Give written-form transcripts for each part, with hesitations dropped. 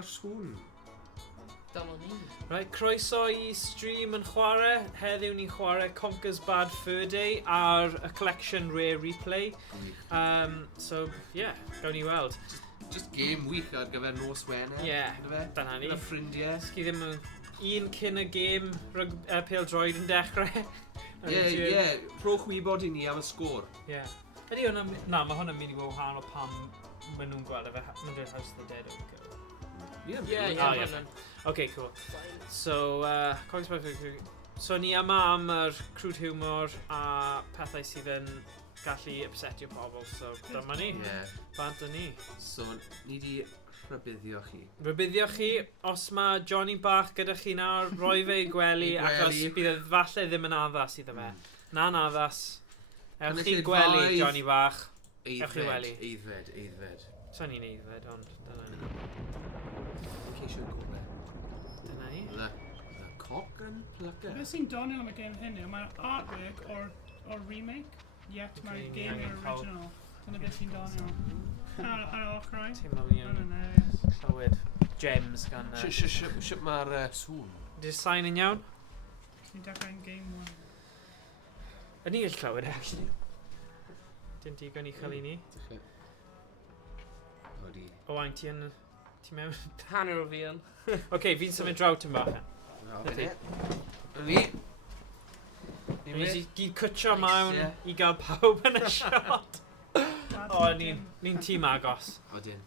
ar sŵn. Dyma ni. Right, croeso I stream yn chwarae. Heddiw ni'n chwarae Conker's Bad Fur Day ar y collection rare replay. So, yeah, gawn ni weld. Just game week ar gyfer nos Wener. Yeah, dyna ni. Gyda ffrindiau. Sgi ddim un cyn y game pêl-droed yn dechrau. Ie, rhowch wybod I ni am y sgôr. Ie. Ydy hwnna... Na, mae hwnna'n mynd I fod wahanol pam maen nhw'n gweld efe... Mae'n dweud House of the Dead o'n go. Ie. Okay, cool. So, so ni yma am yr crude humour a pethau sydd yn gallu upsetio pobl, so dyma ni. Bant o ni. So, ni di rybuddio chi. Rybuddio chi, os mae Johnny bach gyda chi nawr, roi fe I gwely, achos bydd e falle ddim yn addas iddo fe. Na'n addas. Ewch chi gwely, Johnny bach. Ewch chi wely. Eiddfed. So ni'n eiddfed, ond dyna ni. Ceisio gobe. Dyna ni. The cock and plucker. Beth sy'n doniol am y game hynny? Mae'r artwork o'r remake, yet mae'r game original. Dyna beth sy'n doniol. Ar ochrau. Teimlo fi yn llywyd gems gan... Sut mae'r sŵn? Design yn iawn? Sy'n dechrau'n game 1. Yn ni'n llywyd, actually. Dyn digon I chael I ni. O, ein ti yn... Ti mewn? Hanner o fi yn. Oce, fi'n symud drawt yn bach. Ydy. Ni. Ni gyd cwtio mewn I gael pawb yn y shot. O, ni'n tîm agos. Odyn.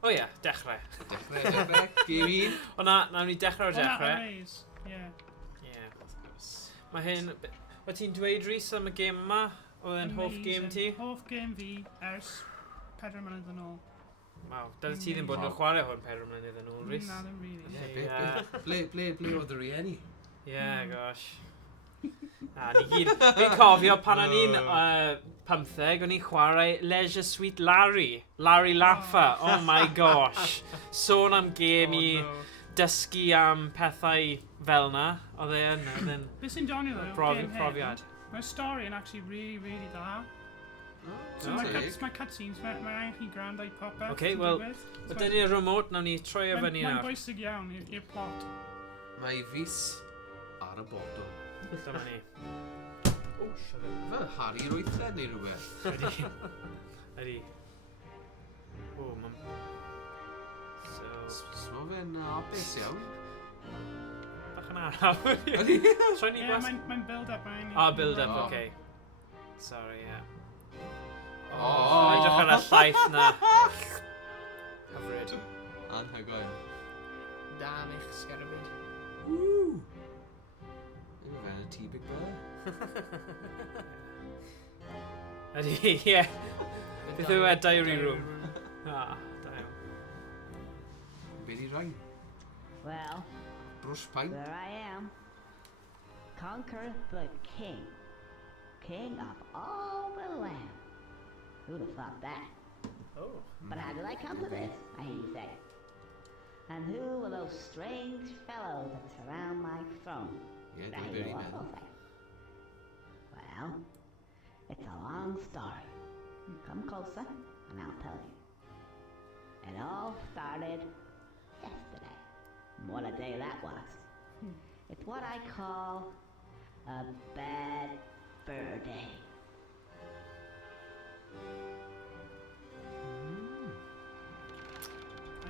O ie, dechrau. Dechrau. Game 1. O na, nawn ni dechrau o'r dechrau. Ie. Mae hyn... Wyt ti'n dweud Rhys am y gêm yma? Oedd e'n hoff gêm ti? Hoff gêm fi ers 4 mlynedd yn ôl. Waw, dyle ti ddim bod yn chwarae hwn 4 mlynedd yn ôl, Rhys? Na, ddim really. Ble oedd y rieni? Ie, gosh. Ni gyd... Fi'n cofio pan o'n i'n 15, o'n i'n chwarae Leisure Suite Larry. Larry Laffa, oh my gosh. Sôn am gêm I dysgu am pethau fel na. Oedd e yn... Beth sy'n doniol o'r profiad. Mae'r stori yn actually really da. So mae cutscenes, mae'n angen chi grandau popeth. Okay, wel, dydy'r remote, nawn ni troi o fyny nawr. Mae'n bwysig iawn i'r plot. Mae fus ar y botwm. Dyma ni. O, siarad. Fel Harry Rwythred neu rhywbeth. Ydy. O, mam... So fe'n apus iawn. Bach yn araf. Troi ni gwas... Mae'n build-up. Build-up, okay. Sorry, yeah. Edrych ar y llaeth na. Hyfryd. Anhygoel. Dam eich sgerbyd. Woo! Yna fe'n y tŷ Big Brother. Ydy, ie. Beth yw e diary room? Da iawn. Be di rhain? Well, Brwsh pain? there I am. Conker the king. King of all the land. Who'd have thought that? Oh. But how did I come to this, I hear you say? And who are those strange fellows that surround my throne? Yeah, I hear you also say. Well, it's a long story. Come closer, and I'll tell you. It all started yesterday. What a day that was. It's what I call a bad fur day.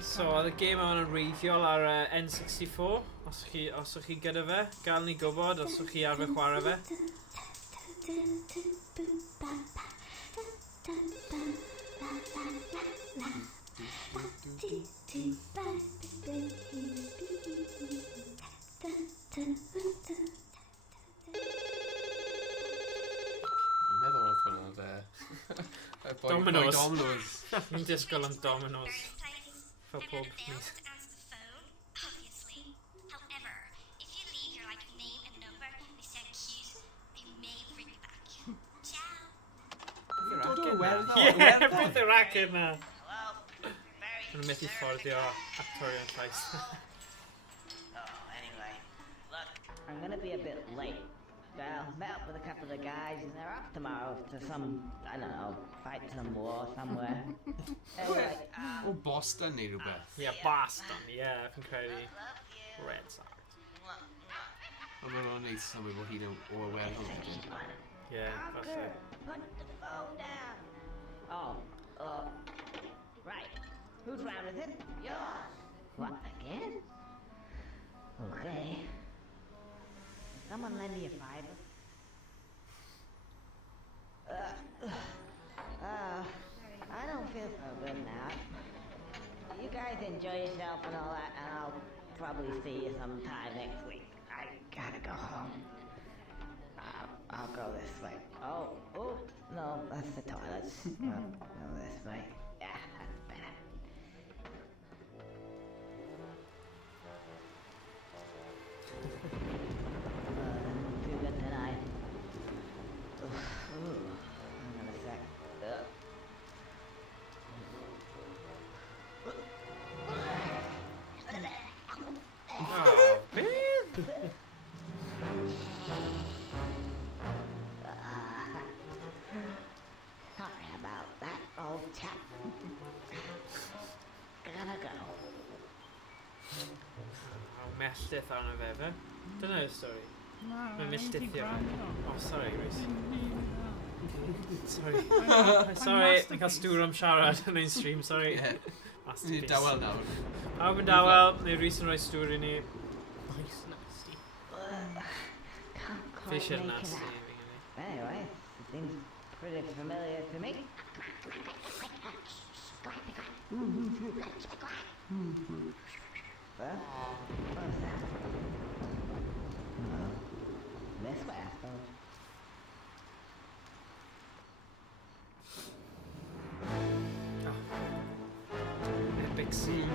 So, oedd y game yma'n yn reiddiol ar N64. Os ych chi gyda fe, gael ni gwybod os ych chi arfer chwarae fe. Meddwl oedd hwnna Dominoes. Ni'n disgwyl am Dominoes. Fel pob mis. Ie, beth yw'r acen na? Yn methu fforddio actorion llais. I'm gonna be a bit late. Well, met up with a couple of guys and they're off tomorrow to some, I don't know, fight some war somewhere. Anyway, O Boston neu rhywbeth. Yeah, Boston. Yeah, fi'n credu Red Sox. Ond maen nhw'n neud symud bod hyd o Iwerddon wedyn. Yeah, that's Conker, it. put the phone down. Oh, right. Whose round is it? Yours. What, again? Okay. Someone lend me a fiver? I don't feel so good now. You guys enjoy yourself and all that, and I'll probably see you sometime next week. I gotta go home. I'll go this way. Oh, no, that's the toilets. I'll go this way. Yeah, that's better. Too good tonight. Ooh, hang on a sec. Oh, man. Sorry about that, old chap. Gotta go. Melltith arno fe, fe? Dyna'r stori. Na, Mae'n anything milltithio. gwrando. Oh, sorry, Rhys. Sorry. I'm Sorry, ni'n cael masterpiece. stŵr am siarad yn ein stream, sorry. Ie. Ni'n Masterpiece. dawel nawr. Pawb yn dawel, neu Rhys yn rhoi stŵr i ni. Nice, nasty. Can't Fi quite eisiau'r make it nasty. out. fi'n gynnu. Anyway, it seems pretty familiar to me. Well, what's that? Well, this way, I suppose. Epic scene.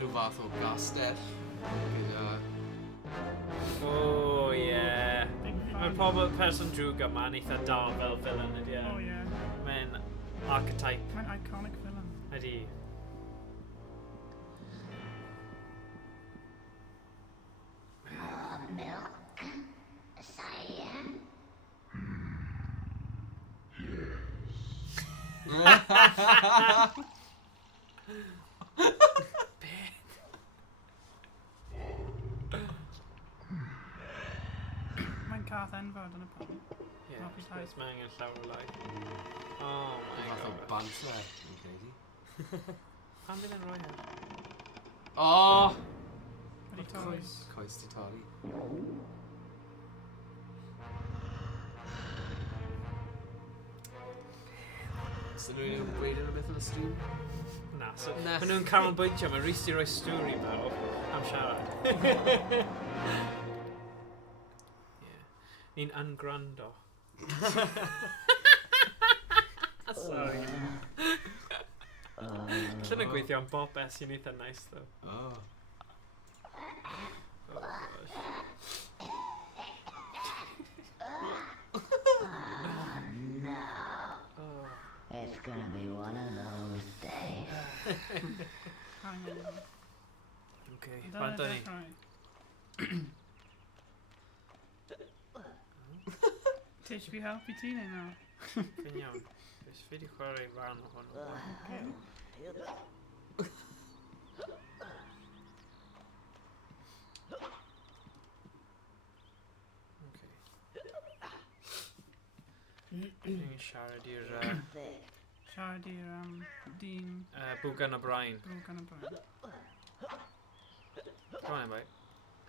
Rhyw fath o gaster. Gyda... Oh, yeah. Big Mae'r fan. person drwg yma'n eitha dal fel villain ydi e. Oh yeah, Mae'n archetype mae'n iconic villain. ydi. Milk, cyan. Mae'n cath enfawr yn y pan. Ie, Happy yeah, times. mae angen llawer o lai. Oh my Rhyw fath o god. banter, fi'n credu. Pam ddim yn rhoi hyn? O! Wedi torri. Coes di torri. Os ydyn nhw'n gweud yn beth yn y stream? Na, so Na. maen nhw'n canolbwyntio, mae Rhys di rhoi stŵr i bawb am siarad. Yeah. Ni'n yngrando. Sorry. Llen yn gweithio am bobeth sy'n eitha nice, though. O. Oh, gosh. Oh. It's gonna be one of those days. Hang on. Okay, Dyna pan da ni. dechrau. Ti eisiau fi helpu ti neu nawr? Fi'n iawn. Fes fi di chwarae fan o hwnnw. Okay. Fi'n siarad i'r Siarad i'r dyn Bwgan O'Brien. brwg yn y blaen. Go on, bai.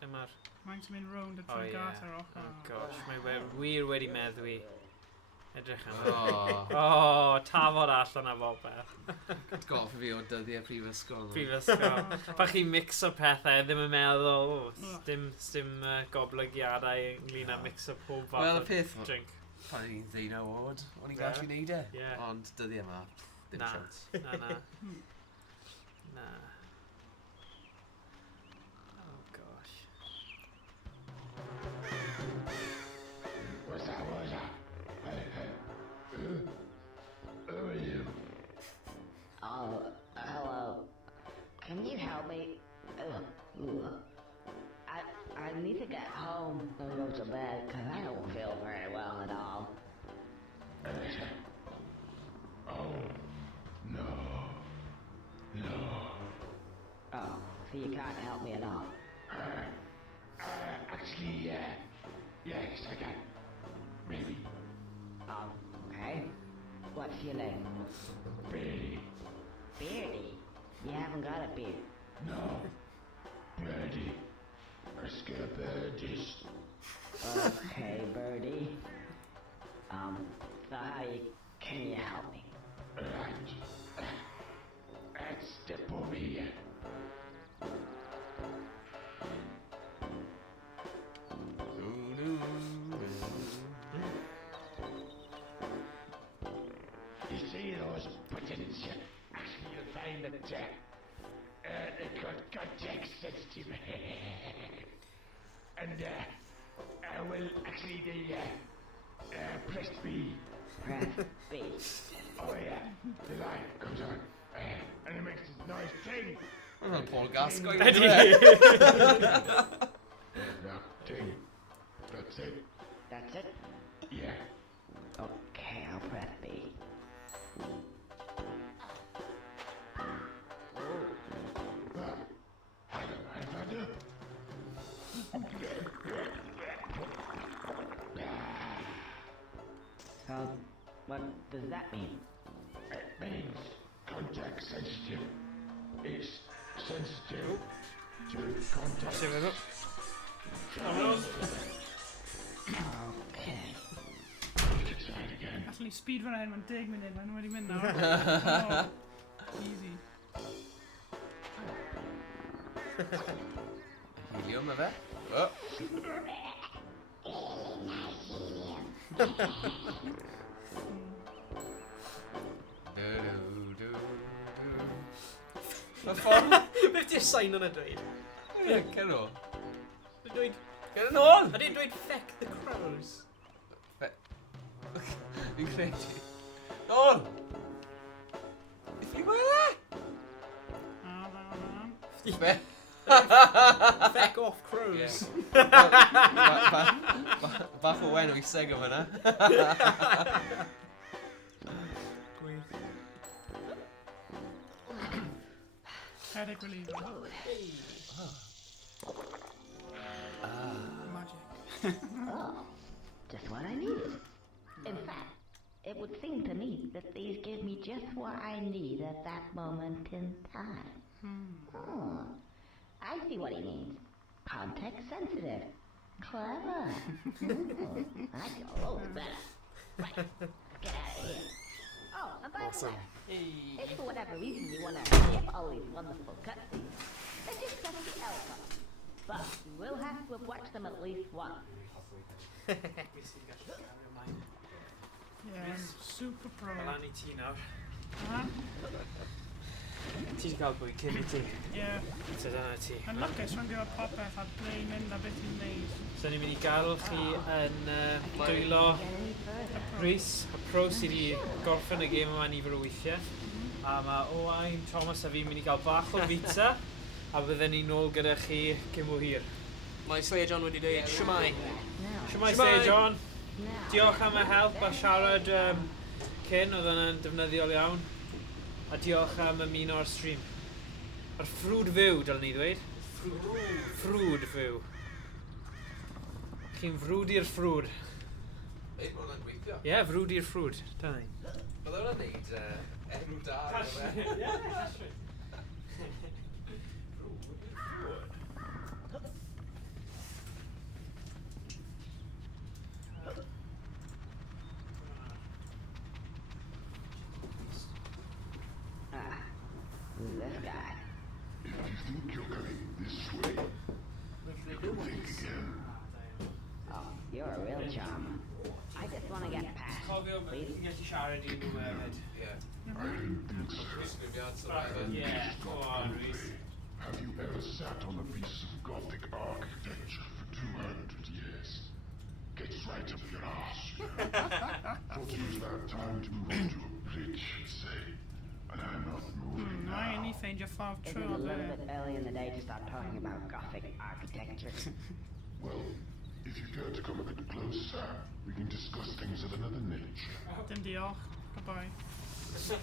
Dyma'r... Mae'n sy'n mynd rownd y Oh, trwy yeah. gat ar Oh, ochr. gosh. Mae wir wedi meddwl i. Edrych am O. Oh, tafod allan a bobeth. Goffi fi o dyddiau prifysgol. Prifysgol. Pach chi mix o pethau, ddim yn meddwl, dim goblygiadau ynglyn â mix o pob fath Wel, o y peth... drink. Pan i'n ddeunaw oed, o'n i'n Ie. gallu neud e. Ie. Ond dyddiau yma, dim Na. siawns. Na. Na. Oh, gosh. Oh, hello. Can you help me? because I don't feel very well at all. Oh, no. Oh, so you can't help me at all? Actually, yes, I can. Maybe. Oh, okay. What's your name? Beardy. Beardy? You haven't got a beard. No. Birdie. Or Birdies. Okay, Birdie. So can you help me? Right. Let's step over here. You see those buttons? Actually, you'll find that they're context sensitive. And, well, actually, they, press B. Press B. Oh, yeah. The light comes on. And it makes this nice ting. Oh, Paul Gascoigne. That ting. That's it. That's it? Yeah. Okay, I'll press B. So, what does that mean? It means contact sensitive. It's sensitive to contact. See we go. Okay. Let's try it again. Actually, speed run ahead 10 munud, ma niimoodi minna. Oh, easy. Helium med hvad? Oh. Hvad fanden? Beth di'r sign yna dweud? Kan du? Dwi'n dweud... Kan du nôl? A di'n dweud feck the crows. Fi'n credu. Nôl! I fi gwela? Fe? Feck off crows. Bach o wen i seg o fyna. Headache reliever. Magic. Oh, just what I needed. In fact, it would seem to me that these give me just what I need at that moment in time. Oh, I see what he means. Context sensitive. Clever. I feel a little better. Right, get out of here. Oh, and by the way, if for whatever reason you want to skip all these wonderful cutscenes, then just press the L button. But you will have to have watched them at least once. Yeah, I'm super pro. Fel ni ti nawr. Uh-huh. Ti wedi cael bwy cyn I ti. Yeah. So dyna ti. Yn lwcus rwy'n gwybod popeth a ble i mynd a beth i'n neud. So ni'n mynd I gael chi yn dwylo Rhys, y pro sydd wedi gorffen y gêm yma nifer o weithiau. A mae Owain, Thomas a fi'n mynd I gael bach o bita. A bydden ni nôl gyda chi cyn o hir. Mae Slayer John wedi dweud, shwmai. Shwmai Slayer John. Diolch am y help a siarad cyn, oedd yna'n defnyddiol iawn. A diolch am ymuno ar stream. A'r ffrwd fyw, dylwn ni ddweud. Ffrwd fyw. Chi'n frwd i'r ffrwd. Ei, mae hwnna'n gweithio. Ie, frwd i'r ffrwd. Dyna ni. Bydde hwnna'n neud enw da. Who's this guy? If you think you're coming this way, think again. Oh, you're a real charmer. I just want to get past. Cofio, Please. ti'n gallu siarad I nhw hefyd. Ie. I didn't think so. Disgrifiad sylfaen. Ie, go on, Rhys. Have you ever sat on a piece of Gothic architecture for 200 years? Gets right up your ass. Thought use that time to move on to a bridge, say. And I'm not moving I now. only ffeindio ffordd Is it trwy a o little ble. bit early in the day to start talking about Gothic architecture? Well, If you care to come a bit closer, we can discuss things of another nature. Dim diolch. Goodbye. So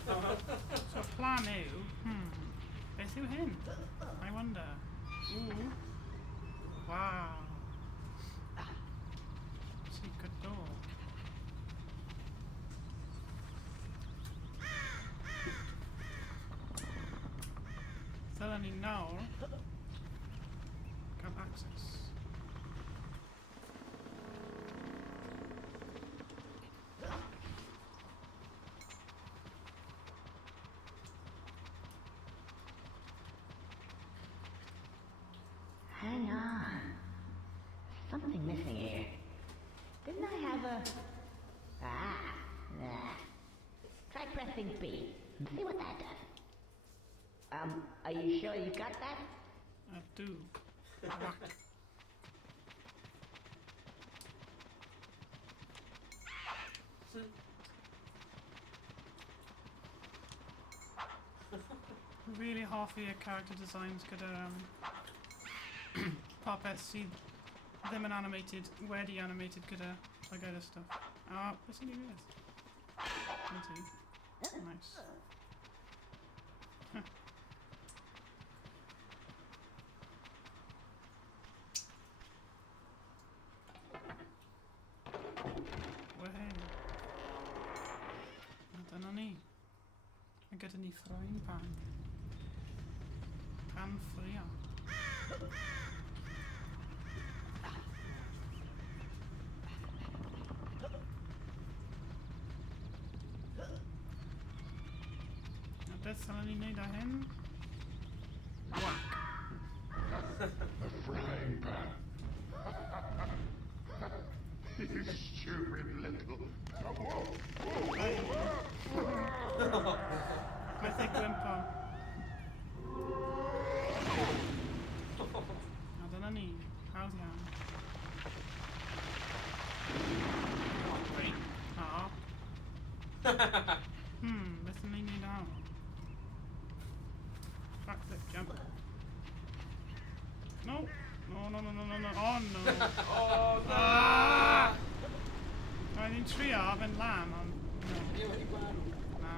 plan yw... Beth yw hyn? I wonder. Ooh. Wow. Secret door. Dylen ni nawr gael access. Hang on. Something missing here. Didn't I have a... There. Try pressing B and see what that does. Are you sure you got that? I do. Whack. Really half of your character designs could puppets see them and animated, wedi animated gyda like other stuff. Beth sy'n digwydd? Nice. Huh. Wehen. A dyna ni. A gyda ni frying pan. Pan ffrio. Beth ddylen ni wneud â hyn? Whack. A frying pan. You stupid little... Beth ei gwympo. A dyna ni. Hawdd iawn. O. Beth yn ni'n neud nawr? Backflip jump. No. No. Oh no. Oh, no! Roedd hi'n trio fynd lan, ond... No.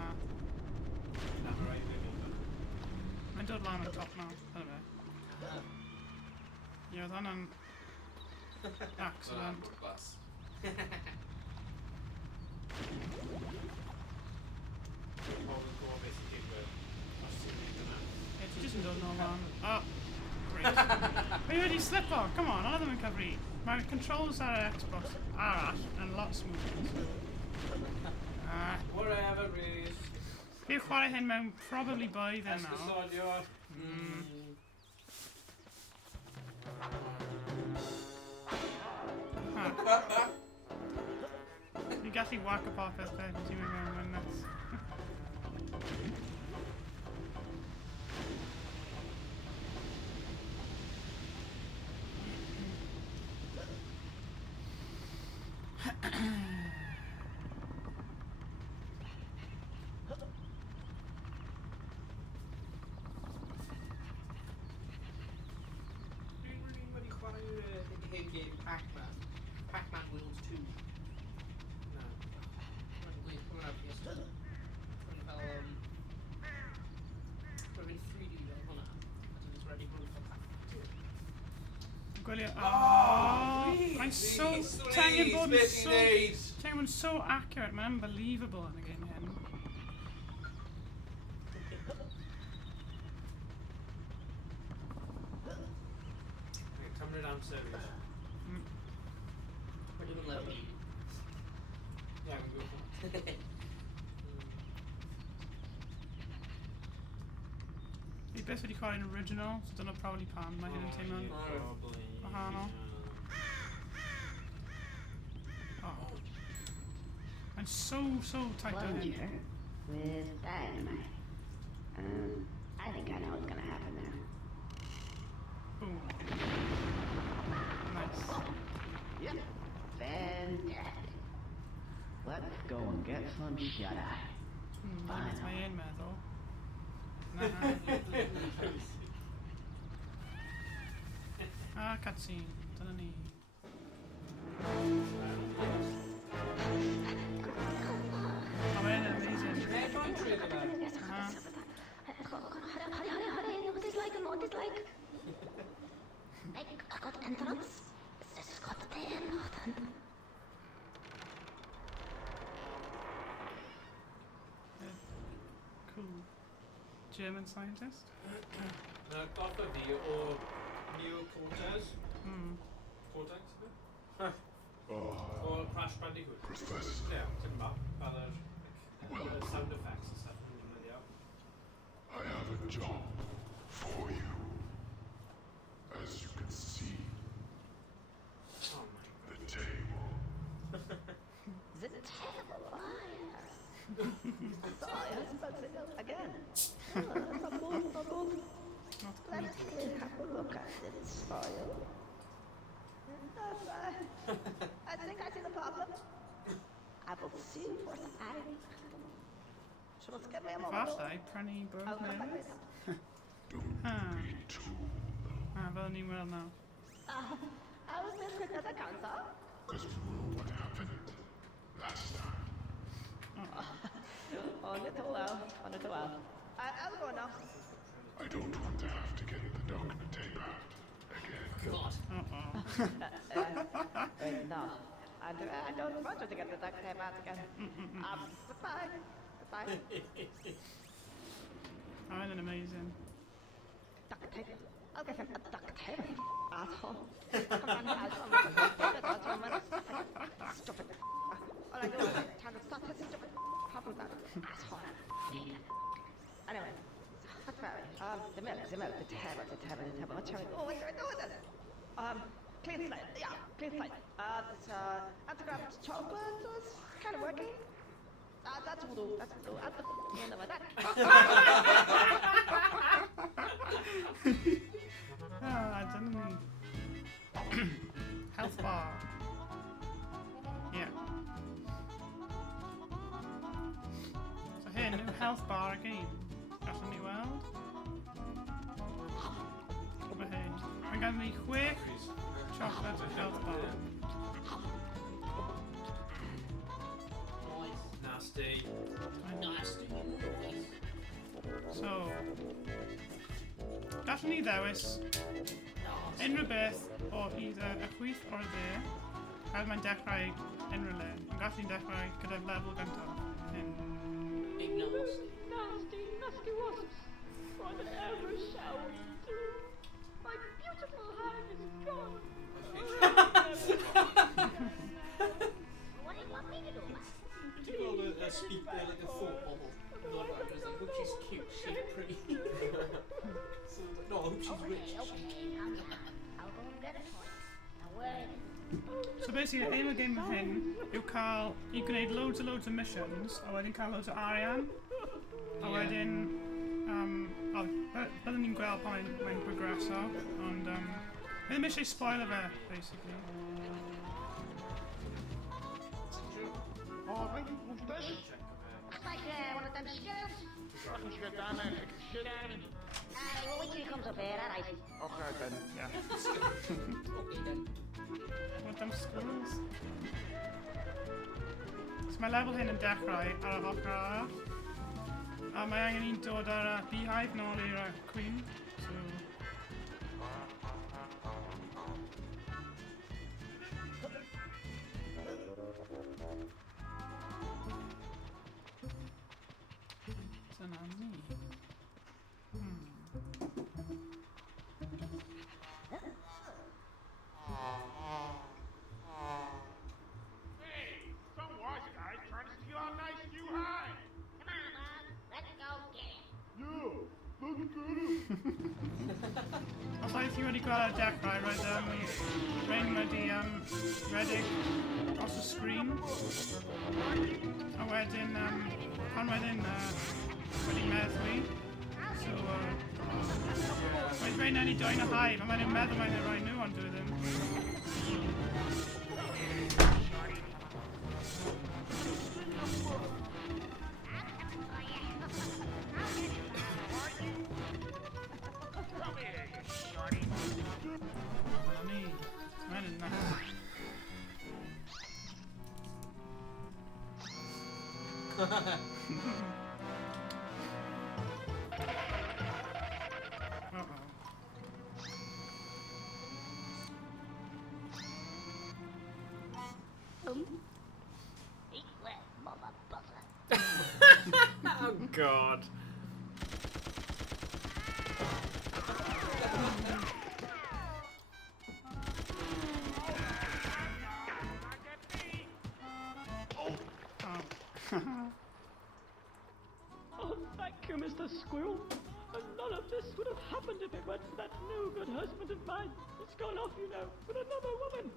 Na. Mae'n dod lan o'r top nawr. Dyna fe. Ie, oedd hwnna'n... accident. Bus. Ie, ti jyst yn dod nôl lan. Oh, great. Mae wedi slipo, come on, oedd ddim yn cyfri. Mae'r controls ar y Xbox arall yn lot smoother. Whatever, Reese. Fi'n chwarae hyn mewn probably by then now. Esgusodiwr. Ni'n gallu whack a popeth pe, ti'n mynd mewn yn nuts. Dwi'n wedi chwarae'r hen game Pac-Man. Pac-Man World 2. Na. Mae'n gwych, hwnna'n ar PS2. Mae'n fel, mae'n mynd 3D fel hwnna. A dwi'n ready for Pac-Man 2. Gwylio... Mae'n so... Tengen bod yn so... Tengen bod yn so accurate, mae'n unbelievable yn y game hyn. Cymryd amser, Reese. Mae'n mynd level 1. Yeah, we go for it. Fi beth wedi chwarae'n original, so dyna probably pan mae hyn yn teimlo'n... Probably. Wahanol. Oh. Mae'n so tight down Plunger here. with dynamite. I think I know what's gonna happen now. Boom. Nice. Yep. Fantastic. Let's go and get some shut-eye. Beth mae ein meddwl. Na. Cutscene. Dyna ni. Oh, man, amazing. Country to that. Hurry, what is like, what is like? I got entrance. This is got the Cool. German scientist. Gotha fi o Neo-Cortex. Cortex? Oh, O Crash Bandicoot. Professor. Yeah, ti'n ma. Fel yr sound effects and stuff. I have a job for you. As you can see, Oh my the table. The table fire. Yes, but again. Let's have a look at this file. I think I see the problem. I will see you for some adding. So let's get me a moment. Falle, prynu bwrdd I'll come back newydd. later. Ah, Be too fel ni'n weld nawr. I was as quick as I can, sir. because we know what happened last time. Oh, little well. I'll go now. I don't want to have to get the document tape out again. God. Uh-oh. No. I don't want you to get the duct tape out again. Goodbye. Oh, then amazing. Duct tape. I'll get him a duct tape. Asshole. Stupid. All I do is trying to stop his stupid problem that asshole. Anyway. Sorry. The milk, the table. What shall we do? What shall we do with this? Clean slate. Yeah, clean slate. This, anti-graft chocolate is kind of working. That's voodoo. At the end of that. Ah, done me. Health bar. Yeah. So here, new health bar again. Gallwn ni weld. Mae hyn. Mae gan ni chwech chocolate health bar. Nasty. Nasty. So, gallwn ni ddewis unrhyw beth o either y chwith o'r dde, a mae'n dechrau unrhyw le. Ond gallwn ni dechrau gyda'r lefel gyntaf. Hyn. Big nasty. Nasty wasps. Whatever shall we do? My beautiful hive is gone. What do you want me to do? Do you want to speak there like a thought bubble? Not like I hope she's cute, she's pretty. No, I hope she's rich. I'll go and get it for you. Now where? So basically, aim o game hyn yw cael i gwneud loads o missions, a wedyn cael loads o arian, a wedyn, byddwn ni'n gweld pan mae'n progreso, ond fi ddim eisiau spoiler fe, basically. Oh, thank you. What's this? Looks like one of them skills. I can get down there and kick the shit out of me. Well, wait till he comes up here, alright. Okay, then. Yeah. Okay then. What them squirrels? So mae lefel hyn yn dechrau ar y ochr arall. A mae angen i'n dod ar beehive nôl i'r queen. So... Dyna ni. Hey, some wise guy trying to steal our nice new hide. Come on, Bob. Let's go get him. Yeah, let's get him. Os oes ti wedi gweld y dechrau, roedd Rain wedi redeg dros y sgrin. A wedyn, pan wedyn wedi meddwi. So, roedd Rain yn ei doi'n y haif, a maen nhw'n meddwl mae'n rhoi nhw, ond dwi ddim. Dyna ni. Mae'n yn nice. Eat that, motherfucker. Oh God. Oh, thank you, Mr. Squirrel. And none of this would have happened if it weren't for that no good husband of mine. It's gone off, you know, with another woman.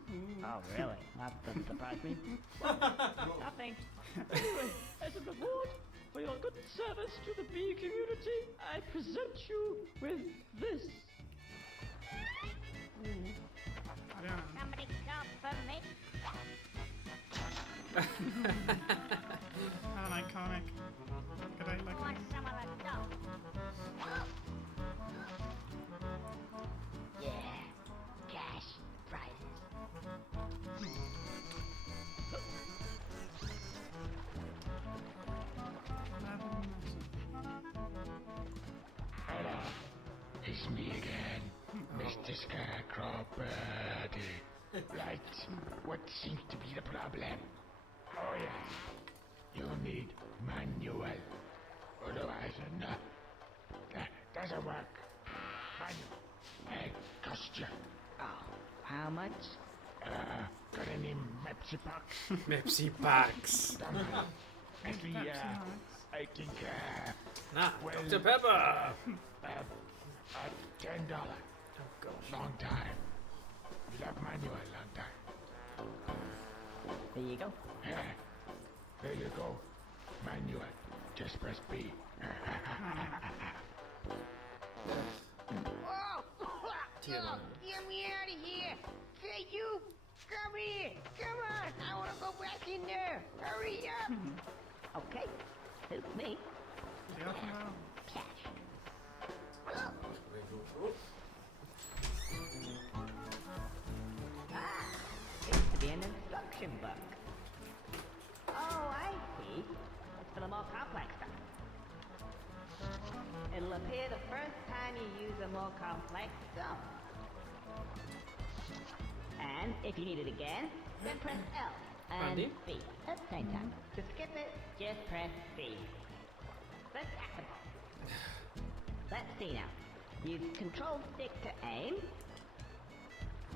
Oh, really? That doesn't surprise me. Nothing. Anyway, as a reward for your good service to the bee community, I present you with this. Somebody come for me. An iconic. Could I like Want some of the dough? Yeah, cash prizes. Hello, it's me again, Mr. Scarecrow Birdie. Right, what seems to be the problem? Oh yes, you need manual. Otherwise, no, that doesn't work. Manual, cost you. Oh, how much? Got any Pepsi packs? Pepsi packs. Actually, I think, Nah, well, Dr. Pepper. $10. Oh gosh. Long time. You love manual, long time. There you go. Yeah, there you go. Manual. Just press B. Dear Lord. Get me out of here! Say you! Come here! Come on! I want to go back in there! Hurry up! Okay, suits me. Cash. Seems to be an instruction book. Oh, I see. It's for the more complex stuff. It'll appear the first time you use a more complex zone. And if you need it again, then press L and Andy? B at the same time. To skip it, just press B. Let's act the ball. Let's see now. Use control stick to aim.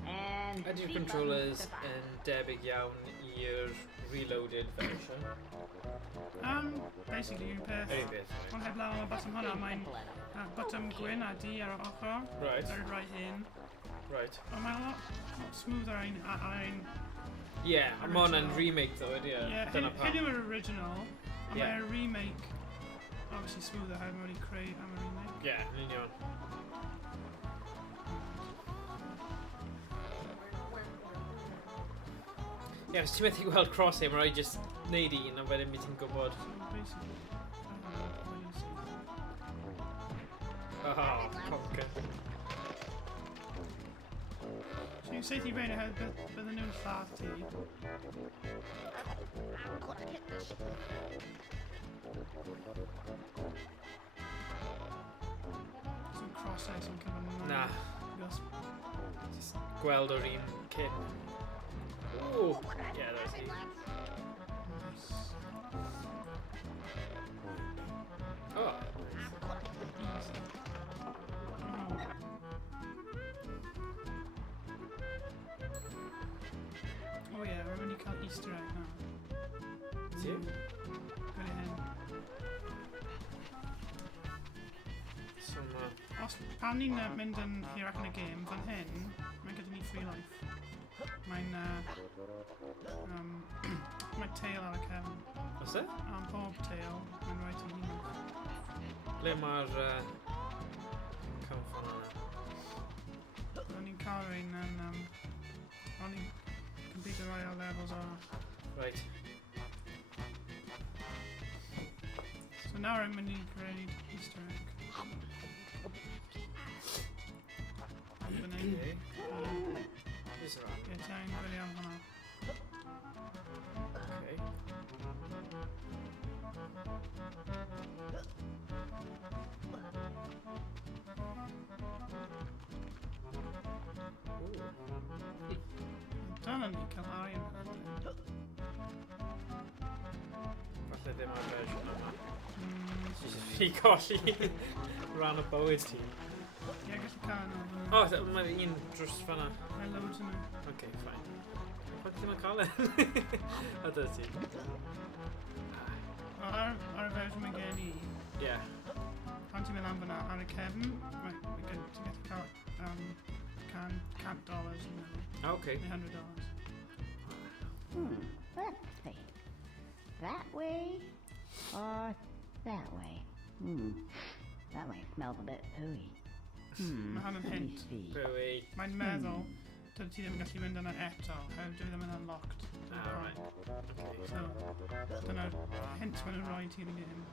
And Ydy'r C button controllers to fire. yn debyg iawn i'r reloaded version? Basically, un peth. Yr un beth. Ond heblaw am y bottom hwnna, mae'n bottom gwyn a D ar y ochr. Right. Yr right in. Right. Ond mae'n lot smooth ar ein... Yeah, a ma hwnna'n remake though, ydy e? Yeah, Dyna pam. hyn yw'r original. Ond Yeah. mae'r remake... Obviously smoother hefyd mae wedi creu am y remake. Yeah, yn union. Ie, os ti'n methu gweld crosshair, mae rhaid just neud un, a wedyn mi ti'n gwybod. So basically... Aha, Conker. So you say ti fe'n hefyd bydden nhw'n lladd ti. Some crosshair sy'n cyfan yma. Na, Because just gweld o'r un cyn. Ooh, yeah, that was he. Oh, Oh yeah, we're mynd I cael Easter egg now. ti? Gwneud hyn. So ma... Os pan ni'n mynd yn hir ac yn y game, fan hyn, mae gyda ni free life. Mae'n mae tail ar y cefn. Oes e? Am pob tail, mae'n rhaid i hun. Ble mae'r... Cynffon yna? Ro'n ni'n cael rhain yn... Ro'n ni'n completed rai o levels arall. Right. So nawr yn mynd I greu Easter egg. Fan hyn. Okay. This around. Ie, ti'n gwylio am hwnna. Okay. Canon ni cael arian. Falle ddim ar fersiwn yma. Ti jyst wedi colli rhan o bywyd ti. Ie, gallu cael nhw. O, mae un drws fan'na. Mae loads yn nhw. Ok, fine. Pwy ti ddim yn cael e? A dy ti? Ar y fersiwn mae gen i, Ie. pan ti'n mynd am fyna ar y cefn, ti'n gallu cael $100 yn meddwl. Ok. Neu $100. Let's see. That way or that way? That way smells a bit ooey. Mae hwn yn Let me hint. see. Bwy. Mae'n meddwl, dydw ti ddim yn gallu mynd yna eto, oherwydd dwi ddim yn unlocked. Right. So, dyna'r hint maen nhw'n rhoi ti yn y game.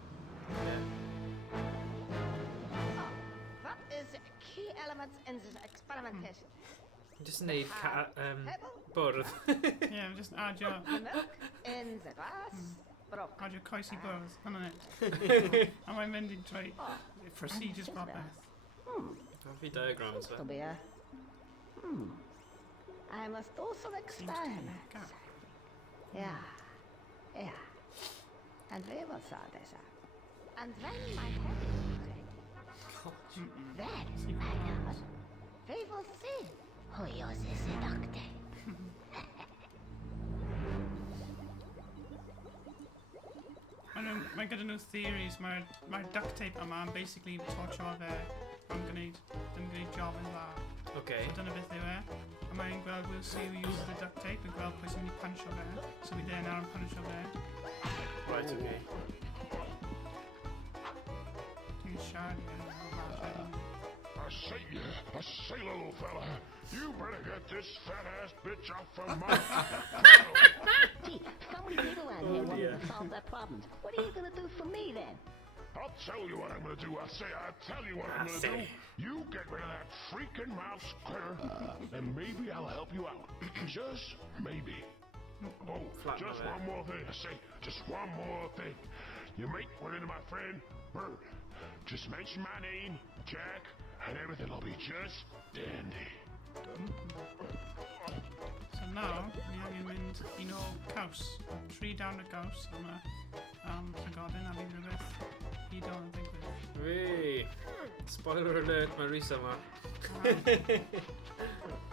What is key elements in this experimentation? Jyst yn neud bwrdd. Ie, mae'n just adio The milk in the glass broke. coes i bwrdd, hwnna'n it. A mae'n mynd i troi procedures popeth. Fi diagrams fe. This'll be a... I must do some experiments. Yeah. And we will sort this out. And when my head is ready, Then, my lord, we will see who uses the duct tape? Mae gyda nhw theories, mae'r duct tape yma yn basically torcho fe am gwneud job yn dda. Ok. Dyna beth yw e. A mae'n gweld, we'll see who uses the duct tape, yn gweld pwy sy'n mynd i puncho fe. So bydd e nawr yn puncho fe. Right, ok. Ti'n siarad i fe. I say, little fella, you better get this fat-ass bitch off of my... Gee, so many people around here wanting to solve their problems. What are you gonna do for me then? I'll tell you what I'm gonna do. I tell you what I'm gonna do. You get rid of that freaking mouse critter, and maybe I'll help you out. Just maybe. Oh, just one more thing. I say, just one more thing. You might run into my friend, Bird. Just mention my name, Jack, and everything will be just dandy. So nawr, ni angen mynd un o caws. 3 down y caws yma. Llygodyn a fydd rhywbeth hudol yn ddigwydd. Wee. Spoiler alert, mae Rhys yma.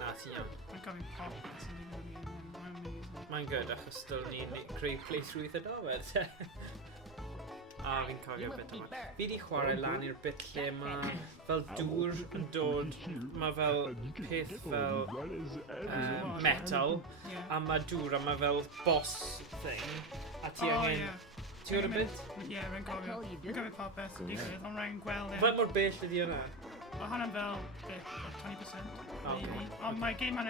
Na, ti'n iawn. Mae'n gofyn pop sy'n digwydd i yn amazing. Mae'n good, achos dylwn ni'n creu playthrough eitha dawed. A fi'n cofio bit yma. Fi di chwarae lan i'r bit lle mae fel dŵr yn dod, mae fel peth fel metal, a mae dŵr a mae fel boss thing, a ti angen... Ti'n gwybod y bit? Ie, mae'n gofio popeth yn digwydd, ond rhaid gweld e. Faint mor bell ydi hwnna? Mae hwnna'n fel 20%, maybe. Ond mae game hyn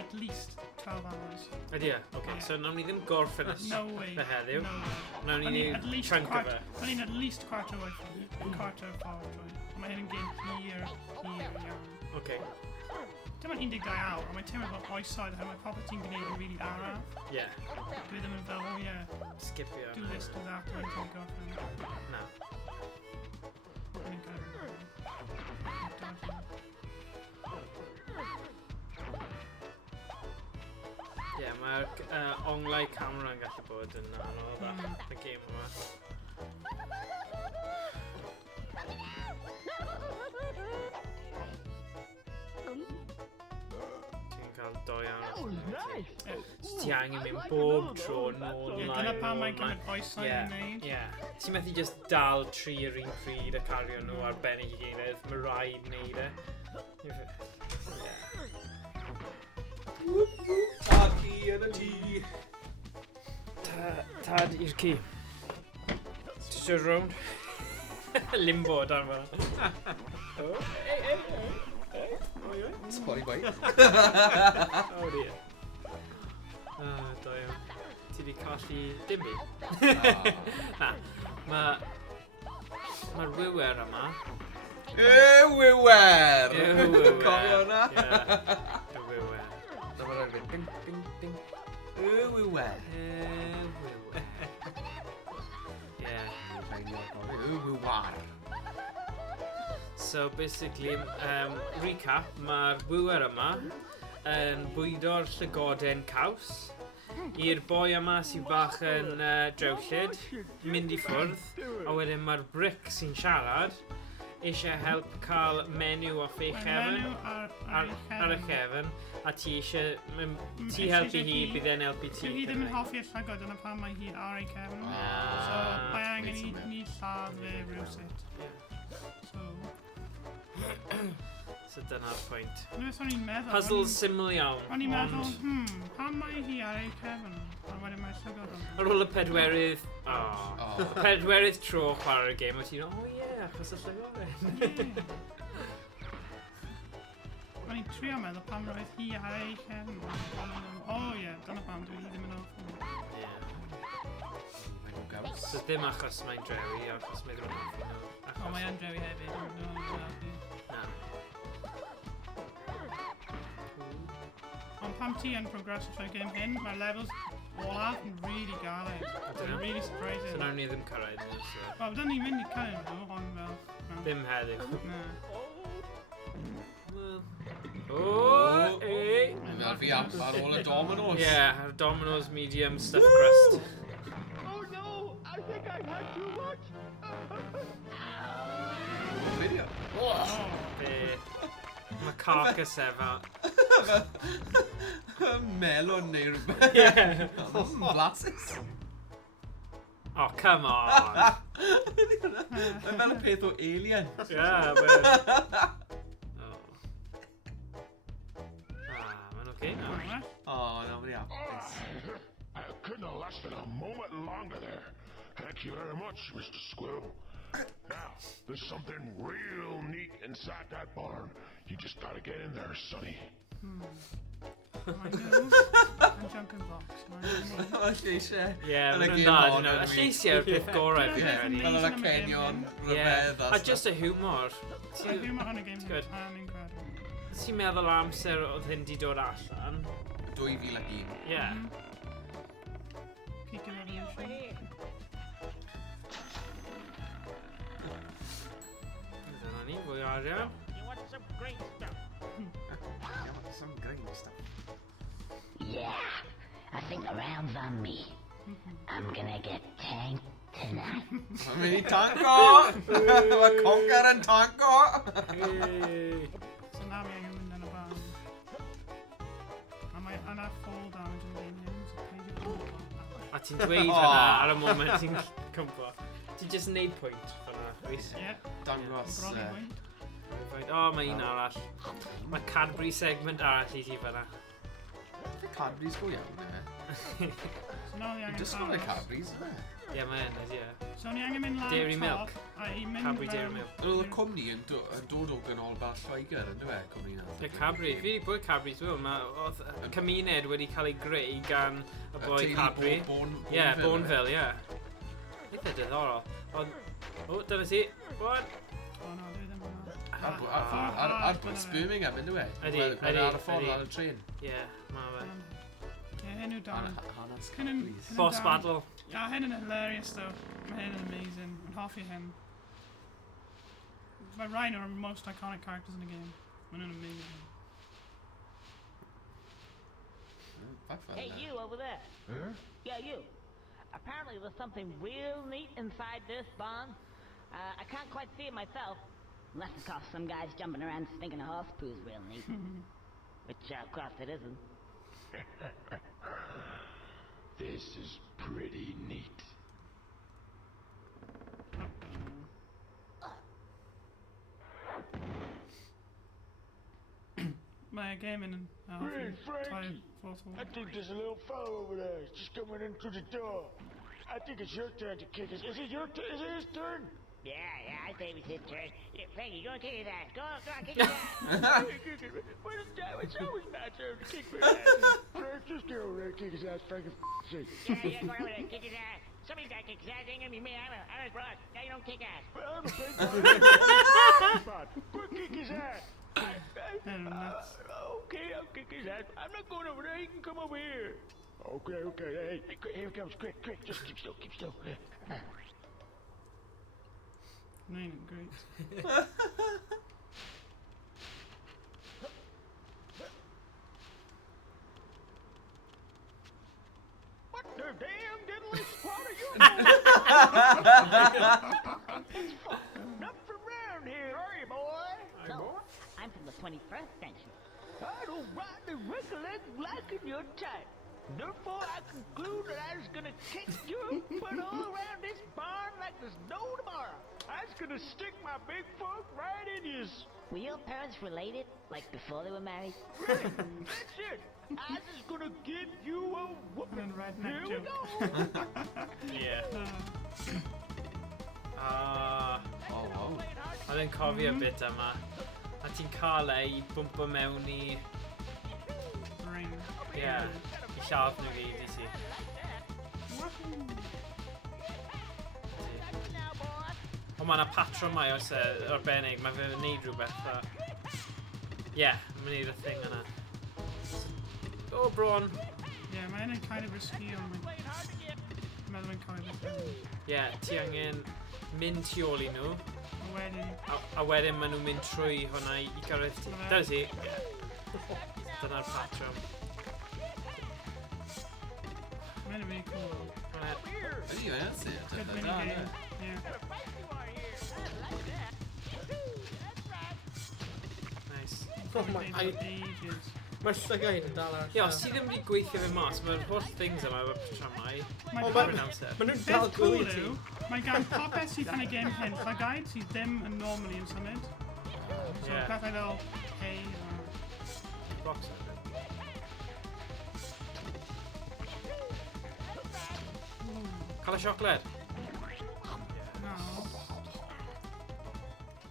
at least 12 hours. Ydi e? Ok, so nawn ni ddim gorffen y heddiw. Nawn ni chunk o fe. Nawn ni'n at least quarter ffordd trwy. Mae hyn yn game hir iawn. Ok. Dim ond 12 awr, ond mae'n teimlo fel oesoedd, oherwydd mae popeth ti'n gwneud yn really araf. Ie. Dwi ddim yn fel, Skipio. do this, do that, dwi'n ti'n gorffen. Na. Ie, mae'r onglau camera yn gallu bod yn anodd y game yma. Ti'n cael 2 awr. Ti angen mynd bob tro nôl Ie, dyna pan mae'n cymryd oesoedd i wneud. Ie. Ti'n methu just dal 3 yr un pryd a cario nhw ar ben i gilydd. Mae rhaid wneud e. Tad ci yn y tŷ. Tad i'r ci. Ti eisiau round? Limbo dan fan. Sorry, bye. Oh dear. Da iawn. Ti di colli dim byd? Na. Mae'r wywer yma. Wywer! Cofio hwnna? Y wywer. Dyma rhaid fynd. Ding, ding, ding. Wywer. Yeah. Wywer. So basically, recap, mae'r wywer yma yn bwydo'r llygoden caws. I'r boi yma sy'n bach yn drewllyd, mynd i ffwrdd, a wedyn mae'r bric sy'n siarad eisiau help cael menyw off ei chefn ar y chefn, a ti eisiau ti helpu hi, bydd e'n helpu ti. Hi ddim yn hoffi'r llygod, dyna pam mae hi ar ei cefn. So, mae angen i lladd fe rhywsut. So dyna'r pwynt. Beth o'n i'n meddwl? Puzzle syml iawn. O'n i'n meddwl, pam mae hi ar ei cefn? A wedyn mae'r llygod o'n. Ar ôl y pedwerydd... y pedwerydd tro chwarae'r gêm, o ti'n achos y llygoden. O'n i'n trio meddwl pam roedd hi ar ei cefn. Dyna pam dwi ddim yn awful. So dim achos mae'n drewi, achos mae'n rhywbeth nhw. O, mae yn drewi hefyd. Na. Ond pam ti yn progresio trwy'r gêm hyn, mae'r levels olaf yn really galed. It's really surprising. So nawn ni ddim cyrraedd nhw, so... Wel, dyn ni'n mynd i cyrraedd nhw, ond fel... Dim heddiw. Na. Fel fi ar ôl y Domino's. Yeah, Domino's medium stuffed crust. Oh no! I think I've had too much! Video. Mae carcass efo. Melon neu rhywbeth. Yeah. Blasus. Oh, come on. Mae'n fel y peth o Alien. Yeah, but... Mae'n okay now. Oh, nobody happens. I couldn't have lasted a moment longer there. Thank you very much, Mr. Squirrel. Now, there's something real neat inside that barn. You just gotta get in there, Sonny. I know. I'm jumping box. Mae'n lleisiau. Ie, mae'n dda, dyn nhw. Y lleisiau'r peth gorau fi Fel credu. yna Kenyon, Ie, rhyfedd a just y humor. The humour on the game good. is incredible. Ti'n meddwl amser oedd hyn di dod allan? 2001. Ie. Peak of Evolution. Dyna ni, fwy arian. You want some great stuff? Some great stuff. Yeah, I think the round's on me. I'm gonna get tanked tonight. Mae'n mynd i tanco! Mae Conker yn tanco! So now we're going in the barn. I might have fall damage in the game. So play it. A ti'n dweud hynna ar y moment ti'n cwmpo. Ti'n just neud pwynt hynna, rhys? Yeah. Dangos... Brolly point. O, mae un arall. Mae Cadbury segment arall i ti fyna. Cadbury's go iawn, e? So now the Just got like Cadbury's, e? Ie, mae yn, ie. So ni angen mynd lan Dairy top, milk. a i mynd Cadbury Dairy mewn- Milk. Oedd y cwmni yn dod o ganolbarth Lloegr, yn dweud, cwmni na? Ie, Cadbury. Fi wedi bod Cadbury's Will. Oedd cymuned wedi cael ei greu gan y boi Cadbury. Ie, Bourneville, ie. Eitha diddorol. Ond, o, dyna ti. One. Oh no, dwi ddim yn Ar Birmingham, yn dweud? Ydi, Ar y ffordd ydi. ar y tren. Ie, mae fe. Ie, hyn yw dan. Hanes Hyn yn... Cadbury's. Boss battle. Ie, hyn yn hilarious though. Mae hyn yn amazing. Yn hoffi hyn. Mae Rhino are most iconic characters in the game. Mae nhw'n amazing. Hey, you over there. Huh? Yeah, you. Apparently there's something real neat inside this barn. I can't quite see it myself. Unless, of course, some guy's jumping around stinking a horse poo's real neat. Which, of course, it isn't. This is pretty neat. Mae gaming yn Hey, Frankie. time photo. I think there's a little fellow over there. He's just coming in through the door. I think it's your turn to kick his... Is it his turn? Yeah, I say it was his turn. Yeah, Frankie, go and kick his ass. Go on, kick his ass. What is that? It's always my turn to kick my ass. Frank, just get over there and kick his ass, Frank, for sake. Yeah, go over there and kick his ass. Somebody's got to kick his ass. Ain't gonna be me. I'm a broad. Now you don't kick ass. But I'm a big guy. Go kick his ass. Okay, I'll kick his ass. I'm not going over there. He can come over here. Okay. Hey, here he comes. Quick. Just keep still. Nine, great. damn diddly squatter, you Not from round here, are you, boy? No, I'm from the 21st century. I don't rightly recollect liking your type. Therefore, I conclude that I was gonna kick your foot all around this barn like there's no tomorrow. I was gonna stick my big foot right in you. Were your parents related, like before they were married? Really? That's it. I was just gonna give you a whooping. And redneck Here we joke. go. Yeah. O, wow. Oedd e'n cofio bit yma. A ti'n cael e i bwmpo mewn i... Ring. Ie. I lladd nhw gyd i ti. Ond mae yna patrwm mai os arbennig. Mae fe'n neud rhywbeth. Ie, mae'n neud y thing yna. O, bron. Yeah, mae'n kind of risky ond mae'n meddwl yn cael ei Ie, ti angen mynd tu ôl i nhw. A wedyn, A wedyn maen nhw'n mynd trwy hwnna i gyrraedd ti. Dyna ti. Dyna'r patrwm. mae'n really cool. Ydy, that's it. Good Da, mini da, game. da. Yeah. Nice. Oh my ages. Mae'r llygaid yn dal ar. Ie, os ti ddim wedi gweithio fe mas, mae'r holl things yma efo patrymau. Mae Mae'n amser. Maen nhw'n Beth dal cool gwyl i ti. yw, mae gan popeth sydd yn y game hyn llygaid sydd ddim yn normally yn symud. So Ie. pethau fel hay Box. Cael y siocled. no.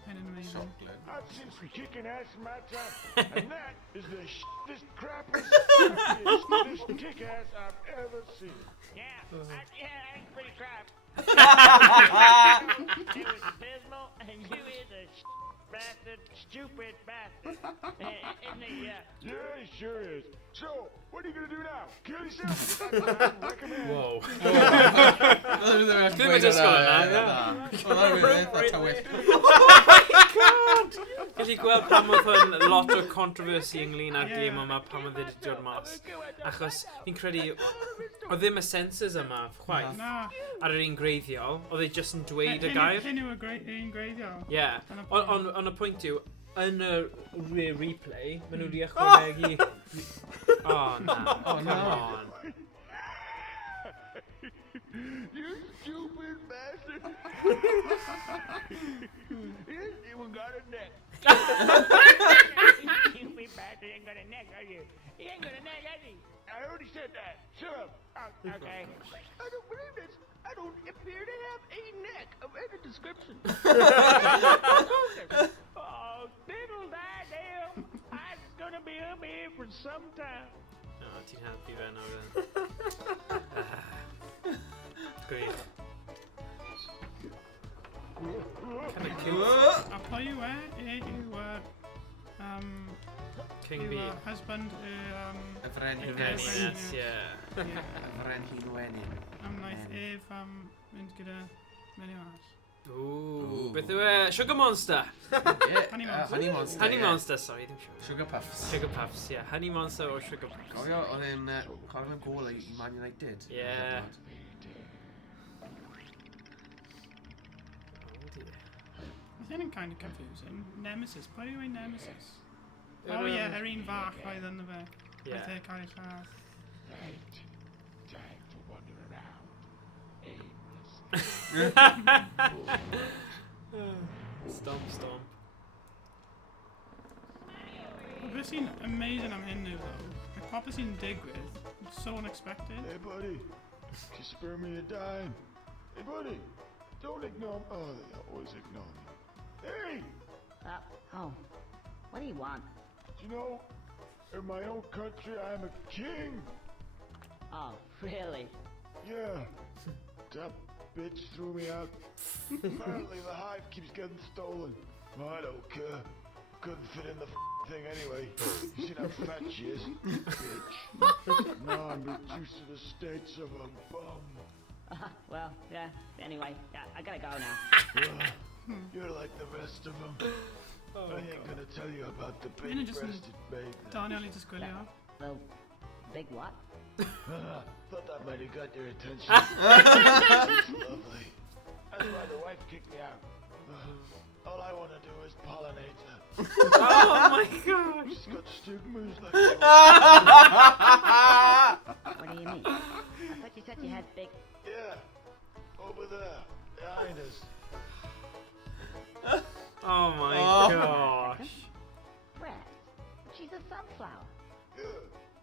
Hyn yn amazing. Chocolate. I've seen some kicking ass in my time, and that is the shittest, crappiest, kick ass I've ever seen. Yeah, I think pretty crap. It was abysmal, and you is a bastard, stupid bastard. Isn't he? Yeah. Yeah, he sure is. So, what are you gonna do now? Kill yourself? I recommend. Wow. Dwi'n Ddim yn disgwyl yna, ie. Wel, eitha tywyll. Gallu gweld pam oedd hwn lot o controversy ynglyn â'r gêm yma pam oedd wedi dod mas. Achos fi'n credu, oedd ddim y sensors yma, chwaith, Na. ar yr un greiddiol, oedd e just yn dweud y gair. Hyn yw y un greiddiol. Ie, Dyna ond y pwynt yw, yn y replay, maen nhw wedi ychwanegu... Oh, na. Oh, no. Come on. You stupid bastard. He hasn't even got a neck. Stupid bastard ain't got a neck, are you? He ain't got a neck, has he? I already said that. Shut up. Okay. I don't believe this. I don't appear to have a neck of any description. Oh, diddle die damn. I'm gonna be up here for some time. O, ti'n helpu fe nawr then. Gwych. Kind of cute. A pwy yw e? E yw King yw Bee. husband Y frenin. Y frenin, yes, Ie. yeah. Y frenin wenin. Naeth ef mynd gyda menyw arall. Ooh, beth yw e? Sugar Monster! Honey Monster. Honey Monster. Honey ie. Monster, sorry, ddim sugar. Sugar Puffs. Sugar Puffs, yeah. Honey Monster or Sugar Puffs. Cofio, oedd e'n chwarae mewn gol i Man United. Yeah. Oedd hyn yn kind of confusing. Nemesis. Pwy yw ein Nemesis? Oh ie, yr un fach oedd yna fe. Yeah. Oedd e cael ei lladd. Right. Time to wander around. Stomp, stomp. Beth sy'n amazing am hyn yw ddo, mae popeth sy'n digwydd, it's so unexpected. Hey, buddy. Can you spare me a dime? Hey, buddy. Don't ignore me. Oh, they always ignore me. Hey! Oh, what do you want? You know, in my own country, I'm a king. Oh, really? Yeah. That bitch threw me out. Apparently, the hive keeps getting stolen. Oh, I don't care. Couldn't fit in the thing anyway. You see how fat she is? Bitch. Now I'm reduced to the states of a bum. Well, yeah, anyway, yeah, I gotta go now. You're like the rest of them. I ain't gonna tell you about the Yun ang just big-breasted babe. Daniel i disgwylio. Well, big what? Thought that might have got your attention. It's lovely. That's why the wife kicked me out. All I want to do is pollinate her. Oh my gosh. She's got stigmas like What do you mean? I thought you said you had big... Yeah, over there, behind us. Oh my gosh. Red. She's a sunflower. Yeah,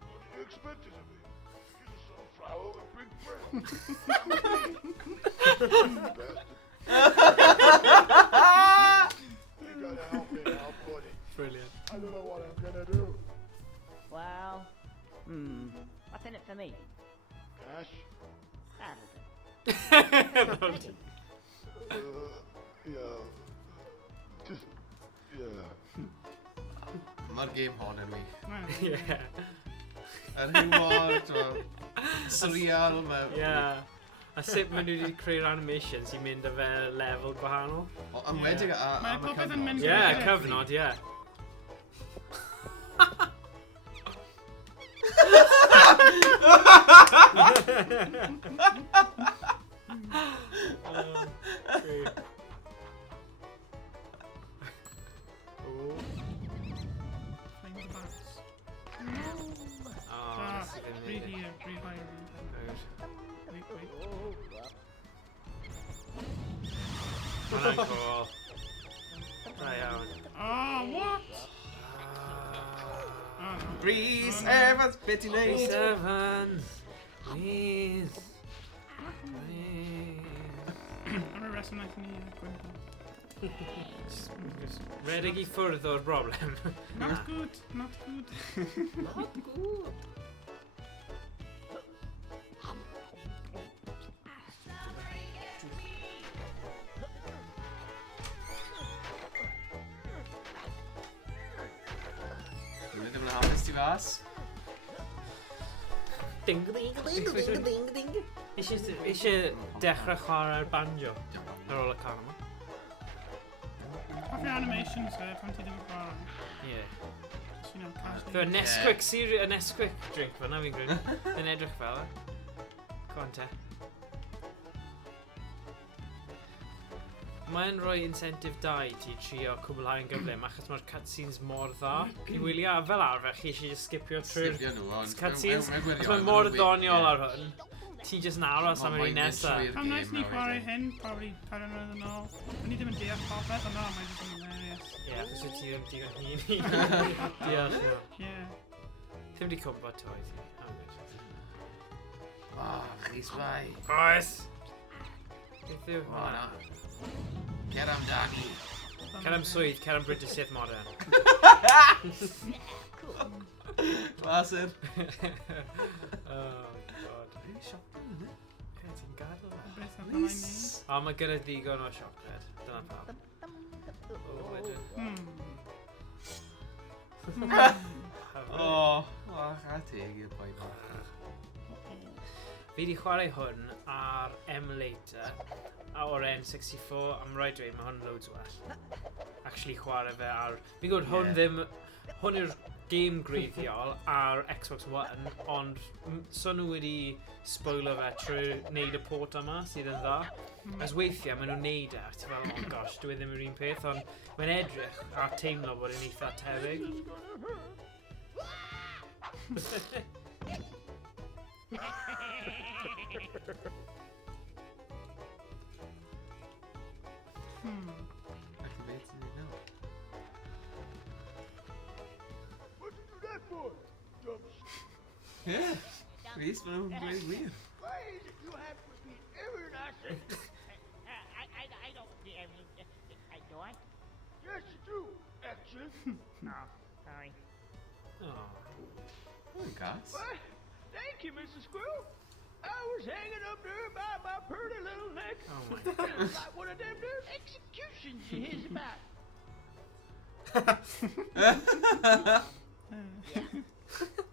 what do you expect it to be? She's a sunflower with big breasts. You gotta help me out, buddy. Brilliant. I don't know what I'm gonna do. Well, what's in it for me? Cash? That'll do. Yeah. Just, yeah. Mae'r game hon yn mi. Yeah. Yr hiwmor, surreal mewn. Yeah. A sut maen nhw wedi creu'r animations i mynd â fe lefel gwahanol. Yn wedig Mae am y popeth yn mynd Yeah, Yeah. cyfnod, yeah. Great. Find the bats. Oh, this is gonna Three be here, three higher. Wait. Hwnna'n cool. Da iawn. Oh, what? Ah. Oh, no. Rhys Evans, beth i'n Rhys neud? Evans. Rhys. I'm a wrestling knife in the Gwynplaine. Redig I ffwrdd o'r broblem. Not good, not good. Not good. Dwi'n ddim yn hapus ti fas. Ding ding ding ding ding ding. Eisiau dechrau chwarae'r banjo ar ôl y can yma. Off your animations pan ti ddim yn chwarae. Yeah. Just, you know, casually. Fe Nesquik series, a Nesquik drink fyna fi'n gwneud. Yn edrych fel e. Go on te. Mae'n rhoi incentive da I ti trio cwblhau'n gyflym achos mae'r cutscenes mor dda. Chi'n wylio fel arfer chi eisiau just skipio trwy'r Sgifio nhw, ond... cutscenes. Achos mae'n mor ddoniol ar hwn. Ti just yn aros am yr un nesa. Pam wnaeth ni chwarae hyn, probably 4 mlynedd yn ôl. O'n i ddim yn deall popeth, ond no, mae'n just yn hilarious. Ie, achos wyt ti ddim digon hyn i deall nhw. Yeah. Ddim wedi cwmpa toedd i. O, Rhys bai. Oes! Beth yw O, hwnna? na. Cer amdani. Cer am swydd, cer am British Sith modern. Clasur. Oh, god. Rhys siopin yna. Ie, ti'n gadael fe. Beth am hwnna'n Rhys. O, mae gyda ddigon o siocled. Dyna pam. O, wedyn. O, a teg i'r boi ma. Fi wedi chwarae hwn ar emulator o'r N64 am rhaid dweud mae hwn loads well. Actually chwarae fe ar... Fi'n gwybod hwn ddim... Hwn yw'r game greiddiol ar Xbox One, ond so nhw wedi spoiler fe trwy wneud y port yma sydd yn dda. As weithiau maen nhw'n neud e, a ti fel, oh gosh, dwi ddim yr un peth, ond mae'n edrych a teimlo bod yn eitha tebyg. Ac beth sy'n ei nawr? What'd you do that for? Dumb Ie, Rhys, maen nhw'n gweud wir. Why is it you have to be ever nasty? I don't. Do I? Yes, you do, actually. Oh, sorry. Oh. Hwy'n gas. What? Thank you, Mrs. Squirrel. I was hanging up there by my pretty little neck. Oh my god. Like one of them there executions you hears about.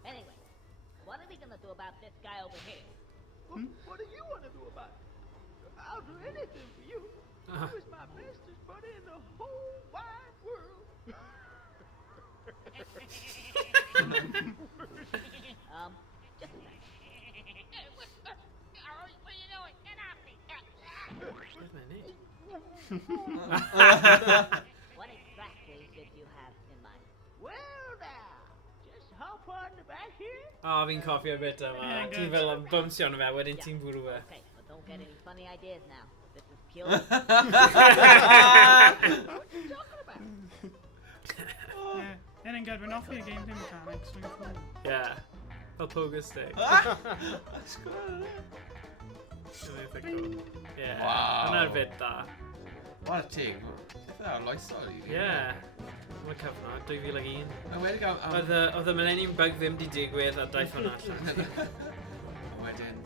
Anyway, what are we gonna do about this guy over here? What do you want to do about it? I'll do anything for you. You is my bestest buddy in the whole wide world. Just a second. many. What exactly did you have in mind? Well, now, just hop on the back here. O, fi'n cofio bit yma. Yeah, Ti'n good. fel yn bymsio yn fe, wedyn ti'n bwrw fe. Okay, but don't get any funny ideas now. This is pure. What you talking about? Yeah, it ain't good. We're not for your gameplay mechanics. We're for Yeah. Fel poker stick. Yeah. Wow. Hwna'r bit da. What a ting. Beth yna, loesol i fi. Yeah. Mae cyfnod, 2001. A wedi gael... Oedd y Millennium Bug ddim di digwydd a daeth hwnna allan. A wedyn...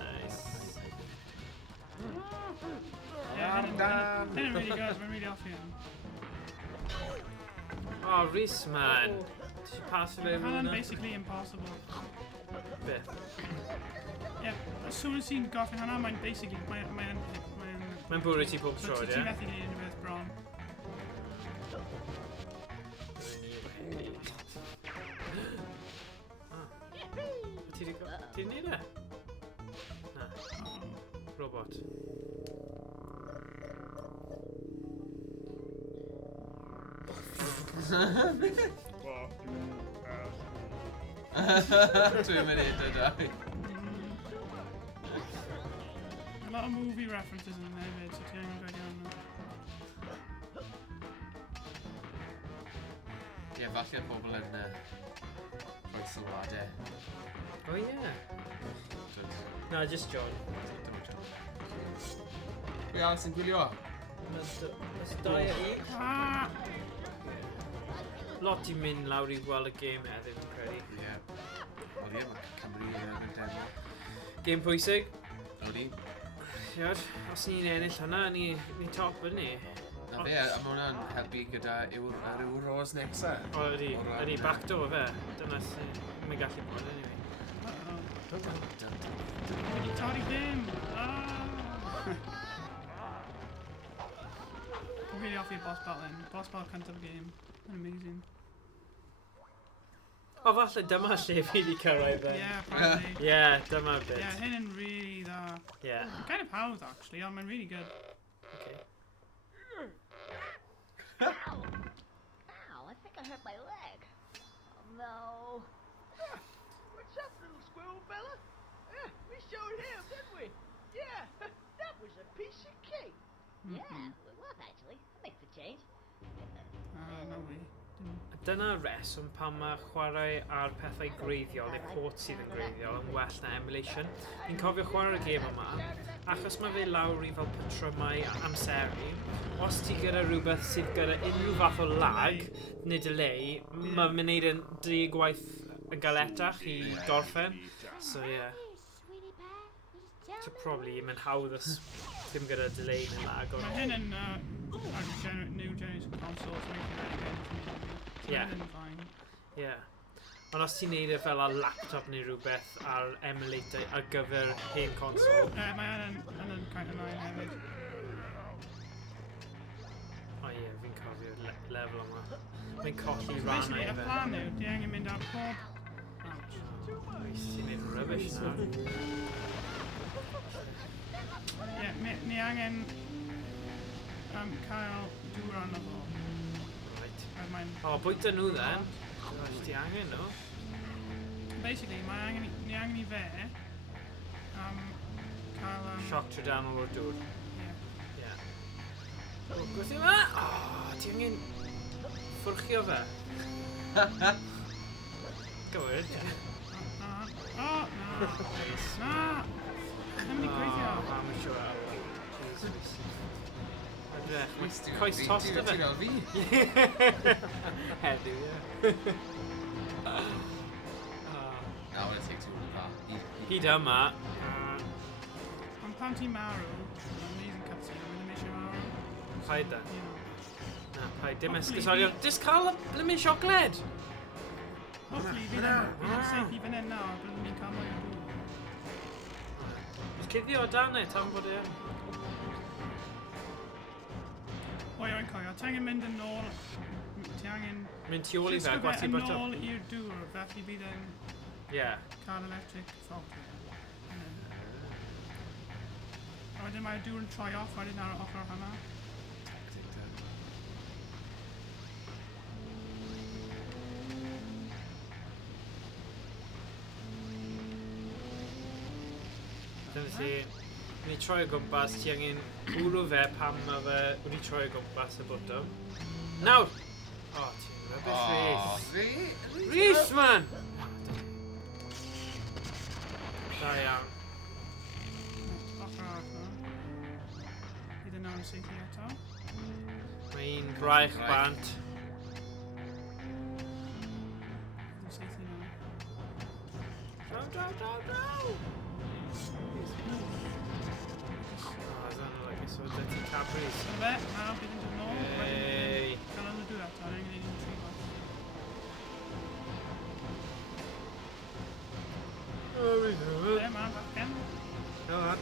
Nice. yeah, it Dan. ain't really good. We're really off here. Oh, Rhys, man. Did you pass it over Hannah's hwnna? basically impossible. Beth? Yeah, as soon as ti'n goffi hwnna, mae'n basically... Mae'n... Mae'n bwrw ti pob So tro, ti'n ie? methu gwneud unrhyw beth bron. Ti di neud e? Na, robot. Dwi'n mynd i dydau. A lot of movie references in there, mate, so ti angen gwneud hwnna. Ie, falle pobl yn rhoi sylwadau. Oh, yeah. Na, just John. Pwy arall sy'n gwylio? Ys dau a i. Ah! Lot i mynd lawr i gweld y game heddiw, dwi'n credu. Ie. Odi, mae Cymru yn y demo. Game pwysig. Odi. Iod, os ni'n ennill hwnna, ni top yn ni. Na fe, a mae hwnna'n helpu gyda yr Euros nesa. O, ydi backdoor fe. Dyna sy'n mynd gallu bod yn i fi. Wedi torri dim! Ah! We're really off your boss battle then. Boss battle cyntaf y game. Amazing. O, falle dyma lle fi wedi cyrraedd fe. Yeah, probably. Yeah, dyma'r bit. Yeah, hyn yn really dda. Yeah. Kind of hawdd actually, ond mae'n really good. Okay. Ow! Ow, I think I hurt my leg. Oh no. What's up, little squirrel fella? Yeah, we showed him, didn't we? Yeah, that was a piece of cake. Yeah, it was actually. That makes a change. No way. Dyna reswm pan mae chwarae ar pethau greiddiol neu port sydd yn greiddiol yn well na emulation. Ni'n cofio chwarae'r gêm yma, achos mae fe lawr i fel patrymau amseru. Os ti gyda rhywbeth sydd gyda unrhyw fath o lag neu delay, mae'n gwneud yn dri gwaith yn galetach i gorffen. So yeah. So probably mae'n hawdd os ddim gyda delay neu lag. Mae hyn yn new generation console, so mae'n really good. Yeah. Fine. Yeah. Ond os ti'n neud e fel ar laptop neu rhywbeth ar emulator ar gyfer hen console. Mae hyn yn kind of annoying hefyd. O ie, fi'n cofio'r lefel yma. Mae'n colli rannau Basically, y fe. plan nhw, di angen mynd ar pob... Oes, ti'n neud rubbish na. Ie, ni angen cael dŵr arno fo. Right. Mae'n... O, bwyta nhw then. Oes, ti angen nhw. Basically, ni angen i fe cael... Shock trydanol o'r dŵr. Ie. Ie. O, gwrs i yma! O, ti angen ffwrchio fe. Gywir. O, na! Na! Ddim wedi gweithio. O, YnChwarae. Jesus. Edrych, mae coes tost o fe. Ti'n fel fi? Heddiw, ie. Na, well, it takes you all that. Hyd yma. Ond pan ti'n marw, amazing cutscene, mae'n ddim eisiau marw. Paid da. You know. Na, paid. Dim esgusodio. Just cael y blymin siocled! Hopefully, fi'n safe i fan hyn nawr, byddwn ni'n cael mwy o dŵr. Just cuddio o dan e, tan bod e. O, iawn cofio, ti angen mynd yn ôl... Ti angen... Mynd tu ôl i fe, Llusgo gwasi yn bwyta. ôl i'r dŵr, felly bydd yn Ie. cael electric fault. wedyn mae dŵr yn troi off wedyn ar y ochr hwnna. Tactic da. Dyna ti, ni troi o gwmpas, ti angen bwrw fe pan mae fe wedi troi o gwmpas y bwtwm. Nawr! O, ti'n rybys Rhys. Rhys, man! Da iawn. Ochr arall nhw. Hyd yn oed yn seithi eto. Mae un braich bant. Yn seithi nhw. Draw, draw, draw, draw! Oh, is that not like a sort of dirty Cadbury's? Dyna fe, nawr bydd yn dod nôl. Yay! Gael yn y dŵr eto, rhaid i ni ddim tri gwaith. Oh, we do it. Man, bachgen. Go on.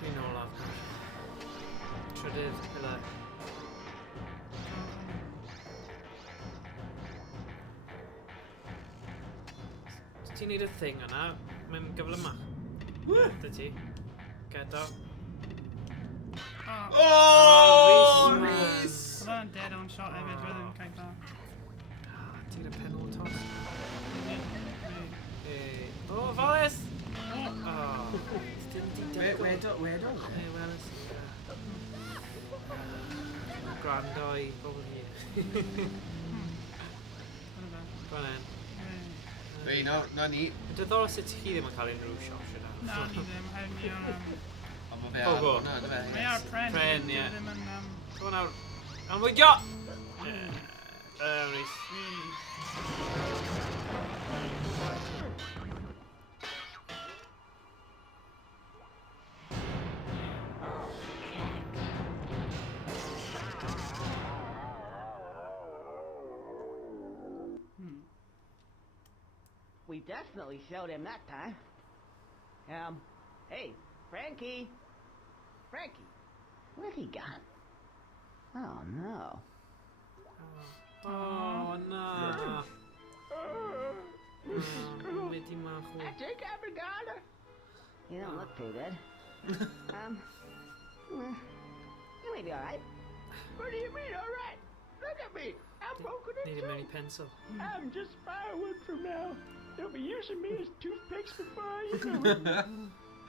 Fi'n olaf nawr. Trydydd, hyle. Ti'n neud y thing yna, mae'n gyflymach. Dy ti. Gedo. Oh, Rhys! Oedd hwnna'n dead on shot hefyd, roedd yn cael da. Ti'n y penol tos. O, Falys! O, dim di degol. Wedo. Hey, Welys. Gwrando i bobl hi. Dyna fe. Go on in. Wei, na ni. Diddorol sut chi ddim yn cael unrhyw siop sydd Na, ni ddim. Hefyd ni ar... Ond mae fe O, ar go. hwnna, dy fe. Mae ar pren. Pren, ie. Ddim yn... Go nawr. Anfwydio! Rhys. We definitely showed him that time. Hey, Frankie! Frankie, where'd he gone? Oh, no. O, na. Wedi machw. I think I forgot her. You don't look too good. You may be alright. What do you mean, all right? Look at me. I'm broken in Need a mini two. pencil. I'm just firewood from now. They'll be using me as toothpicks before you know it.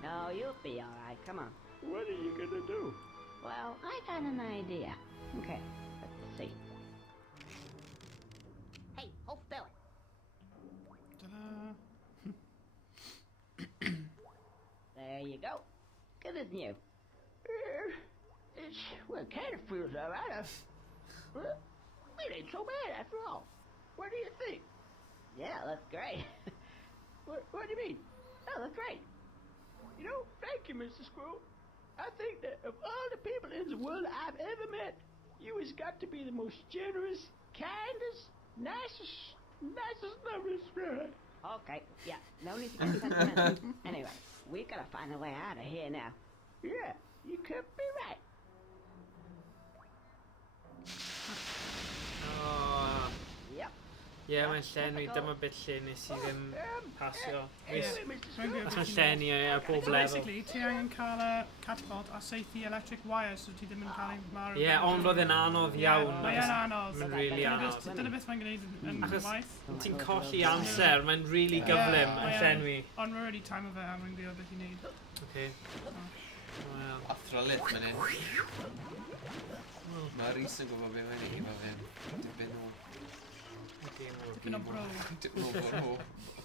No, you'll be alright. Come on. What are you gonna do? Well, I got an idea. Okay, let's see. Hey, hold still. Ta-da. There you go. Good as new. Well, it kind of feels all right. Well, it ain't so bad after all. What do you think? Yeah, looks great. What do you mean? Oh, looks great. You know, thank you, Mr. Squirrel. I think that of all the people in the world I've ever met, you has got to be the most generous, kindest, nicest, loveliest guy. Okay, yeah, no need to get sentimental. Anyway, we gotta find a way out of here now. Yeah, you could be right. O. Yep. Ie, mae'n llen i. Dyma bit lle nes i ddim pasio. Rhys. Mae'n Os mae'n llen i ar bob So lefel. basically, ti angen cael y catapult a seithi electric wires so ti ddim yn cael ei marw. Ie, ond roedd e'n anodd iawn. Mae'n anodd. Mae'n really anodd. Dyna beth mae'n gwneud yn Achos waith. ti'n colli amser, mae'n really gyflym yn llenwi. Ond mae'n really time o fe a mae'n gwneud beth i wneud. Okay. Wel. Athro lit fan hyn. Mae Rhys yn gwybod beth mae'n ei fe dipyn o... Dipyn o bro. Dipyn o bro.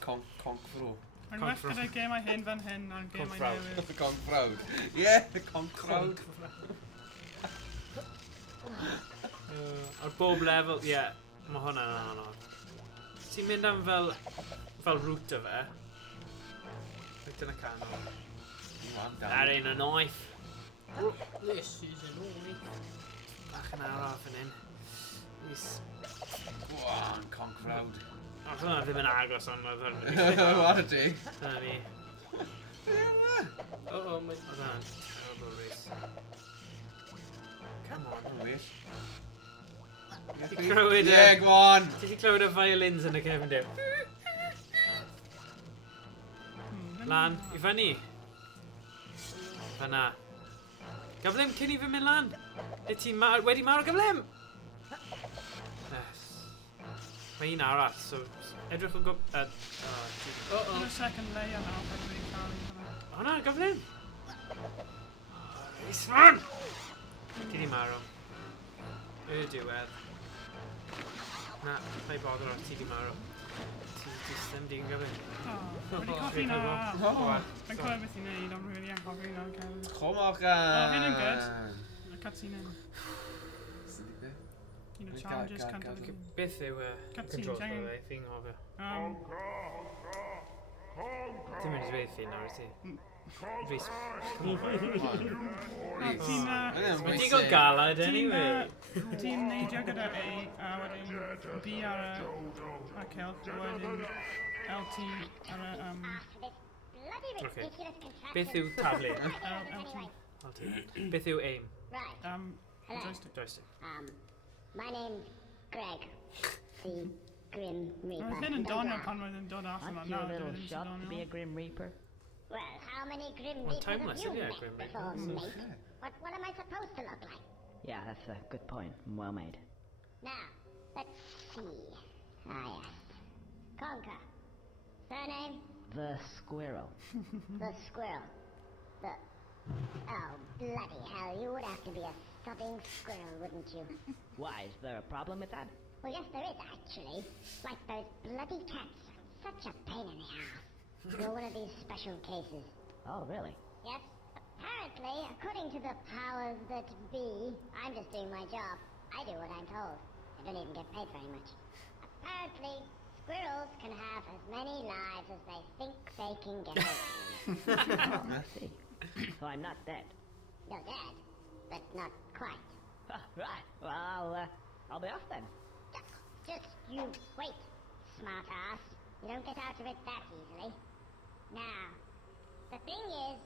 Conk bro. Mae'n well gyda gemau hyn fan hyn na'n gemau newydd. The Conk Proud. Yeah, the Conk Proud. Ar bob lefel, ie, mae hwnna'n anodd. Ti'n mynd am fel route o fe. Dyna canol. That ain't a knife. This is an all Bach yn araf yn hyn. Rhys. Gwan, Conk Proud. O, hwnna ddim yn agos ond oedd hwn. What a dig. Dyna ni. O, mae... Oedd hwnna'n terrible Rhys. Come on, yn well. Ti clywed Yeah, go on! Ti 'di clywed y violins yn y cefndir? Lan, i fyny. Fyna. Gyflym, cyn i fy mynd lan. Neu ti wedi marw gyflym? Yes. Mae un arall, so edrych yn gwb... Yn y second layer now, but we can't. O na, gyflym! Nice man! Ti di marw. Y diwedd. Na, mae bodr o, ti di marw. Ti ddim di'n gyflym. Wedi coffi na. Oh. Yn clywed beth i'n neud, ond rwy'n i'n coffi na. Kom Oh, hyn yn good. on! Y cutscene yn. Un o'r challenges cyntaf i. Beth yw Cutscene, controls angen. fe, fi'n ngofio. Conker! Ti'n mynd i ddweud fi nawr, ti? Rhys. Ti'n Mae digon galad, anyway. ti'n neidio gyda A, a wedyn B ar y cylch, a wedyn LT ar y Okay. Beth yw tablet? LT. Beth yw aim? Right. Joystick. Joystick. My name's Greg, the Grim Reaper. Roedd hyn yn donio pan roedd yn dod allan Aren't yna. you a little shocked to be a Grim Reaper? Well, how many Grim Well, Reapers timeless, have you yeah, met Grim Reaper. before, mate? What am I supposed to look like? Yeah, that's a good point. Well made. Now, let's see. Ah, yes. Conker. Surname? The squirrel. The Squirrel. The... Oh, bloody hell, you would have to be a sodding squirrel, wouldn't you? Why, is there a problem with that? Well, yes, there is, actually. Like those bloody cats. Such a pain in the ass. You're one of these special cases. Oh, really? Yes? Apparently, according to the powers that be, I'm just doing my job. I do what I'm told. I don't even get paid very much. Apparently, squirrels can have as many lives as they think they can get away with. Oh, I see. So I'm not dead. You're dead, but not quite. Right. Well, I'll be off then. Just you wait, smart ass. You don't get out of it that easily. Now, the thing is,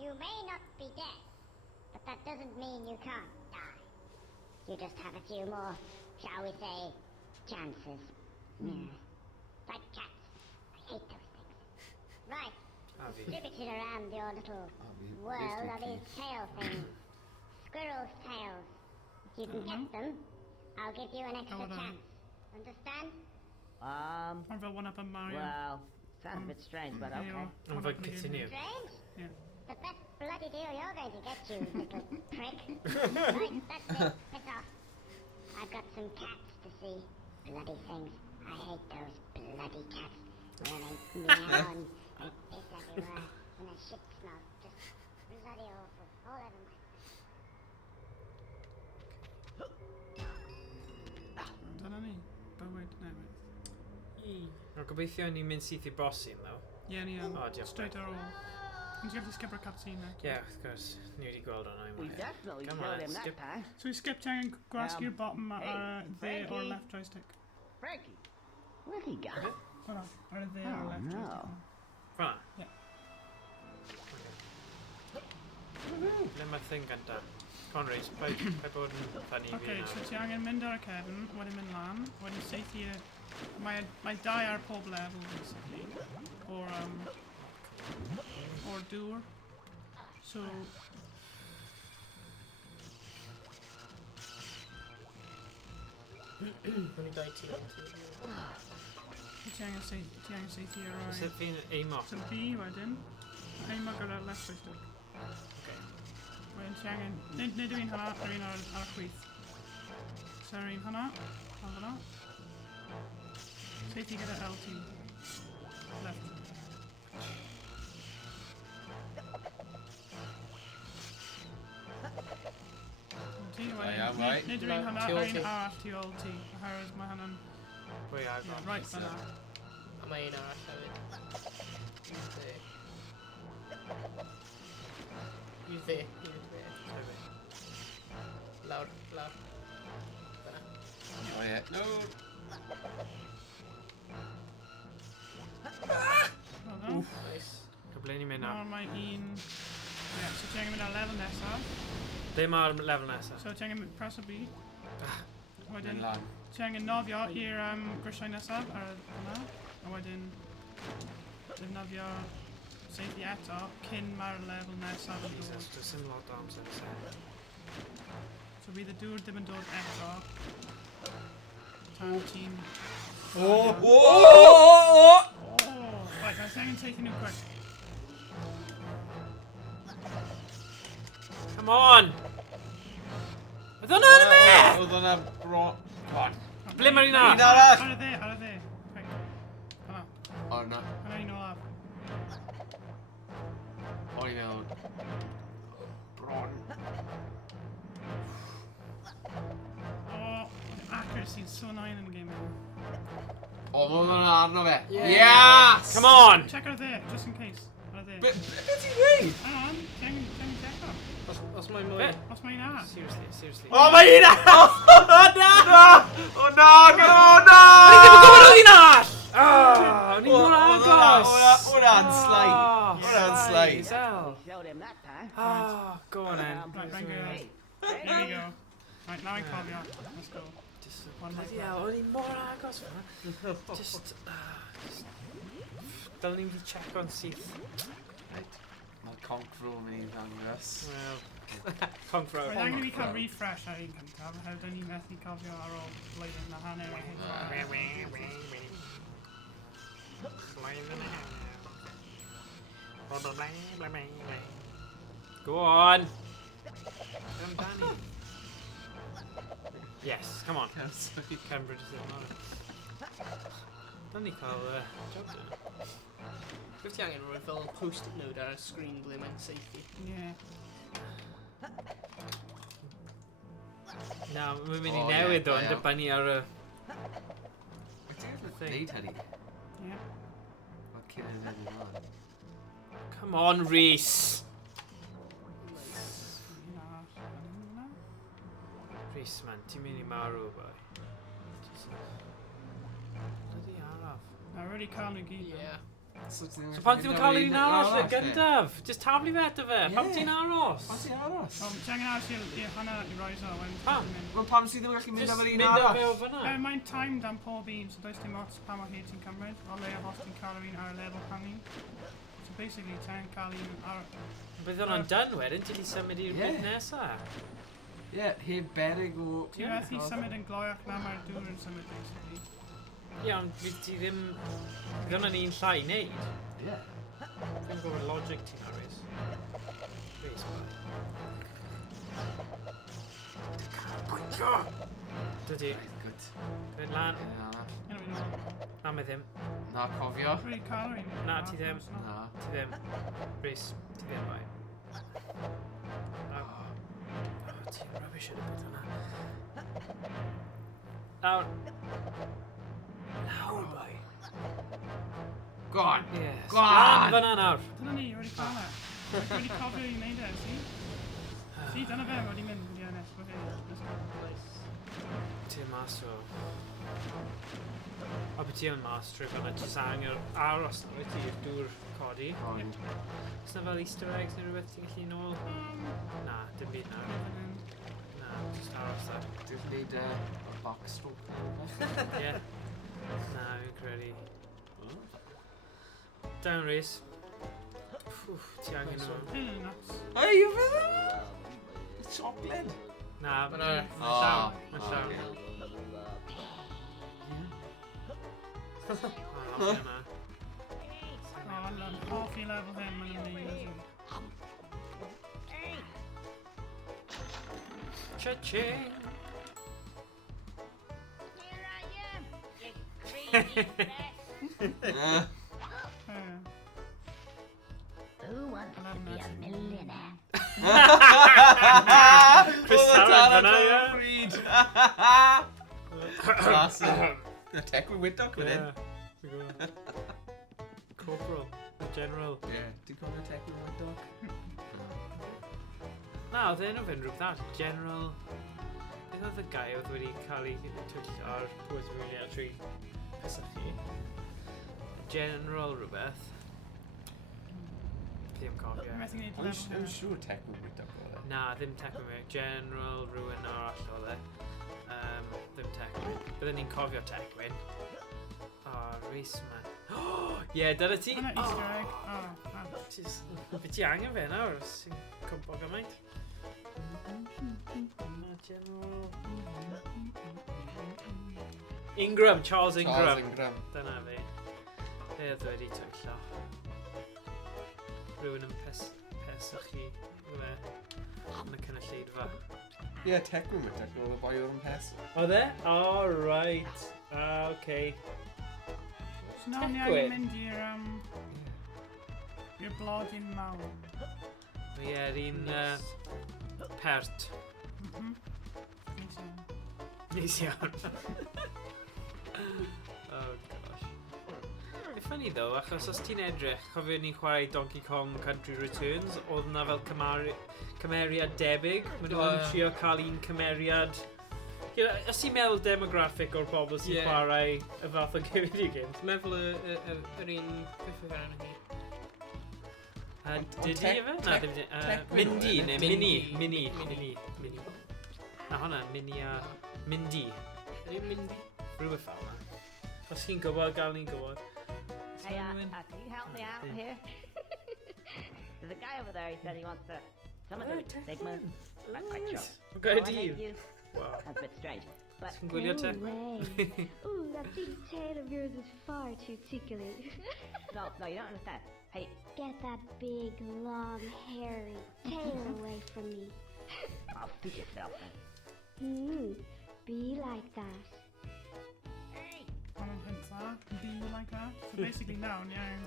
you may not be dead, but that doesn't mean you can't die. You just have a few more, shall we say, chances. Yeah. Like cats. I hate those things. Right. Distributed around your little world are these tail things. Squirrel's tails. If you can get them, I'll give you an extra chance. Understand? Or fel one up on Mario. Well, sounds a bit strange, but okay. Ond fe continue. Strange? Yeah. The best bloody deal you're going to get, you little prick. Right, that's it. Piss off. I've got some cats to see. Bloody things. I hate those bloody cats. Where they meow and piss everywhere. And the shit smells just bloody awful. All over my... Dyna ni. Bywyd newydd. O, gobeithio ni'n mynd syth i bosi, though. Ie, ni yn. O, diolch. Straight ar ôl. Ond ti'n gallu skipper cutscene na. Yeah, wrth gwrs. Ni wedi gweld hwnna. We definitely Come killed on, him that skip. time. So we skip angen gwasgu'r bottom ar hey, y dde o'r Frankie. left joystick. Frankie, what he got? Hwna, ar y dde o'r Oh, left no. joystick. Fana? Ie. Ble mae'r thing gynta? Conrys, paid bod yn ffynnu fi Okay, so nawr. ti angen mynd ar y cefn, wedyn mynd lan, wedyn seithi y... Mae dau ar pob level, basically. O'r dŵr. So... Only die TNT. Ti angen seithi ar Sut rai. fi'n aimo? So B wedyn, aim ar gyda'r left joystick. Wedyn ti angen... Nid yw'n hwnna, yr un ar y chwith. So yr un hwnna, ar hwnna. Seithi gyda LT. Left. Iawn, right. Nid yw'n hwnna, Tu ôl yr ti. un arall tu ôl ti. Oherwydd mae hwnna'n... Pwy Yeah, agor? right fanna. A mae un arall hefyd. Un fe. Lawr, lawr. Dyna. Oh, yeah. No! Fel dda. Nice. Ble ni'n mynd nawr? Nawr mae un... Ie, so ti angen mynd ar lefel nesaf. Ble mae'r lefel nesaf? So ti angen press o B. Yn Wedyn, lan. ti angen nofio i'r grisiau nesaf ar hwnna. A wedyn, defnyddio seithi eto cyn mae'r lefel nesaf yn dod. Jesus, does dim lot o amser yn sen. So bydd y dŵr ddim yn dod eto. Tan ti'n... Oh! Right, I angen taking nhw quick. Come on! Oedd hwnna yn y me! Oedd hwnna bro... Come on. Ble mae'r un Un arall? arall! Ar y dde, ar y dde. Quick. Hwnna. O, na. Hwnna un o laf. O, i mewn. Bron. Oh, the accuracy is so annoying in the game. O, mae hwnna arno fe. Yeah. Yes! Come on! Check ar y dde, just in case. Ar y dde. Be ti'n dweud? Hang on, ti angen check o. Os mae'n mwy... Os mae un arall. Seriously, seriously. O, mae un arall! O, na! O, na! O, na! O'n i ddim yn gwybod oedd un arall! O'n i mor agos! Hwna'n slai. Hwna'n slai. Showed him that time. Oh, go on then. Right, bring it on. There we go. Right, now I cofio. Let's go. Just, One more bloody hell, o'n i mor agos fan. Just... Dylwn ni'n mynd i check o'n syth. Right. Mae Conker o'n mynd i ddangos. Wel... Conker Roedd angen i fi cael refresh ar un cyntaf, oherwydd o'n i methu cofio ar ôl blwyddyn a hanner o hyn. Go on! Amdani. Yes, come on. Cambridge is it not? Dyn ni cael job dyn. Gwyd ti angen rhoi fel post-it note ar y screen ble mae'n seithi. Yeah. Na, mae'n mynd i O, newid ie, o, yn ie. dibynnu ar y... Wyt ti'n gwneud hynny? Yeah. Mae cyn yn mynd i lan. Come on, Rhys! Un arall. Hwnna. Rhys, man, ti'n mynd i marw, boi. Bloody araf. Na, wedi cael nhw gyd. Yeah. So pan ti'n cael un arall, gyntaf? Just taflu fe eto fe, pam ti'n aros? Pam ti'n aros? O, ti angen aros i'r hana i roes o. Pam? Wel, pam sydd ddim yn gallu mynd Just efo'r mynd un â fe arall? o fyna. Mae'n timed am pob un, so does dim ots pa mor hyd ti'n cymryd, o leiaf os ti'n cael un ar y lefel pan un. So basically, ti'n cael un ar... Bydd hwnna'n done wedyn, ti'n i symud i'r bit nesa. Ie, heb berig o... Ti'n methu symud yn gloiach na mae'r dŵr yn symud, basically. Ie, ond fydd ti ddim... Bydd hwnna'n un llai i wneud. Ie. Ddim gwybod logic ti'n arwys. Rhys, boi. Dydy. Good. Gwyd lan. Yna fi'n ôl. Na, me ddim. Na, cofio. Wedi cael un. Na, ti ddim. Na. Ti ddim. Rhys, ti ddim, boi. Oh, ti'n rubbish yn y byd hwnna. Nawr. Nawr, boi. Go on. Yes. Go on. Lan fyna nawr. Dyna ni, wedi cael e. Wedi cofio i wneud e, si? Si, dyna fe wedi mynd wedi ennill. Let's go. Ti'n mas o... O, beth ti'n mas trwy fyna, jyst angen aros na wyt ti'r dŵr codi. On. Oes na fel Easter eggs neu rhywbeth ti'n gallu nôl? Na, dim byd na. Na, jyst aros na. Dwi'n gwneud y backstroke neu rhywbeth. Ie. Na, fi'n credu. Down, Rhys. Ffwff, ti angen nhw. Hyn nuts. Ei, yw fe dda? Chocolate. Na, Ma' mae'n na- llawn. Mae'n O, llawn. ocê. O, yna. O, yn hoff i lefel hyn, mae'n amazing. Cha-ching! Here I am, you greedy bastard. Who wants to be a millionaire? Chris Tarrant fyna, ie. Bryd. Classic. Y tech with Wyddock fan hyn. Ie, fi'n gwybod. Corporal, the general. Ie. Dwi'n cofio tech with Wyddock? Na, oedd enw fe'n rhywbeth that. General... Beth oedd y gai oedd wedi cael ei twll ar pwys wyliau trwy pysychu? General rhywbeth. Beth Dim cofio. I methu neud Yn lefel hynna. siŵr Tecmo Bwyta o dde. Na, ddim Tecmo. General, rhywun arall o dde. Ddim Tecmo. Byddwn ni'n cofio Tecwyn. Reis man. Ie, dyna ti. Hwnna Easter egg. Be ti angen fe nawr? Sy'n cwmpo gymaint. General. Ingram, Charles Ingram. Charles Ingram. Dyna fi. Fe oedd wedi twyllo. Rhywun yn pesach chi. Yn y cynulleidfa. Ie, Tecmo Bwyta, oedd y boi o'r ymhes. O dde? Oh, right. Okay. So nawr ni Tecwyn. angen mynd i'r blodyn mawr. Ie'r un pert. Neis iawn. Oh gosh. It's funny though, achos os ti'n edrych, cofio ni'n chwarae Donkey Kong Country Returns, oedd na fel cymeriad debyg. Mae nhw'n trio cael un cymeriad. Os ti'n meddwl demographic o'r bobl sy'n chwarae y fath o video games? Meddwl yr un beth oedd yn hi. Didi efe? Na, ddim Didi. Mindy, neu Mini. Na hwnna, Mini a Mindy. Ydy'n Mindy? Rhywbeth fel yna. Os chi'n gwybod, gael ni'n gwybod. Hey, can you help me out here? There's a guy over there, he said he wants some of the Sigmas. I'm quite sure. Good Oh, I idea. hate you. Wow. That's a bit strange. But Chi'n gwylio te? way. Ooh, that big tail of yours is far too tickly. no, you don't understand. Hey, Get that big, long, hairy tail away from me. I'll suit yourself then. Be like that. Common hints are, be like that. So basically now ni angen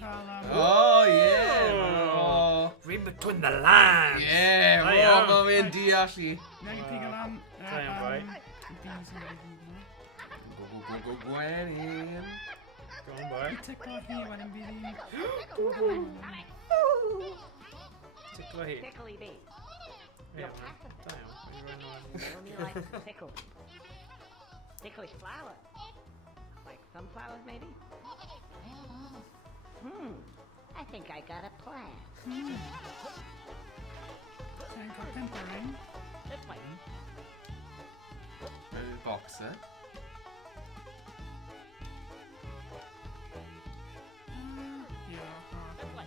cael... Oh, yeah! Read between the lines. Yeah, Oh, mae'n deall i. Ni angen pigo lan... Try and right. Bees and everything. Go, Gwenyn. Go on, boy. Tickle hi wedyn bydd hi'n... Tickle hi. Tickly bee. Yeah, You'll pass it. da iawn. You'll need like some pickles. Ticklish flower. Like sunflowers, maybe? I think I got a plan. Ti'n cael pimper ring. This way. Mae'n boxer. This way.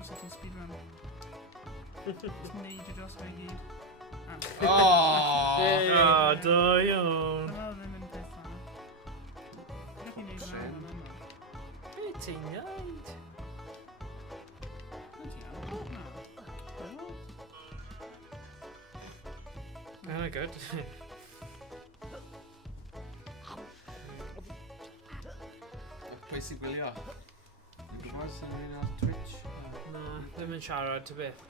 Os ydych chi'n speedrun. Just neud y dros fe i gyd. Oh! Oh, da iawn. Dyna ddim yn peth dda. Ydych chi'n neud hwnna yn yma? Be ti'n neud? Oh, good. Pwy sy'n gwylio? Dwi'n gwybod sy'n rhywun ar Twitch. Na, ddim yn siarad, ty beth.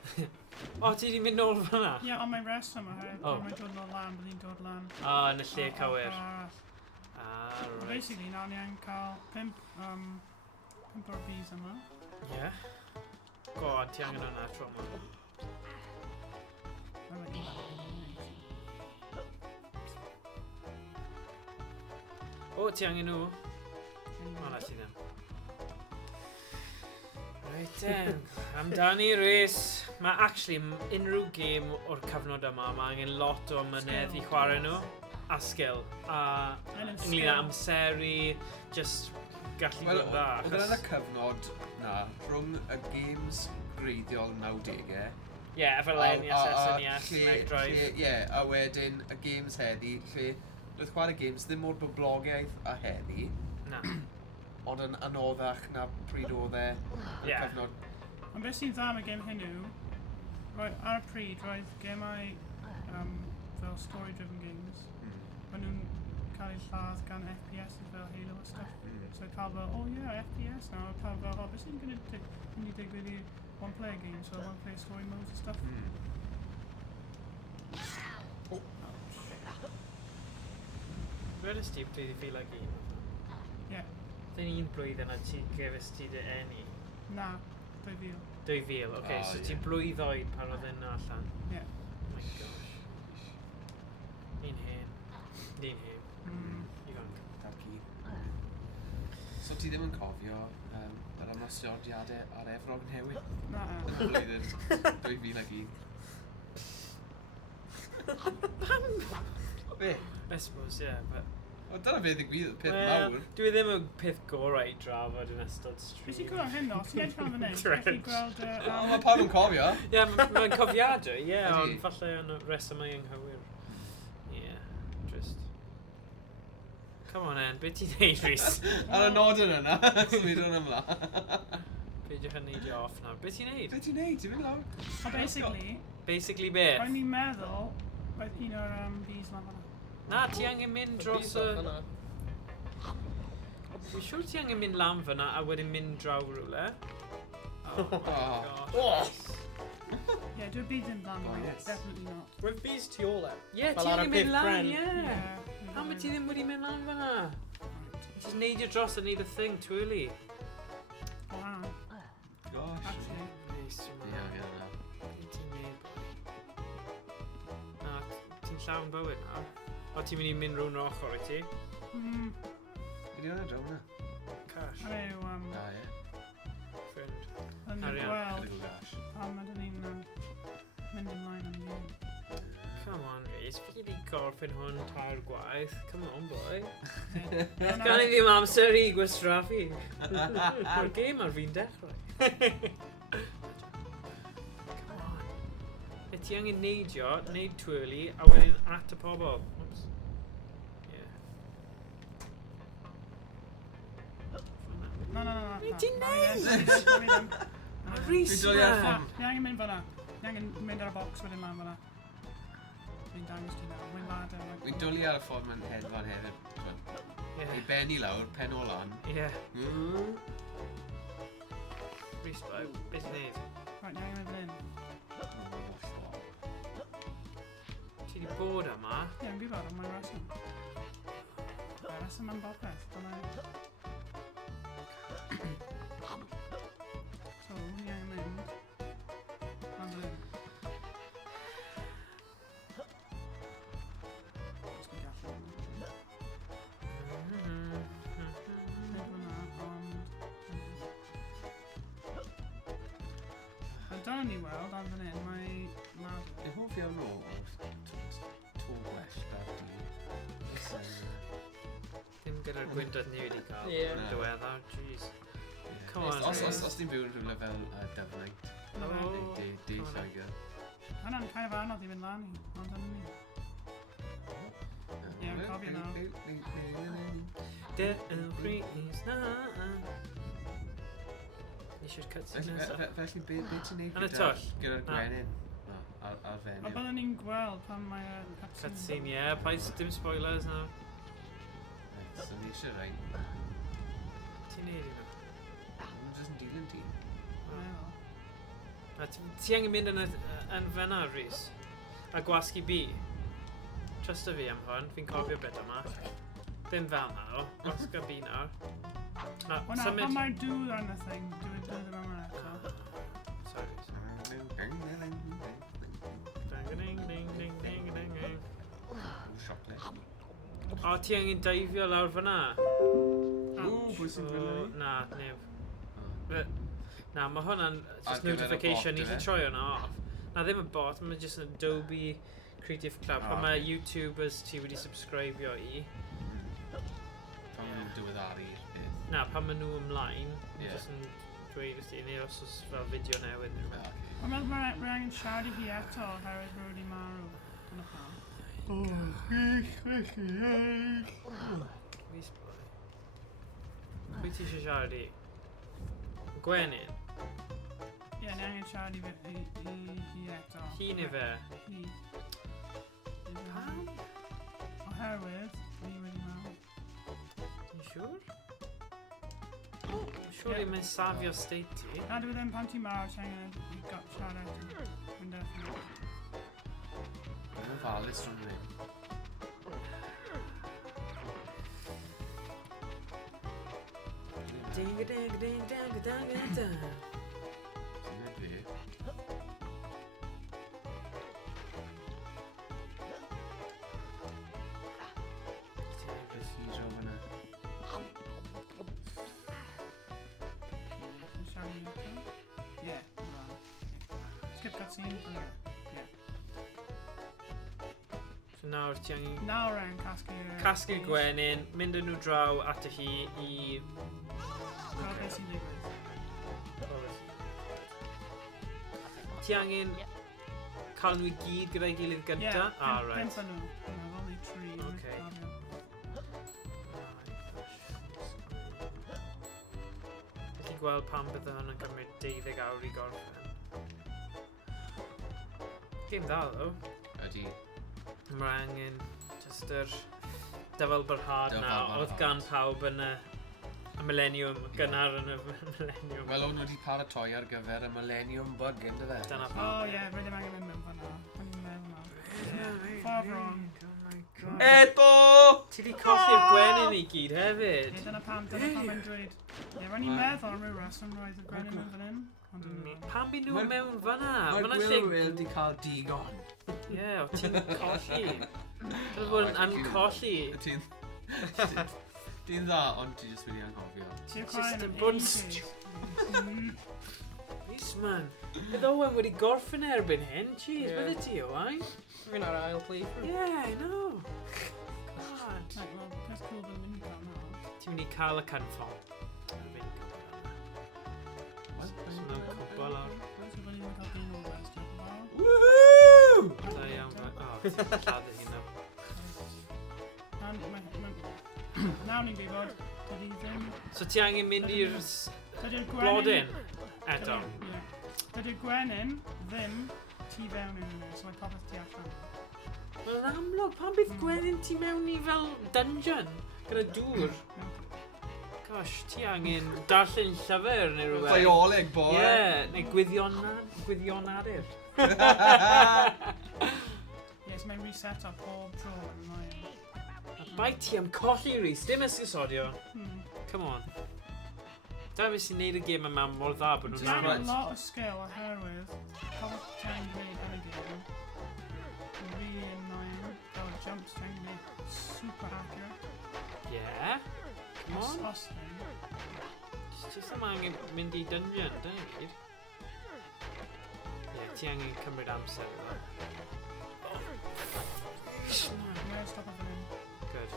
O, ti di mynd nôl fan'na? Ie, ond mae'n rest yma hefyd. Oh. Mae'n dod nôl lan, bydd hi'n dod lan. O, yn y lle cywir. Right. Basically, nawr ni angen cael pimp o'r bees yma. Ie. Go on, ti angen hwnna tro yma. O, ti angen nhw? O, na ti ddim. Right then, amdani Rhys. Mae actually unrhyw gêm o'r cyfnod yma, mae angen lot o mynedd i chwarae nhw. A skill. A ynglyn â amseru, just gallu Wel, bod yn dda. oedd yna cyfnod na, rhwng y games greiddiol 90au. Ie, efo Lenius, SNES, Mega Drive. Ie, a wedyn y games heddi, lle roedd chwarae games ddim mor boblogaidd a heddi, Na. ond yn anoddach na pryd oedd e y Ie. cyfnod. Ond beth sy'n dda am y gêm hyn yw, ar y pryd roedd gemau fel story-driven games, maen nhw'n cael eu lladd gan FPS fel Halo a stuff. So cael fel, oh yeah, FPS now, cael fel, oh, beth sy'n mynd i digwydd i one-player games, so one-player story modes and stuff. Rydys ti pryd i ffeil ag un? Ie. Dyn un blwyddyn a ti gefys ti dy eni? Na, 2000. 2000, oce, Oh, so ie. ti blwydd pan oedd yna allan? Ie. Oh my gosh. Ni'n hen. Ni'n hen. Ifanc. Taki. So ti ddim yn cofio yr ymosodiadau ar Efrog Newydd Na. yn y flwyddyn 2001? Be? I suppose, yeah, but... O, dyna beth ddigwyddodd, peth Wel, mawr. dwi ddim yn peth gorau i drafod yn ystod Beth stream. ti'n gweld hyn ddo? Ti'n edrych fan fan hyn? Trench. Ti'n gweld... O, mae pawb yn cofio. Ie, mae'n cofiadau, ie, Ydi. ond falle yn y resymau anghywir. Ie, just... Come on, En, beth ti'n neud, Rhys? Ar y nodyn yna, symudwn ymlaen. Peidiwch yn neidio off nawr. Beth ti'n neud? Be ti'n neud? Ti'n mynd lawr? O, basically, Basically beth? roedd ni'n meddwl, roedd un o'r bees ma fan'na. Na, ti angen mynd dros y... Dwi'n siŵr ti angen mynd lan fyna a wedyn mynd draw rhywle. Oh my gosh. Ie, dwi'n byd yn dan. Oh, yes. Definitely not. Roedd bees tu ôl e. Ie, ti Fel ar y angen mynd peth lan, bren. ie. Ie. Pam ti ddim wedi mynd lan fyna? Just neidio dros a neud y thing, twirly. Wow. Gosh. Actually. Nice, Ie, man. ie, ie. Be ti'n neud? Na, ti'n llawn bywyd nawr. O, ti'n mynd i mynd rhwng yr ochr i ti? Ydi hwnna draw hwnna? Cash. Ar yw, Da, ie. Friend. yn Carry on. gweld Little gash. pan ydyn ni'n mynd ymlaen am ni. Come on, Rhys. Fi wedi gorffen hwn tair gwaith. Come on, boy. Dyna- Gan i ddim amser i gwastraffu. Mae'r gêm ar fi'n dechrau. Come on. E ti angen neidio, neud twirly, a wedyn at y pobl. Oops. Yeah. Na. Be ti'n Na, neud? na, na, na, na. Rhys, Dwi'n dod i'r man. ffôn. Ni angen mynd fan'na. Ni angen mynd ar y bocs wedyn lan fan'na. Fi'n dangos ti nawr. Mae'n ladder. Wy'n dwlu ar y ffordd mewn hedfan hefyd. Ei Yeah. benni lawr, pen o lan. Yeah. Rhys, beth ti'n neud? Right, ni angen mynd fan hyn. Ti wedi bod yma? Ie, yn gwybod, ond mae'n reswm. Mae'n reswm am bob peth. Dyna... So, ni angen mynd. Lan fan hyn. Os dwi'n gallu. Nid hwnna, ond... Dyna ni weld ar fan hyn, mae... Dwi'n hoff iawn o to gwellt ar di. Dim gyda'r gwyndod ni wedi cael. Ie. Yn diweddar, jeez. Come on, Os ti'n byw yn rhywle fel Dyfnaint, neu De Lloegr. Hwna'n kind of anodd i fynd lan i, ond dyna ni. Ie, yn cofio nawr. The Rhys na. Ni eisiau'r cutscene nesaf. Felly, be ti'n neud Yn y twll? gyda'r Na. gwenyn? Ar O fenyw. byddwn ni'n gweld pan mae'r Cutscene, ie. Paid dim spoilers nawr. So ni eisiau rhain. Ti'n neud i nhw? Mae'n jyst yn dilyn ti. A ti angen mynd yn fyna, Rhys. A gwasgu bi. Trusta fi am hwn, fi'n cofio beth yma. Dim fel nawr, gwasgu bi nawr. Na, Hwna, symud... pan mae'r dŵr ar y thing, dwi'n dod yn yma eto. Sorry. Ding, ding, ding, ding, ding, ding, ding. Siocled. O, ti angen daifio lawr fyna? Ww, pwy sy'n gwneud? Na, neb. Na, mae hwnna'n Ar just gyfer y notification, bot, ni ife? chi'n troi hwnna off. Na, ddim y bot, mae just yn Adobe Creative Cloud. Pan mae YouTubers ti wedi subscribio i. Pan maen nhw'n diweddaru beth. Na, pan maen nhw ymlaen, Ie. just yn dweud wrth i, neu os oes fel fideo newydd neu rhywbeth. Ond mae angen siarad i hi eto, oherwydd rwy'n wedi marw. Dyna pam. Rhys boy. Pwy ti eisiau siarad i? Gwenyn? Ie, ni angen siarad i hi eto. Hi neu fe? Hi. Pam? Oherwydd, ni wedi marw. Ti'n siŵr? Surely mae'n safio state ti. Na, dwi ddim pan ti marw, ti angen siarad eto. Dwi'n definitely. Mae'n falus rhwng ni. Ding a ding a ding dang a dang a dang. Ti'n neud fi? Beth hi draw fyna? cutscene. So nawr ti angen Nawr yn casglu'r gwenyn, mynd â nhw draw at hi i... Fel beth sy'n digwydd. Ti angen cael nhw i gyd gyda'i gilydd gynta? Right. Pimp nhw. Fel neu 3. Okay. Felly gweld pam bydde hwn yn cymryd 12 awr i gorffen. Game dda, ddo. Ydy. Mae angen just yr dyfal byrhad Dyfal na, oedd byrhad. gan pawb yn y millennium, gynnar yn y millennium. Wel, o'n nhw wedi paratoi ar gyfer y Millennium Bug, ynddo fe? Dyna Oh pam. ie, rydym angen mynd mewn fan'na. O'n i'n meddwl na. Far wrong. Eto! Ti di colli'r gwenyn i gyd hefyd. Ie, dyna pam mae'n dweud. Ie, ro'n i'n meddwl am ryw reswm roedd y gwenyn mewn fan hyn. Ond dwi'n meddwl. Pam byd nhw mewn fan'na? Mae'r Ma' 'na Gwylwyr wedi cael digon. Ie, o ti'n colli. Dwi'n bod yn colli. Ti'n dda, ond ti jyst wedi anghofio. Ti'n Just crying yn am bod yn ages. Is man. Bydd Owen wedi gorffen erbyn hyn. Jeez, Ie. bydde ti Owen? Rwy'n ar ail playthrough. Yeah, I know. God. Right, wel, peth cool dwi'n mynd i gael nawr. Ti'n mynd i cael y cynffon. So mae'n cwbl ar... So fan i'n cael dyn o rest, diolch yn fawr. Woohoo! Da iawn. O, ti'n lladd hi nawr. Nawr ni'n gwybod, dydy ddim... So ti angen mynd i'r Dydy'r blodyn eto. Dydy'r gwenyn ddim tu fewn yn nhw, so mae popeth tu allan. Mae'n amlwg, pan bydd gwenyn ti mewn i fel dungeon gyda dŵr? Gosh, ti angen darllen llyfr neu rhywbeth. Bioleg, boy. Ie, neu gwyddion-adur. Yes, mae'n reset o pob tro yn annoying. Bai ti am colli Rhys, dim esgusodio. Come on. Da fi sy'n neud y gêm yma mor dda bod nhw'n Ti'n angen right. a lot o skill oherwydd popeth ti'n gwneud yn y game. Yn really annoying. Fel jumps ti'n gwneud super accurate. Yeah. Come on. Os thing. Just am angen mynd i dungeon, dyna gyd. Ie, ti angen cymryd amser iddo. Mae'n stop o fan hyn. Good.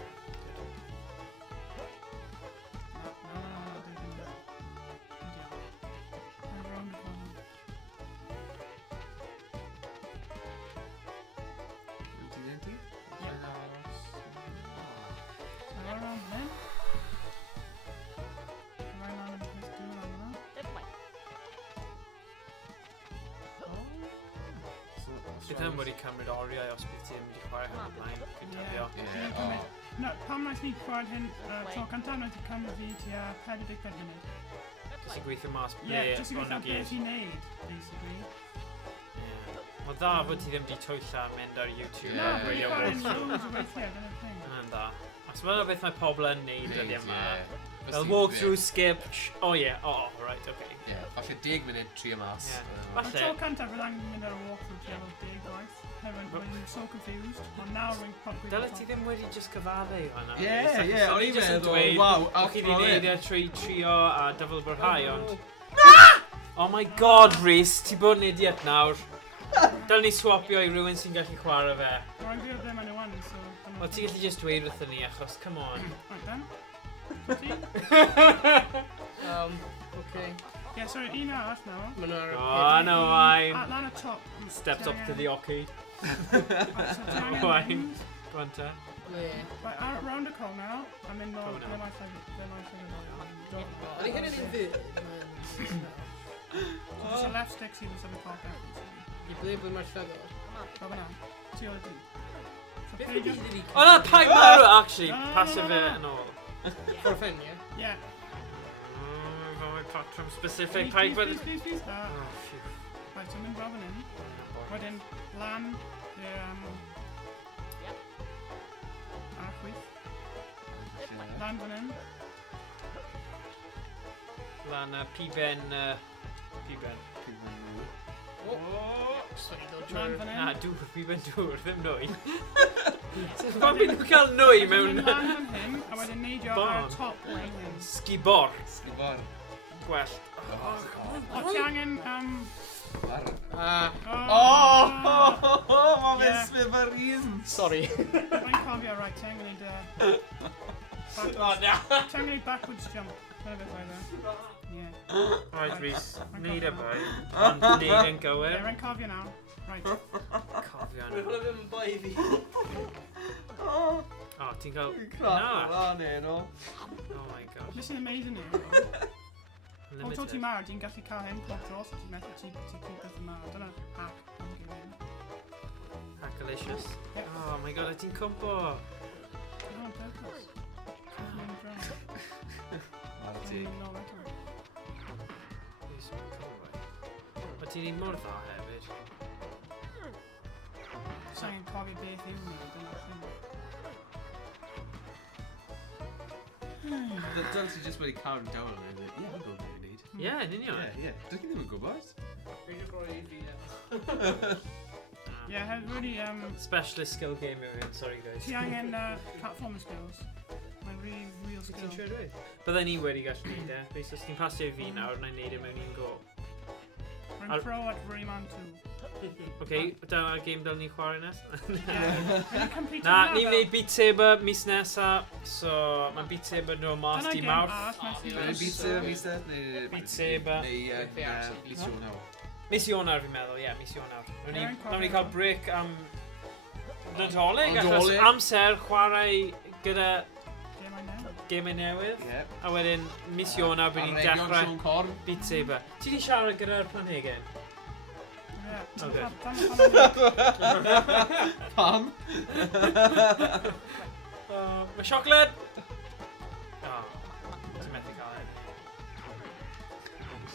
Bydd hyn wedi cymryd oriau os bydd ti'n mynd i chwarae hyn ymlaen. Fi'n dybio. No, pam wnaeth ni chwarae hyn tro cyntaf wnaeth i cymryd fi tua 45 munud. Jyst i gweithio mas ble Ie, jyst i o'n nhw gweithio beth gyd. i'n neud, basically. Mae dda fod ti ddim wedi twyllo a mynd ar YouTube Na, a fi'n gwylio chwarae'n walkthrough. loads o weithiau, dyna'r thing. Yn dda. Os mae'n beth mae pobl yn neud dyddi yma. Fel Fel walkthrough, skip, oh yeah, oh, right, okay. Ie, falle 10 munud trio mas. Ie. Mae Falle. tro cyntaf fydd angen mynd ar y walkthrough tua fel 10 gwaith. Hefyd, mae'n so confused. Ond nawr rwy'n probably... Dyle ti ddim wedi just gyfaddu hwnna. Ie, Achos ie, o'n o'n i i'n jyst yn meddwl, dweud, waw, o chi wedi athro neud e. e trwy trio a dyfel byrhau, ond... Oh my god, Rhys, ti bod yn idiot nawr. Dyle ni swapio i rhywun sy'n gallu chwarae fe. Rwy'n gwybod ddim yn ywan, so... O, ti gallu just dweud wrthyn ni, achos, come on. Right then. Ti? Okay. Yeah, sorry, un arall nawr. Ma'n ar y... Oh, no, I Lan y top. stepped up to the oki. Right, Wine. Go on, te. Le. Right, round y col nawr. I'm in Oh, nôl. no. Ble mae llygad? O'n i hyn yn un fydd. Just y left stick sydd yn sefyll popeth. I ble bod mae'r llygod. Fel fyna. Ti oedd di. So Beth peidio- ydi di... O, na, paid marw, actually. No, no, no, Pasio no, fe no. yn ôl. Forfen, ie? Yeah. Fel mae platform specific. Please, Paid please, bod... please, please, please. Oh, phew. Right, so mynd draw fan hyn. Wedyn, lan i'r... Ar y chwith. Lan fan hyn. Lan piben... Piben. Sorry, don't Lan fan Na, hyn. dŵr, piben dŵr, ddim nwy. Pan byd nhw'n cael nwy mewn... Wedyn lan fan hyn, a wedyn neidio ar y Barn. top fan hyn. Sgibor. Sgifar. Gwell. O ti angen Mae fe'n Yeah. smith ar un! Sorry. Rwy'n cofio, right, so I'm going to Oh, no. So I'm going to backwards jump. Kind of bit like that. Yeah. Right, Rhys. Neud e, boy. Ond neud yn Yeah, gywir. rwy'n cofio now. Right. Cofio Mae'n nhw. hwnna ddim yn boi fi. O, ti'n cael... Crap Na. o'r rhan no. Oh my god. This is amazing here. O to ti Limited. marw, ti'n gallu cael hyn pob dros, o ti'n methu ti'n beth yn marw. Dyna hack. I'm giving. Hackalicious. Yeah. Oh my god, a ti'n cwmpo. No, on purpose. I'm drunk. Ar ti. No, better. Rhys, mae'n cymryd. O ti'n ei mor dda hefyd. Sa'n cofio beth yw nhw, dyna'r thing. Dyl ti just wedi cael yn dawel yn dweud, ie, mae'n gwybod beth i wneud. Ie, yn union. Ie, ie. Dych chi ddim yn gwybod? Fi'n rhoi i fi. Yeah, has really, Specialist skill game yw hyn, sorry guys. ti angen platform skills. Mae'n really real Wyt skill. ti'n siŵr dweud? Byddai ni wedi gallu neud e. Rhys, os ti'n pasio i fi nawr, na i neud e mewn un go. Rwy'n pro at Rayman 2. Oce, dyna'r game dal ni chwarae nes. Yeah. Complete Na, ni'n neud Beat Saber mis nesa, so mae Beat Saber nhw mas di mawrth. Beat Saber, mis nes, neu... Beat Saber. Neu mis Ionawr. Mis Ionawr fi'n meddwl, ie, mis Ionawr. Ie, Nawn ni cael break am Nadolig, achos Nadolig. amser chwarae gyda Game I know. gemau newydd. Ie. A wedyn, mis Ionawr bydd ni'n dechrau Sion Corn. Beat Saber. Ti di siarad gyda'r planhigyn? Yeah. Okay. Pam? Mae siocled! O, ti'n methu cael e.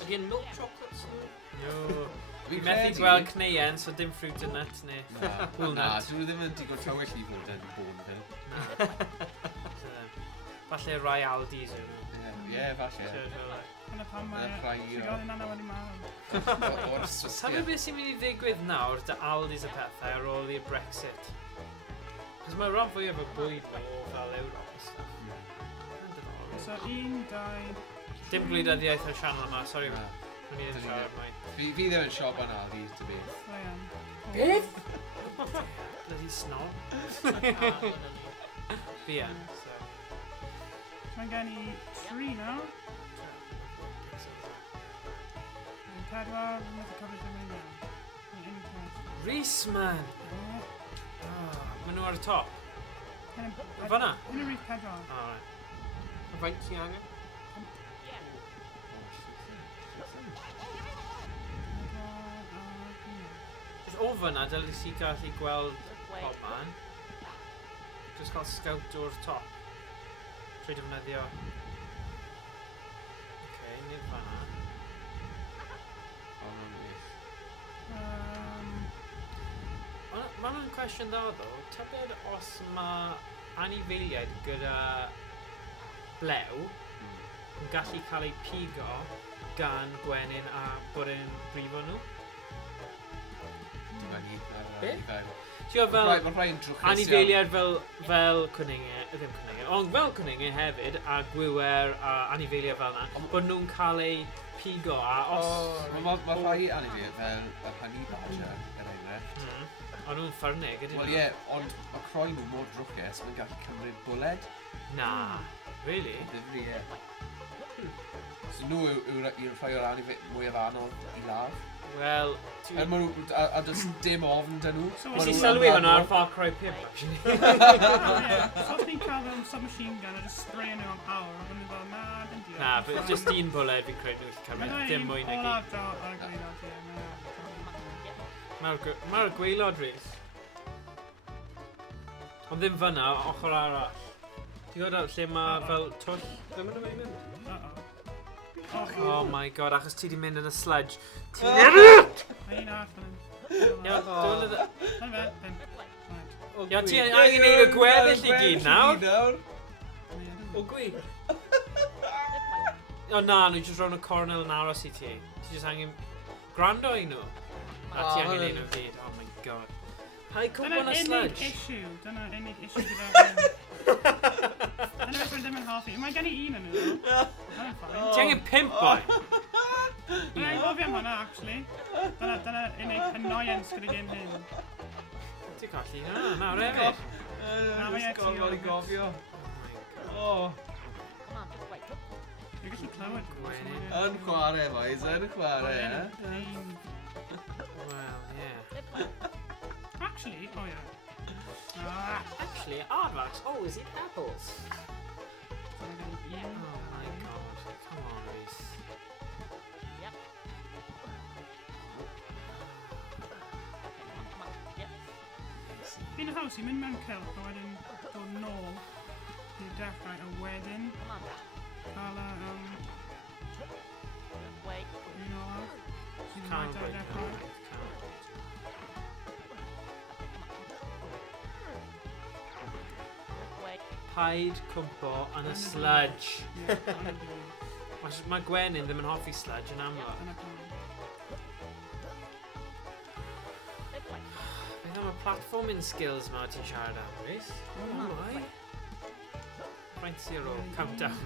Ydy yn milk chocolates nhw? No. Fi'n Fi'n methu credu- gweld cneien, so dim fruit and nuts neu. Na, Walnut. na, dwi ddim yn digon llawell i fod yn bod yn fel. Na. Falle rai Aldis yw nhw. Ie, falle. Dyna pam mae... Yna rhai Ti'n o- gael yn anna wedi marw. O'r Sa'n swistia. beth sy'n mynd i ddigwydd nawr dy Aldis y pethau ar ôl i'r Brexit? Cos mae rhan fwyaf o bwyd nhw fel Ewrop a stuff. Mae'n diddorol. So, 1, 2... Dim gwleidyddiaeth o'r sianel yma, sori. Na. O'n i ddim siarad mwy. Fi ddim yn siop yna, fi, to be. I am. Beth? Bloody snob. Fi yn, so... Mae'n gen i 3 nawr. Yn 4, mae'n methu cofio dim yn iawn. Yn un peth. Rhys, man! Ie. Maen nhw ar y top. Fan'na? Yn y rhif 4. O, right. A faint ti angen? Jyst o fan'na, dylai si gallu gweld pob man. Jyst cael scout o'r top. Trwy defnyddio... Oce, nid fan'na. O, na'n beth. Mae hwnna'n cwestiwn dda ddo. Tybed os mae anifeiliaid gyda blew yn gallu cael ei pigo gan gwenyn a bod e'n brifo nhw? Dyma ni. Be? Fel... Ti'n gwybod fel Mae rhai'n drwchus anifeiliaid fel cwninge, ddim cwninge, ond fel cwninge hefyd, a gwywer a anifeiliaid fel yna, bod nhw'n cael ei pigo a os... Mae rhai anifeiliaid fel y honey badger, er enghraifft. Ond nhw'n ffyrnig, ydyn Wel nhw? ie, ond mae croen nhw mor drwchus, mae'n gallu cymryd bwled. Na, really? Ddifri, ie. So nhw yw'r rhai o'r anifeiliaid mwyaf anodd i laf. Wel, A does dim ofn dyn nhw. nes i sylwi hwnna ar Far Cry 5, actually. So os ni'n cael fel submachine gun a just spray nhw am awr, a nhw'n fel, na, dim diolch. Na, but just un bwled fi'n credu nhw'n cymryd, dim mwy na All gyd. out dart ar y gweilad, ie. Mae'r gweilod Rhys. Ond ddim fyna, ochr arall. Ti'n gwybod lle mae fel twll? Ddim yn ymwneud mynd. Oh my god, achos ti di mynd yn y sledge. Ti'n idiot! Mae un arall fan hyn. Ia, dwi'n Dyna fe, pimp. Right. Ia, ti angen neud y gweddill i gyd nawr? O gwi? O na, nhw jyst rown y cornel yn aros i ti. Ti jyst angen gwrando i nhw. A ti angen neud nhw gyd. Oh my god. Pa i cwmpo yn y sledge? Dyna unig issue gyda hyn. Dyna beth rwy'n ddim yn hoffi. Mae gen i un yn nhw. Ti angen pimp boi. Mae'n gofio am Dyma na, actually. Dyna unig annoyance gyda game hyn. Ti'n colli na, nawr efo. Na, mae Just gorfod i gofio. Oh O, Dwi'n gallu clywed. yn chwarae, boys, yn chwarae, e? Well, yeah. Actually, oh yeah. Actually, aardvarks always eat apples. So I'm gonna eat. Oh my god, come on, Reese. Fi'n haws i mynd mewn cylch a wedyn dod nôl i'r dechrau a wedyn cael un olaf sy'n Can't rhaid ar wait, dechrau. can't wait. Paid cwmpo yn y sludge. Mae Gwenyn ddim yn hoffi sludge yn amlwg. Dyna pam. Beth am y platforming skills ma ti'n siarad am, Reese? Alright. Faint sy'n ôl? Countdown.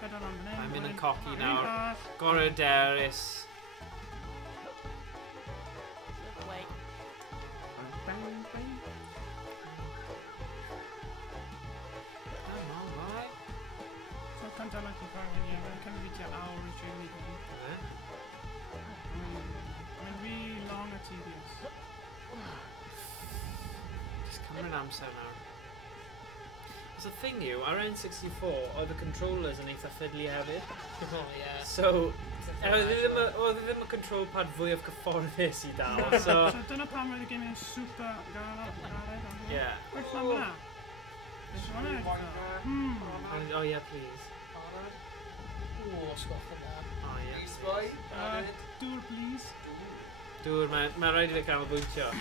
Pedal am fan hyn. I'm in wedyn a cocky un nawr. bach. Gorau derys. Come on, right. So countdown like you've already yeah, mae'n cymryd fi tua awr i trin i hyn. Mae'n really long a tedious. Just cymryd amser nawr. As the thing yw, ar N64, oedd y controllers yn eitha fiddly hefyd. Oh, yeah. So, oedd ddim y control pad fwyaf cyfforddus I dal, so... So dyna pam roedd y game yn super gared. Yeah. Oes am hwnna? Oes am hwnna? Oh yeah, please. Ooh, sgoff yn there. Oh yeah. Reese boy, Dŵr, please. Dŵr, mae rhaid i fi canolbwyntio.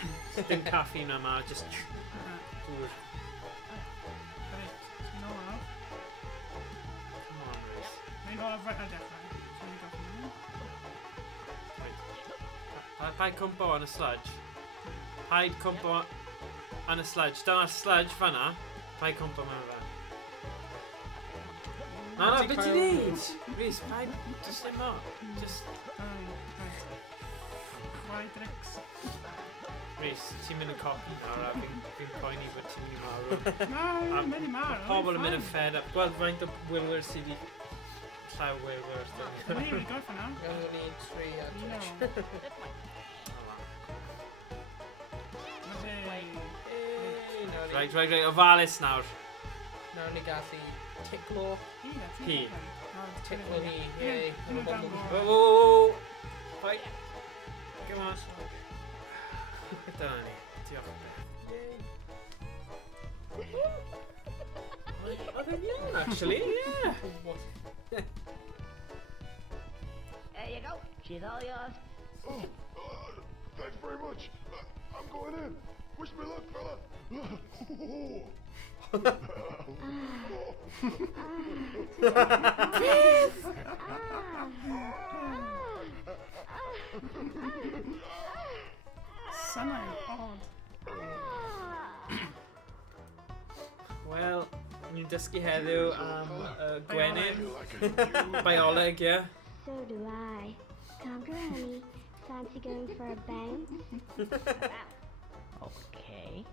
Dim caffi na ma, just dŵr. Reit, sy'n olaf. Come on, Reese. Mae'n olaf right ar dechrau. So ni'n goffi hwnna. Paid cwmpo yn y sludge. Paid cwmpo yn y sludge. Dyna'r sludge fanna. Paid cwmpo mewn fe. No, beth ti'n neud? Reese, paid, just ddim o. Just... Right. Quadrix. Reese, ti'n mynd yn copi nawr a fi'n poeni bod ti'n mynd I marw. No, mae'n mynd I marw. Pobl yn mynd yn fed up. Gweld faint o wylwyr sydd wedi llaw wylwyr. Mae'n i wedi gorffen nawr. I'm gonna need 3 You know. Right, ofalus nawr. Nawr ni gallu ticlo. Hi. Ticlo hi, yay. Whoa! Fight. Come on. Dyna ni. Diolch yn beth. Oedd e'n iawn, actually, yeah. There you go. She's all yours. Oh, thanks very much. I'm going in. Wish me luck, fella. Sanau odd. Wel, ni'n dysgu heddiw am Gwenyn. Like a new Bioleg, yeah. So do I. Conker, honey, fancy going for a bounce? Okay.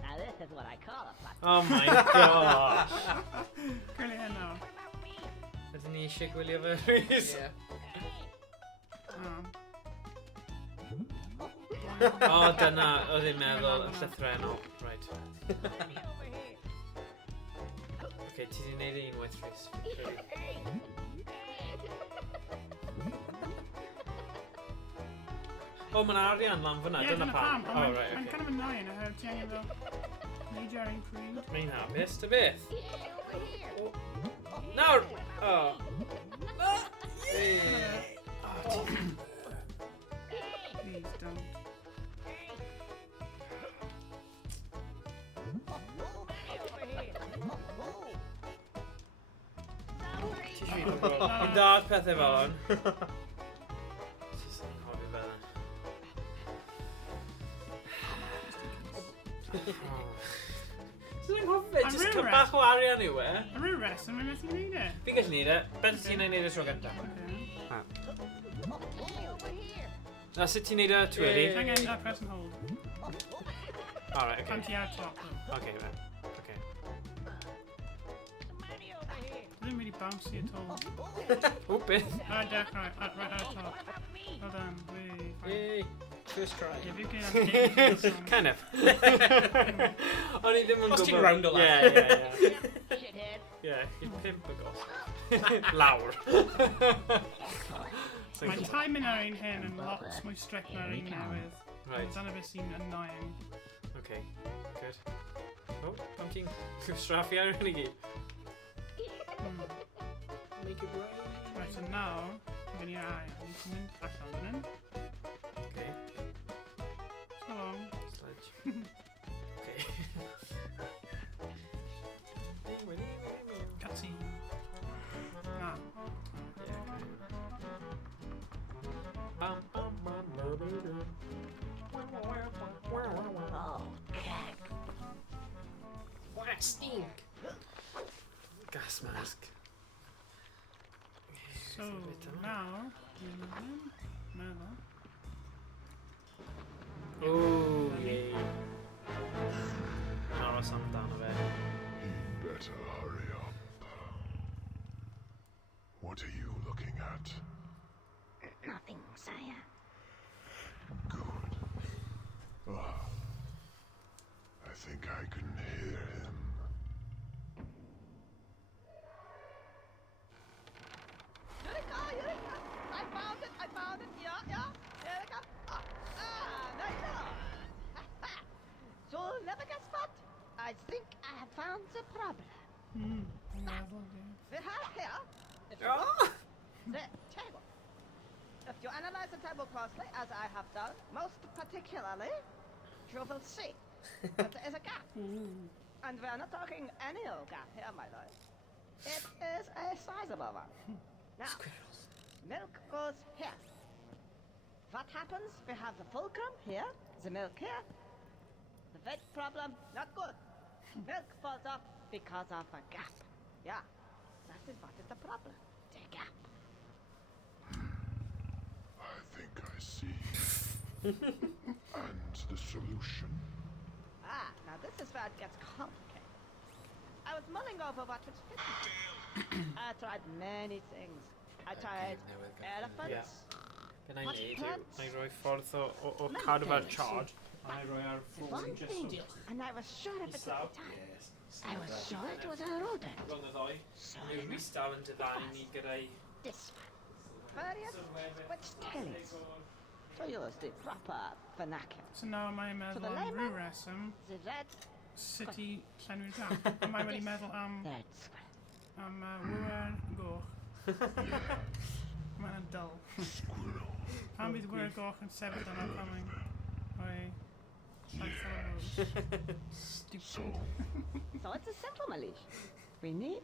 Now this is what I call a platform. Oh my gosh. Curly hen nawr. Ydyn ni eisiau gwylio fe, Rhys? Yeah. O, dyna, oedd i'n meddwl yn llythrenol. Right. Ok, ti di wneud un waith, Rhys. O, mae'n arian lan fyna, Ie, dyna pam. O, Mae'n right, kind ok. of annoying oherwydd ti angen fel major increase. Mae'n hapus, dy beth? O, nawr! O. O, ti... Please don't. Yn dad pethau fel hon. Jyst yn hoffi fel hyn. Jyst yn hoffi fe, A jyst ryw cyp bach o arian yw e. A ryw reswm, mae'n methu neud e. Fi'n gallu neud e. Ben ti'n neud e tro gyntaf. Na, sut ti'n neud e twiri? Angen press and hold. Alright, Pan okay. ti ar top. Okay, right. Okay. Ddim really bouncy at all. O, beth? Dechrau, right ar top. Well done, wee. Yay. First try. If you can Kind of. O'n i ddim yn Os ti'n gwybod. round o lan. Yeah. Shithead. Yeah, you're pimp o goll. Lawr. Mae timing ar ein hyn yn lot mwy strict na'r un newydd. Right. Dyna beth sy'n annoying. Okay, good. Oh, pam ti'n straffu ar hyn i gyd? Make it rain. Right, so now, I'm going to eye. I'm going to mynd allan fan hyn. Okay. So long. Sledge. Okay. Cutscene. Na. Bum, bum, bum, bum, What stink! Gas mask. So, now, meddwl. Ooh, yay. Aros amdano fe. He'd better hurry up. What are you looking at? Nothing, sire. Good. Ah, I think I can hear him. Eureka! I found it! Yeah. There we go. Nice. So, never guess what? I think I have found the problem. Meddwl, We have here, if you Oh! look, the table. If you analyze the table closely, as I have done, most particularly, you will see that there is a gap. And we are not talking any old gap here, my lord. It is a sizable one. Now, milk goes here. What happens? We have the fulcrum here, the milk here. The vet problem, not good. Milk falls off because of a gap. Yeah, that is what is the problem. The gap. I think I see. And the solution? Ah, now this is where it gets complicated. I was mulling over what would fit me. I tried many things. I tried elephants. Be na i What neud yw, plants? na i roi ffordd o Many cadw fe'r things. charge. A na i roi ar One ffôn thing, just and I was sure of it at Istaw. the time. I was sure it was a rodent. rhwng y ddoi. So Yw istal yn dyddan ni gyda'i this one. Various which tells to use the proper vernacular. So now mae'n To meddwl the am layman, rhyw reswm the red sut i llenwi'r gap. A mae wedi meddwl am red squirrel. wyr goch. Mae'n dull. Squirrel. Pan bydd wyr goch yn sefyll yna pan mae'n rhoi llaeth ar y rwys. So, So it's a simple, my liege. We need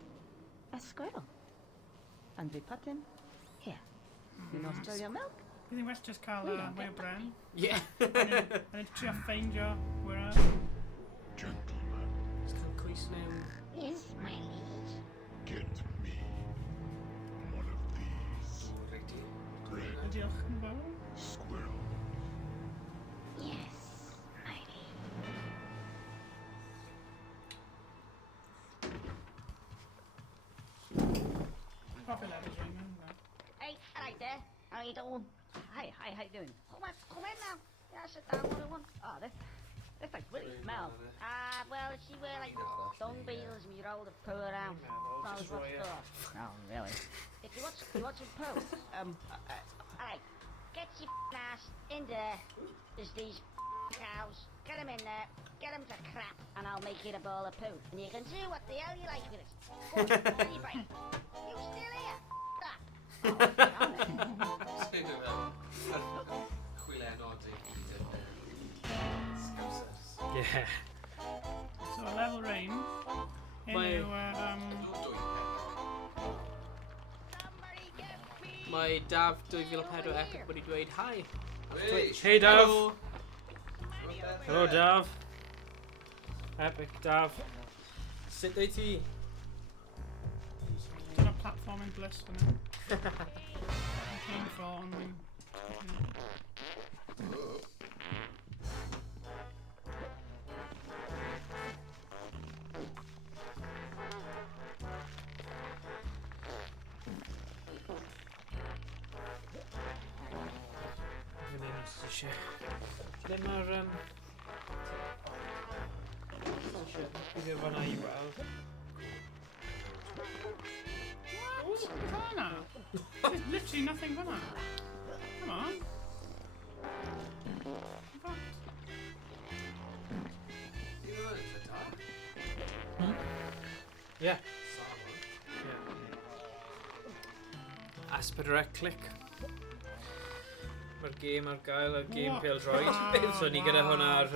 a squirrel. And we put him here. You know Australian milk? Bydd hi'n well just cael mwy o bren. Yeah. A ni'n trio ffeindio wyr. gentlemen, Cael cwys new. Yes, my liege. get me one of these red Diolch yn fawr. squirrels. Yes, my liege. Proper levels right now. Hey, right there. How you doing? Hi, how you doing? Come in now. Yeah, sit down. What do you want? Oh, this like really smell. Well, she wear like dung beetles and you roll the poo around. Smells rough stuff. Oh, really? If you want some poo, alright, get your ass in there. There's these cows. Get them in there. Get them to crap, and I'll make you a bowl of poo. And you can do what the hell you like with it. Go on, any break. You still here? Stop. Chwilio nodi. Sgwsers. Yeah. So level rain. Mae- Enw Somebody get me. Mae Daf 2004 Epic wedi dweud hi. Hey, Dav. Helo. Hello, Dav. Epic Dav. Sut dwi ti? Dyna platforming bliss fan hyn. Painful, ond mae'n... Fy'n un os eisiau. Lle mae'r... Bydd fan'na i weld. What? Fanna? There's literally nothing fanna. Come on. What? Yeah. Salmon. Yeah. Asper click. Mae'r game ar gael, y game What? pêl-droed. Wow, So ni gyda wow. hwn ar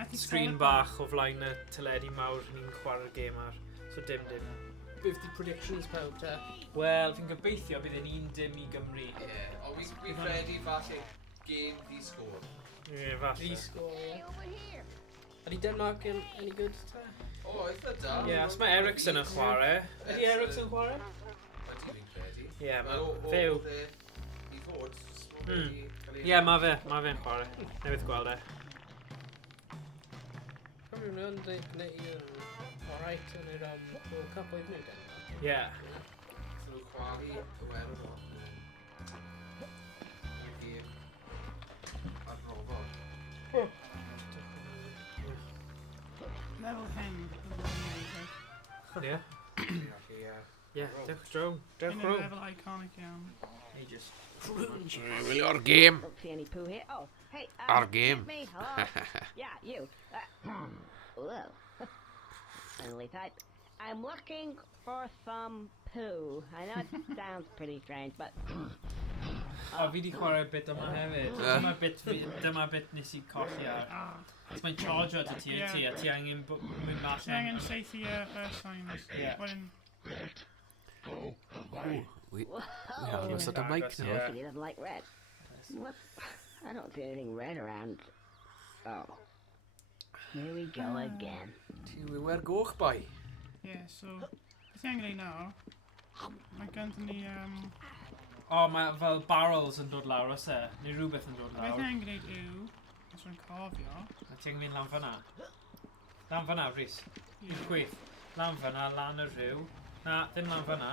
I think screen solid bach o flaen y teledu mawr ni'n chwarae'r game ar. So dim. 50 predictions pawb te. Wel, fi'n gobeithio bydd yn 1-dim i Gymru. Ie, ond fi'n credu falle game di-score. Ie, falle. Rescore, ie. Over here. Ydy Denmark yn any good te? O, eitha da. Ie, os mae Ericsson yn chwarae. Ydy Ericsson yn chwarae? Ydy fi'n credu. Ie, Wel, fe yw. I fod. Ie, mae fe'n chwarae. Newydd gweld e. Cymru nhw'n gwneud alright yn yr World Cup oedd nhw Denmark. Ie. So nhw chwalu y werw nhw. Y game. Ar rofod. level hen. Ie. Ie, dewch drawn. Dewch In a drawn. level iconic iawn. Ages. Willio'r game. Don't see any poo here. Oh, hey. Our game. Me. Hello. Yeah, you. Whoa. Friendly type. I'm looking for some poo. I know it sounds pretty strange, but O, fi di chwarae bit yma hefyd. Dyma bit nes i colli ar. Ah, Os mae'n charger at y ti a ti angen mynd mas ti angen seithi signs. Ie. Wedyn, Yeah, you're sort of mic now. Yeah. he doesn't like red. What? I don't see anything red around. Oh. Here we go again. Ti wywer goch bai. yeah, so, beth i angen ei nawr, mae ganddyn ni, O, mae fel barrels yn dod lawr os e. Neu rhywbeth yn dod beth i lawr. angen gwneud yw, os rwy'n cofio, A ti angen mynd lan fyna. Lan fyna, Rhys. I'n gweith. Lan fyna, lan y rhyw. Na, ddim lan fyna.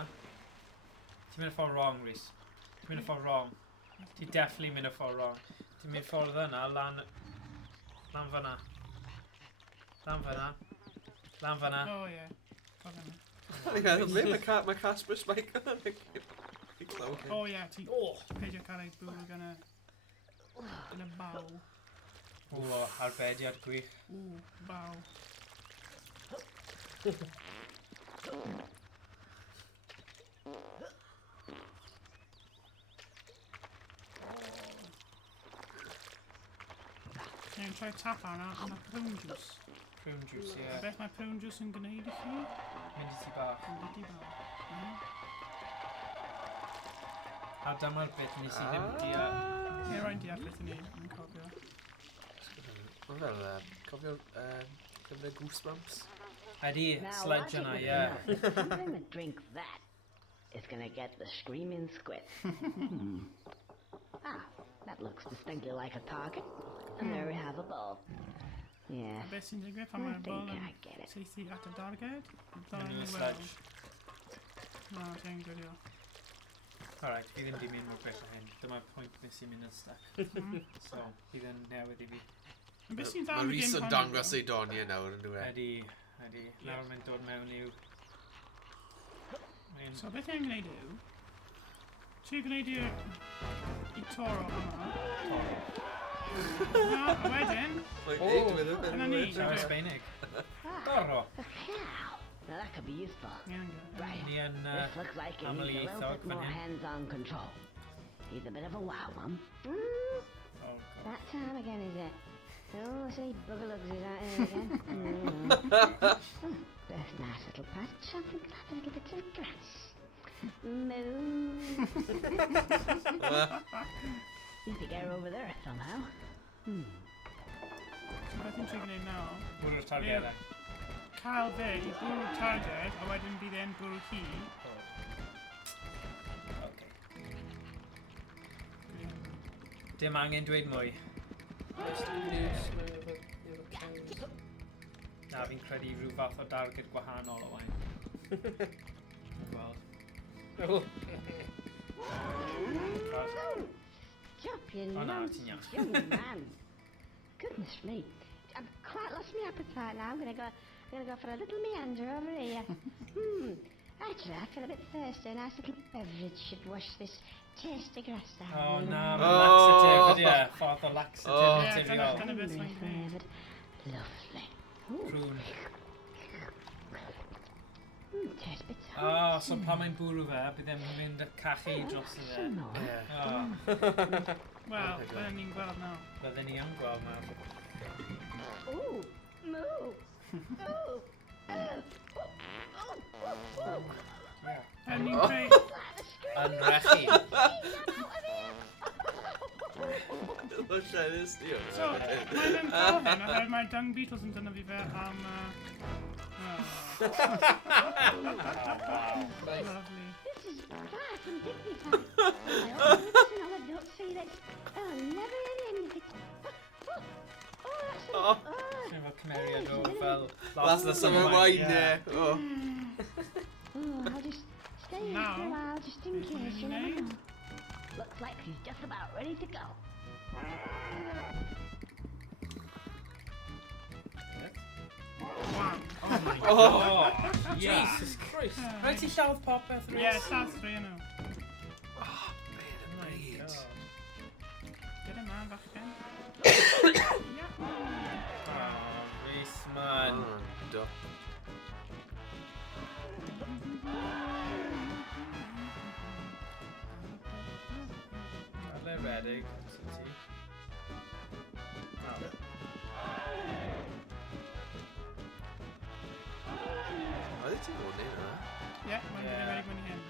Ti'n mynd y ffordd wrong, Rhys. Ti'n mynd y ffordd wrong. Ti definitely mynd y ffordd wrong. Ti'n mynd y ffordd yna, lan fyna. Lan fyna. Lan fyna. oh ie, cofio ni. Ni'n meddwl, mae Casper Spike yn Oh ie, ti, peidio cael ei bwg yn y baw. O, arbediad gwych. Ww, baw. Ni'n troi tap arna, yna prune juice. Prune juice, ie. Beth mae prune juice yn gwneud i chi? Mynd i ti bach. Yn didi baw. A dyma'r bit nes i ddim di a... Ie, rhaid deall beth i ni, yn cofio. Mae fel, cofio Cymru Goosebumps? Ydi, sledge yna, ie. Something that drinks that is gonna get the screaming squid. Ah, that looks distinctly like a target. And there we have a ball. Yeah, A beth sy'n digwydd pan I mae'r bol think yn I get it. seithi at y darged? Yn y sledge. Na, ti'n gwylio. Alright, fi ddim di mynd mor bell o hyn. Dyma'r pwynt nes i mynd yn stuck. So, bydd yn newydd i fi. Beth sy'n dda Mae am y Rhys gêm yn pan dangos yw? ei donia nawr yn dweud. Ydi. Nawr mae'n dod mewn i'w... So beth i'n gwneud yw, ti'n gwneud i toro yma. Na, a wedyn, dyna ni. Siarad Sbeinig. Doro. A cow. Now that could be useful. Iawn, iawn. Right. Ni yn... This looks like it Emily needs a little thought bit more for him. hands-on control. He's a bit of a wow one. Oh, God. That time again, is it? Oh, see, boogalugs is out here again. This nice little patch. I think I'll have a little bit of grass. Moo. Need to get her over there somehow. So beth i'n trio gwneud nawr, Hwyr o'r targedau. cael fe i bwrw targed, a wedyn bydd e'n bwrw hi. Okay. Dim angen dweud mwy. Just news efo cows. Na, fi'n credu rhyw fath o darged gwahanol o wain. Gweld. Stop your Oh, no, nonsense, it's not. young man. Goodness me. I've quite lost my appetite now. I'm gonna go for a little meander over here. Actually, I feel a bit thirsty. A nice little beverage should wash this tasty grass down. Oh, na, mae laxative, yeah. Ffordd o laxative Oh. Ie, naturiol. dyna beth Creamy mae'n gwneud. flavoured. Lovely. Ooh, Prwn. tastes bitter. Oh, so pan mae'n bwrw fe, bydd e'n mynd y cachu dros y fe. Some more. Yeah. Oh, Wel, my God. byddwn ni'n gweld nawr. bydden ni yn gweld nawr. Ooh, moo. Ooh. Byddwn ni'n creu... Yn rechi. O, Sianis, di o. So, mae'n yn cael hyn, oherwydd mae Dung Beetles yn dynnu fi fe am... Lovely. This is far from dignified. I always know I don't see that. I'll never end it. Oh. Dwi'n fel cymeriad o fel... Last the summer wine, yeah. Oh. I'll just stay here Now, for a while, just in here's what case, we you never need. know. Looks like he's just about ready to go. Wow. Oh my Oh. god! Jesus Christ! Rhaid ti lladd popeth, Rhys? Ie, llath rhi nhw. Oh, man, Oh my amazing. god. Gyda man, fachgen. Ie. Oh, Rhys, man. Oh, duck. Adler redig, sy'n ti. Oh. Oedd ti'n gwybod ni yna? Ie, mae'n gyda wedi gwneud hyn.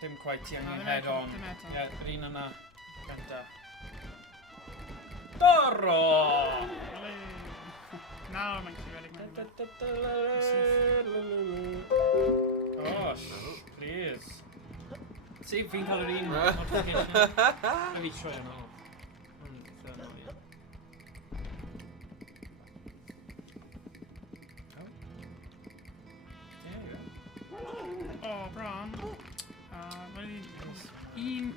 Dim quite ti Na, angen ddim head eto, on. dim eto. Ie, yr un yna. Ganta. Doro! Ole. Nawr mae'n gallu wedi gwneud Gosh, please. See, fi'n cael yr un notification. A fi troi yn ôl. So annoying. Oh. There you go. O, bron. Wedi 1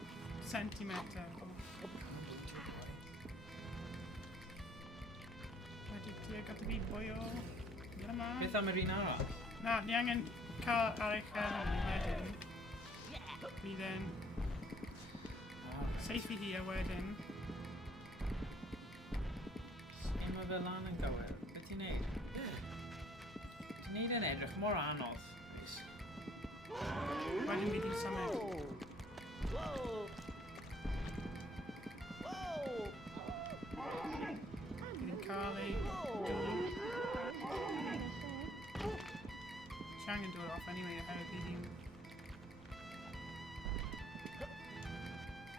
centimetr. Wedi ti gata fi bwy o... Gyda ma. Beth am yr un arall? Na, ni angen cael ar eich hyn wedyn. Bydd e'n seithi hi a wedyn. Sgyn mae fel lan yn gywir. Beth ti'n neud? Ti'n neud yn edrych mor anodd. Rhys. Wedyn bydd hi'n symud. Bydd hi'n cael ei dŵr. Si angen dŵr off anyway, oherwydd bydd hi'n...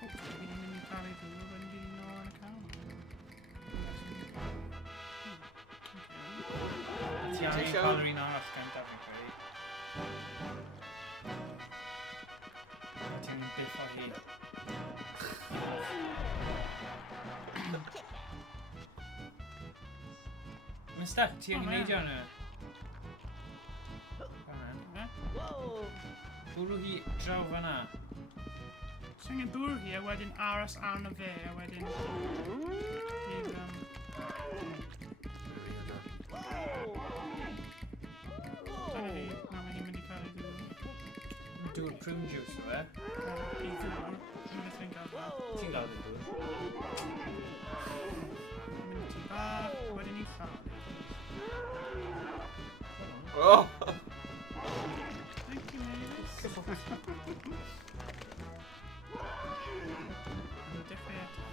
Bydd hi'n mynd i cael ei dŵr, wedyn bydd hi'n nôl yn y cael. Ti angen cael yr un arall gyntaf fi'n credu. Ti'n biff o hi. Mae'n stuck, ti angen neidio yna. Bwrw hi draw fanna. Si angen dŵr hi a wedyn aros arno fe a wedyn... Bydd... Dyna hi, na mae hi'n mynd i cael ei dŵr. Dŵr prune juice o fe. Cael ei dŵr. Ti'n beth yn cael fe. Ti'n gael y dŵr. Mynd i ti bach, wedyn i lladd. Oh! Thank you, Mavis. Yn dechrau eto.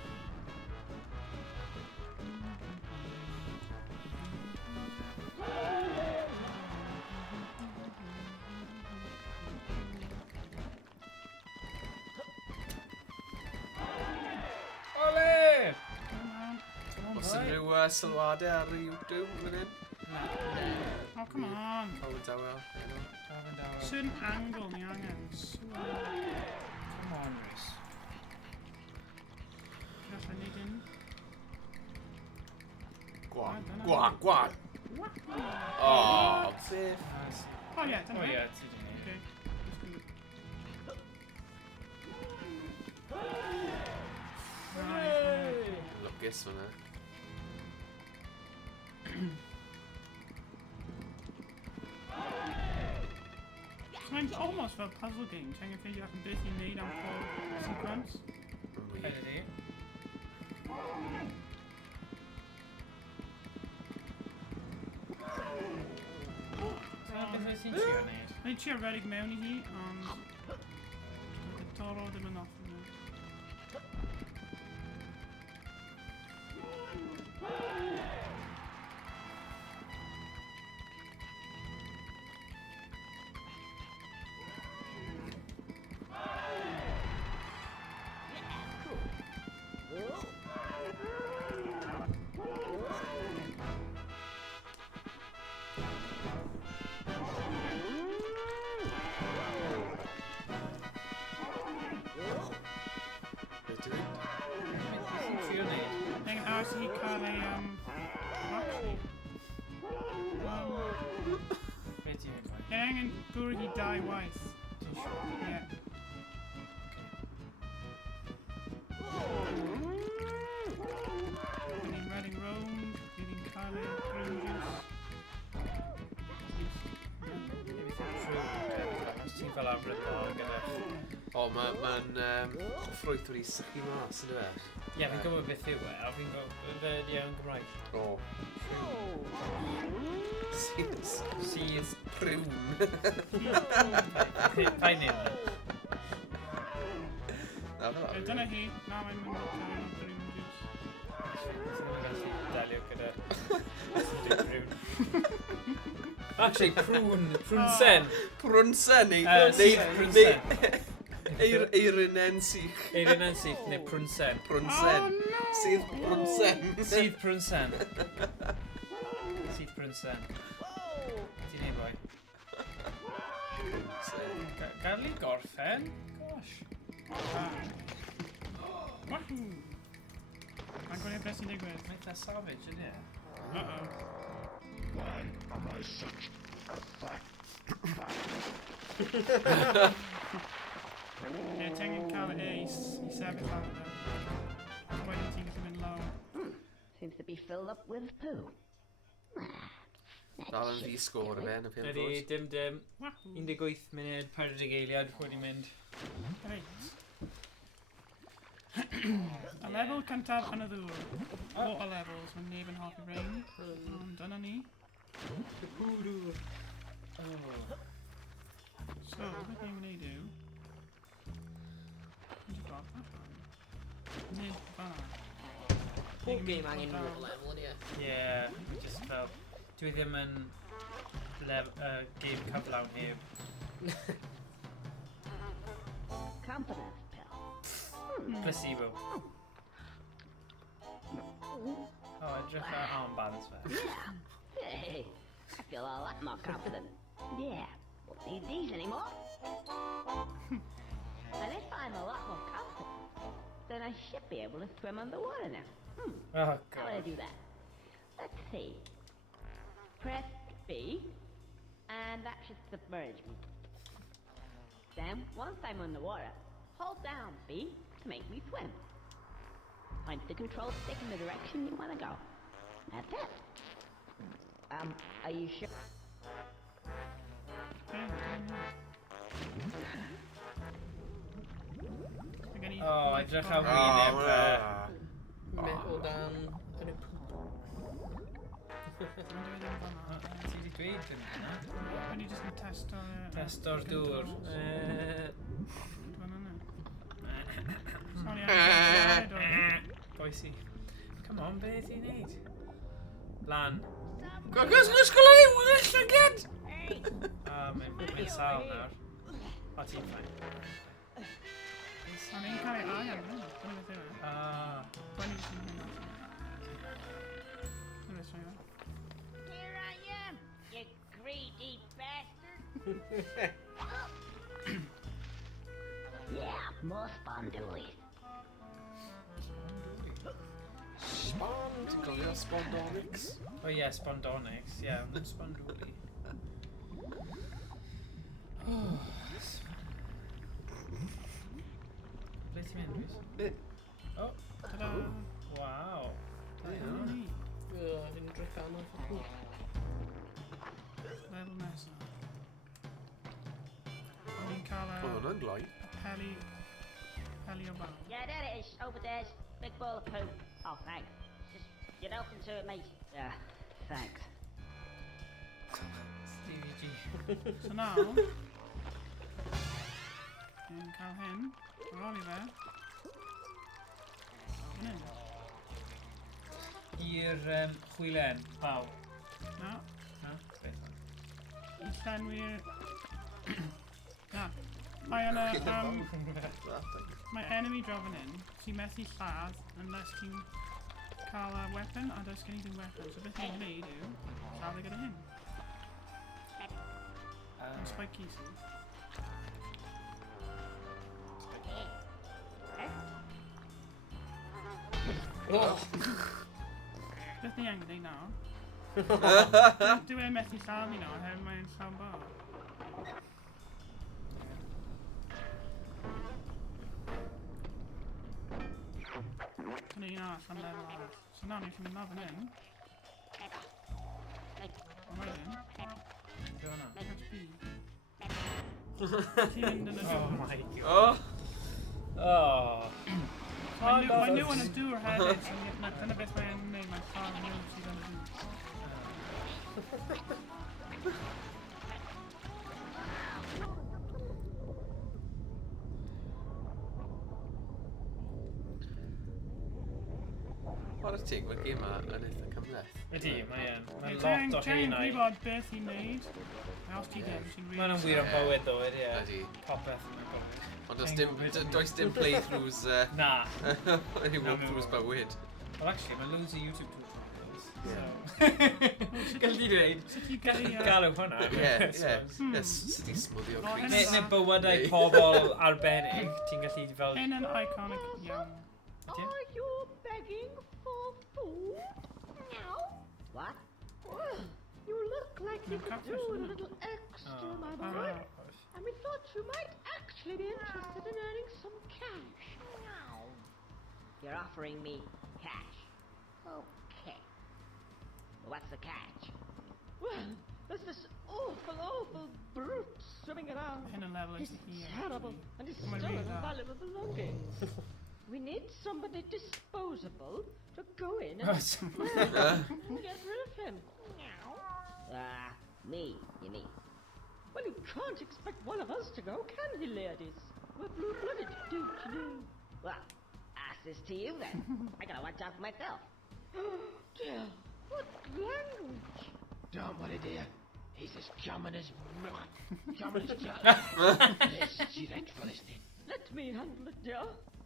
Ole! Come on. Os yn sylwadau ar YouTube fan hyn. Oh, come on. Pawn dawel. Certain angle ni angen. Come on, Rhys. Gallai neud un. Gwan. Oh, beth. Oh, yeah, dyna O fe. ie, ti di neud. Okay. Right. Lwcus hwnna. So mae'n almost fel puzzle game. Ti'n angen ffeindio allan beth i'n neud am pob sequence. Paid ydi. Beth wyt ti'n trio neud? Mae'n trio redig mewn i hi, ond... Y toro ddim yn off yna. Beth ydyn? Beth wyt ti'n trio neud? Mae'n aros i cael ei, actually... Beth ti'n neud? Mae'n angen bwrw hi 2 waith. Ti'n siŵr? Ie. Bydd hi'n redding rownd, bydd hi'n cael ei green juice. Os ti'n fel arbryd o gyda... O, mae'n ffrwyth wedi sychu mas, ynddo fe? Ie, fi'n gwybod beth yw e, a fi'n gwybod fe di yn Gymraeg. O. Sydd prwn. Pa'n un? Na fel Dyna hi. Na, mae'n mynd i'r green juice. Ti'n gallu delio gyda... Actually, prwnsen. Prwnsen, Sydd prwnsen. Eirin sych. Eirin yn syth, neu prwnsen. Prwnsen. Sydd prwnsen. Sydd prwnsen. Sydd prwnsen. Ti'n neud boi? Gael ni gorffen? Gosh. Wahoo! Mae'n gwneud beth sy'n digwydd. Mae'n eitha savage, ydy e? Uh-oh. Why am I such a fat? Ie, ti'n angen cael i sefyll ar yna. Wedyn ti'n gallu mynd law. Seems to be filled up with poo. Dal yn ddi-sgôr y fe, yn y ffilm Ydy, dim. Wahoo! 18 munud, 40 eiliad wedi mynd. Reit. Y lefel cyntaf yn y ddŵr. Lot o levels, mae neb yn hoffi rain. Ond dyna ni. So, beth ni'n gwneud yw... Nid fanna. Pob game angen lot o level, ydy e? Ie, just fel... Dwi ddim yn game cyflawn heb. Confidence pill. Placebo. O, edrych ar armbands fe. Hey, I feel a lot more confident. Yeah, won't need these anymore. And if I'm a lot more confident, then I should be able to swim underwater now. Oh, How would I God. do that? Let's see. Press B, and that should submerge me. Then, once I'm underwater, hold down B to make me swim. Point the control stick in the direction you want to go. That's it. Are you sure? O, edrych ar wyneb fe. Meddwl dan... yn y pŵp. Ti wedi dweud dim yna. O'n i jyst yn testo'r... Testo'r dŵr. Dwi'n yna. Sorry, I'm Boisi. Come on, beth i'n neud? Lan. Gwrs gwrdd i wyll llygad! Mae'n sal nawr. O, ti'n ffain. O'n i'n cael ei angen, dyna beth yw e. Ah. O'n i jyst yn mynd this way then. Here I am, you greedy bastard. Yeah, more spondooies. Ti'n cofio Spondonics? Oh yeah, Spondonics. Yeah, I'm Sponduli. Ble ti'n mynd, Rhys? Oh, Ta-da! wow. Da iawn. Neat. Fi'n drip arno. Level nesa. O'n i'n cael Oedd hwnna'n gloi. peli o bawb. Yeah, there it is, over there's big ball of poo. Oh, thanks. Just, you're welcome to it, mate. Yeah, thanks. Stevie G. So now, ni'n cael hyn, ar ôl i fe. Fan hyn. I'r chwilen, paw. Na, Na? Beth? i llenwi'r... Na, mae yna, mae enemy draw fan hyn. Ti'n methu lladd unless ti'n cael a weapon, a does gen i ddim weapon. So beth ni'n gwneud yw, lladd gyda hyn. Spiky sydd. Beth ni angen gwneud nawr? Dwi e methu lladd ni nawr, oherwydd mae'n llawn bar. Dyna un arall am lefel arall. So nawr ni'n mynd lawr fan hyn. A wedyn, Be hwnna? press B. Ti'n mynd yn y Oh dŵr. my god. Oh! Oh. Mae nhw yn y dŵr hefyd, so dyna beth mae'n wneud, mae'n llawn nhw sydd yn y dŵr. What a tig, mae'r gêm yma yn eitha cymleth. Ydy, mae'n Ti'n lot o heinau. gwybod beth i'n neud, a os ti ddim, ti'n Mae'n yn rili... wir yn bywyd ddo, ydy e. Ydy. Popeth yn bywyd. Ond does dim playthroughs, Na. any walkthroughs bywyd. Well, actually, mae loads o YouTube tutorials. Yeah. Gael di dweud, Sut ti'n gael galw hwnna. Ie, yes, sydd i smwddio Oh, Chris. Neu bywydau pobl arbennig, ti'n gallu fel... Hyn yn iconic iawn. Are you begging for food? No. What? Well, you look like you could do a little extra, my boy. And we thought you might actually be interested in earning some cash. You're offering me cash. Okay. What's the catch? Well, there's this awful brute swimming around. Hyn yn lefel He's is here. terrible, and he's Oh my stolen God. valuable belongings. We need somebody disposable to go in and Right. get rid of him. Me, you mean? Well, you can't expect one of us to go, can he, ladies? We're blue-blooded, don't you know? Well, ask this to you then. I gotta watch out for myself. Dear, what language? Don't worry, dear. He's as common as milk. Common as jar. Yes, direct for listening. Let me handle it, dear.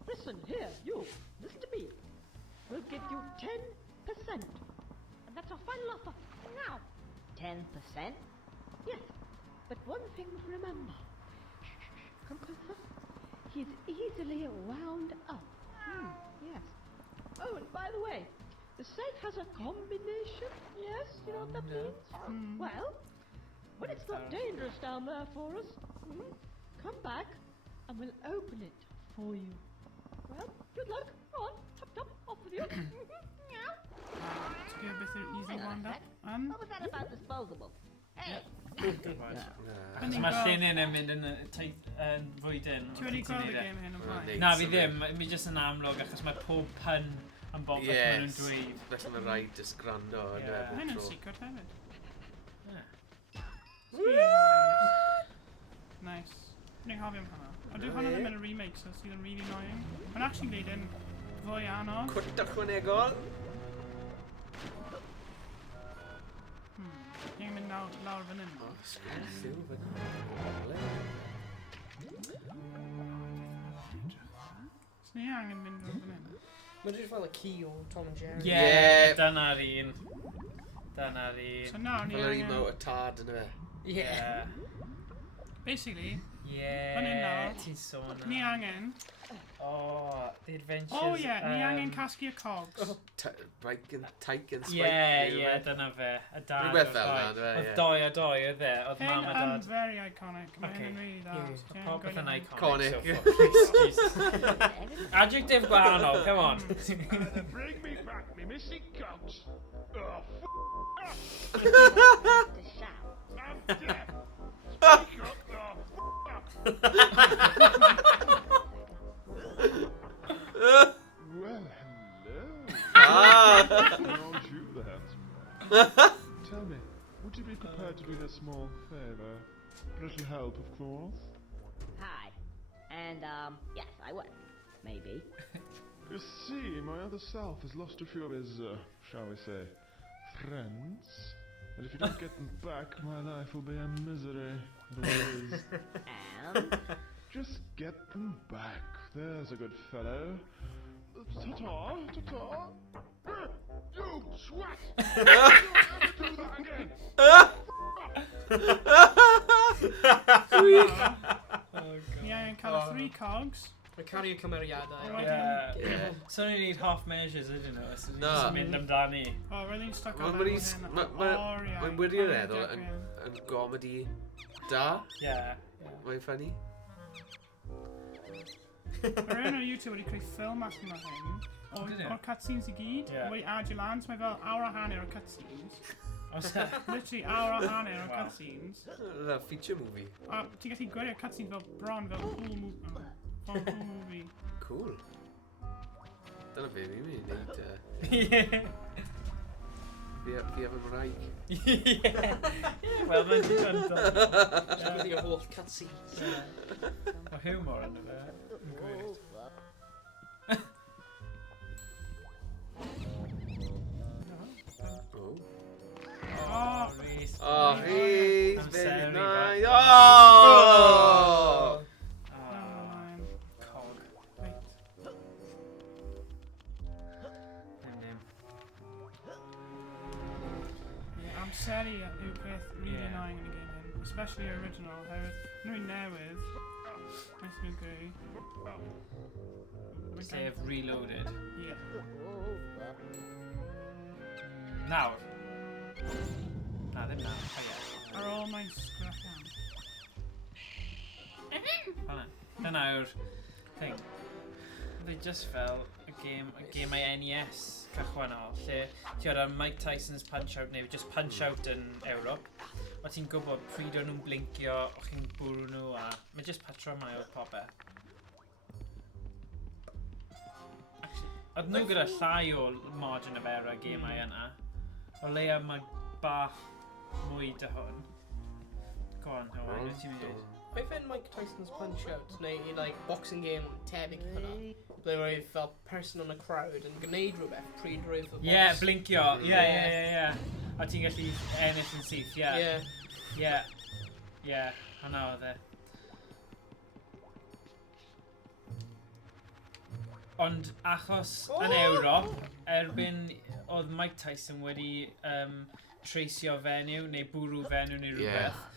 Listen, here, you. Listen to me. We'll give you 10%. And that's our final offer. Now. 10%? Yes. But one thing to remember. Come closer. He's easily wound up. Yes. Oh, and by the way, the safe has a combination. Yes, you know what that means? Well, when it's not dangerous down there for us, come back and we'll open it for you. Well, good luck. Go on, chop, off with you. Meow. Ti'n gwybod beth yw'r easy wind-up? What was that about disposable? Hey! Achos mae llunyn yn mynd yn fwy dyn. Ti wedi gweld y game hyn yn blaen? Na, fi ddim. Mi jyst yn amlwg achos mae pob pun yn bob beth maen nhw'n dweud. Felly mae rhaid jyst gwrando yn Hyn yn bob tro. secret hefyd. Ie. Nice. Ni'n hoffi am hwnna. Ond dyw hwnna ddim yn y remake, so sydd yn really annoying. Mae'n actually gwneud yn fwy anodd. Cwrt ychwanegol. Ni'n mynd lawr fan hyn. O, sgwrs yw fyna. So ni angen mynd lawr fan hyn. Mae'n rhaid fel y key o Tom and Jerry. Ie, dyna'r un. Dyna'r un. So nawr ni Fel yr un angen... mewn y tad yn y fe. Yeah. Basically, Yeah. Fan hyn nawr. Ti'n sôn am. ni angen... Oh, the adventures. Oh ie, ni angen casglu'r cogs. Taik and Spike. Ie, dyna fe. Y dad Rhywbeth o'r fel ddau. 'na, yndyfe, ie. Oedd doi a doi, oedd e? Oedd Hyn mam a yn dad. very iconic. Mae Okay. hyn yn really dda. Yeah. So, Popeth good yn on. iconic. Iconic. So fuck, Jesus. Adjective gwahanol, come on. Bring me back me missing cogs. Oh, To shout. I'm dead. Speak up, Well, hello. Aren't you the handsome one? Tell me, would you be prepared to do me a small favor? A little help, of course. Hi. And, yes, I would. Maybe. You see, my other self has lost a few of his, shall we say, friends. And if you don't get them back, my life will be a misery. But it is. And? Just get them back. There's a good fellow. Ta-ta, ta-ta. You twat! Don't ever do that again! Ni angen cael y 3 cogs. Mae cario cymeriadau. Alright. Yeah. So ni'n need half measures, ydyn nhw? So ni'n Na. just mynd amdani. O, roedd hi'n stuck Mae'n ar wedi... hyn. Oriau. Mae'n wirioneddol yn gomedi da. Yeah. Mae'n ffynnu. Mae rhywun ar YouTube wedi creu ffilm allan o hyn. Did he? O'r cutscenes i gyd. Yeah. Wedi adio lan, so mae fel awr a hanner o cutscenes. Os e? Literally awr a hanner o Wow. cutscenes. Yna feature movie. A ti'n gallu gwirio cutscenes fel bron, fel cool movie. Fel cool movie. Cool. Dyna be fi'n mynd i wneud. Ie. Fi efo Mraeg. Ie. Wel, mae'n ti'n gwrando. Dwi'n mynd i'r holl cutscenes. Mae humor yn y fe. Yn gwir. Oh. Oh, Rhys. Oh, he's I'm very sorry, nice. but- Oh! Never mind. Cog. Wait. Yeah, amseru yw peth really Yeah. annoying yn y game hyn. Especially your original, oherwydd nhw'n newydd. Nice and agree. Sef reloaded. Yeah. Nawr. Na, ddim nawr. O ie. Ar ôl mae'n scrap iawn. Hwna. Dyna yw'r thing. They just fel y game ei NES cychwannol, lle ti o'r Mike Tyson's Punch-Out neu just Punch-Out yn Ewrop. O ti'n gwybod pryd o'n nhw'n blincio, o chi'n bwrw nhw a... Mae just patrymau o'r popeth. Oedd nhw gyda llai o margin of error gemau yna. O leia mae bach mwy dy hwn. Go on, Hywel, beth ti'n mynd? Mae fe'n Mike Tyson's Punch-Out neu like boxing game tebyg i hwnna. Ble roedd fel person on a crowd yn gwneud rhywbeth pryd roedd y boss. Ie, blincio. Ie. A ti'n gallu ennill yn syth, ie. Ie. Hwna oedd e. Ond achos yn Ewrop, erbyn oedd Mike Tyson wedi treisio fenyw neu bwrw fenyw neu rhywbeth.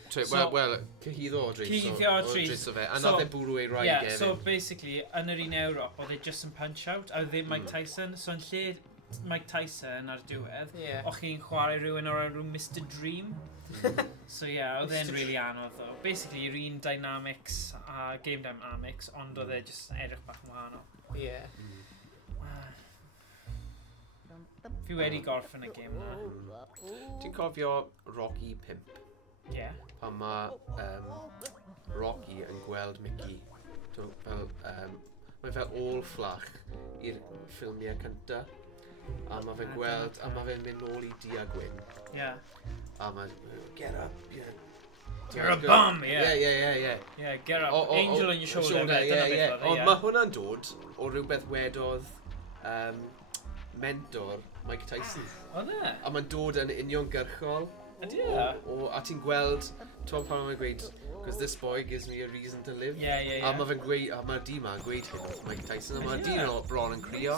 Wel, cyhyddo o dris. Cyhyddo o dris. O fe. A nath e bwrw ei rai Yeah, gefyd. so basically, yn yr un Ewrop, oedd e just yn Punch-Out, a ddim Mike Tyson. So yn lle Mike Tyson ar diwedd, o'ch chi'n chwarae rhywun o'r enw Mr Dream. So oedd e'n really anodd though. Basically, yr un dynamics a game dynamics, ond oedd e just edrych bach yn wahanol. Ie. Fi wedi gorffen y game na. Ti'n cofio Rocky 5? Ie. Pan mae Rocky yn gweld Mickey. Mae fel all-flach i'r ffilmiau cynta. A mae fe'n gweld, a mae fe'n mynd nôl i Dia Gwyn. Ie. A mae'n, get up, yeah. You're a bum, yeah. Yeah. Yeah, get up. Angel on your shoulder. Ond mae hwnna'n dod o rhywbeth wedodd mentor Mike Tyson. Oedd e? A mae'n dod yn uniongyrchol. Ydy e? A ti'n gweld, ti'n pan mae'n gweud, because this boy gives me a reason to live. Yeah. A mae fe'n gweud, a mae'r dyn ma'n gweud hyn wrth Mike Tyson, a mae'r dyn o bron yn crio.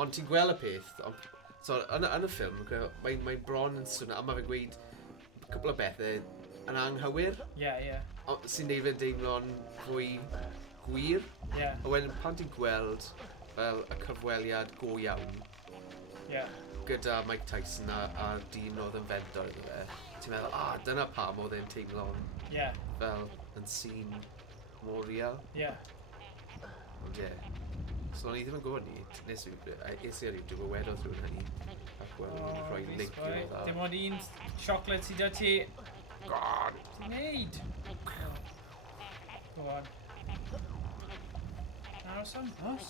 Ond ti'n gweld y peth, So, yn y ffilm, mae'n bron yn swnio, a mae fe'n gweud cwpl o bethau yn anghywir, sy'n neud fe'n deimlo'n fwy gwir. A wedyn pan ti'n gweld fel y cyfweliad go iawn gyda Mike Tyson a dyn oedd yn fentor iddo fe, ti'n meddwl, dyna pam oedd e'n teimlo'n fel yn sîn mor real. Ond so o'n i ddim yn gwybod ni, nes i YouTube o wedodd rhywun hynny ac wel, yn rhoi link i o dda. Dim ond un siocled sydd â ti. God! Ti'n neud? Go on. Aros am hws.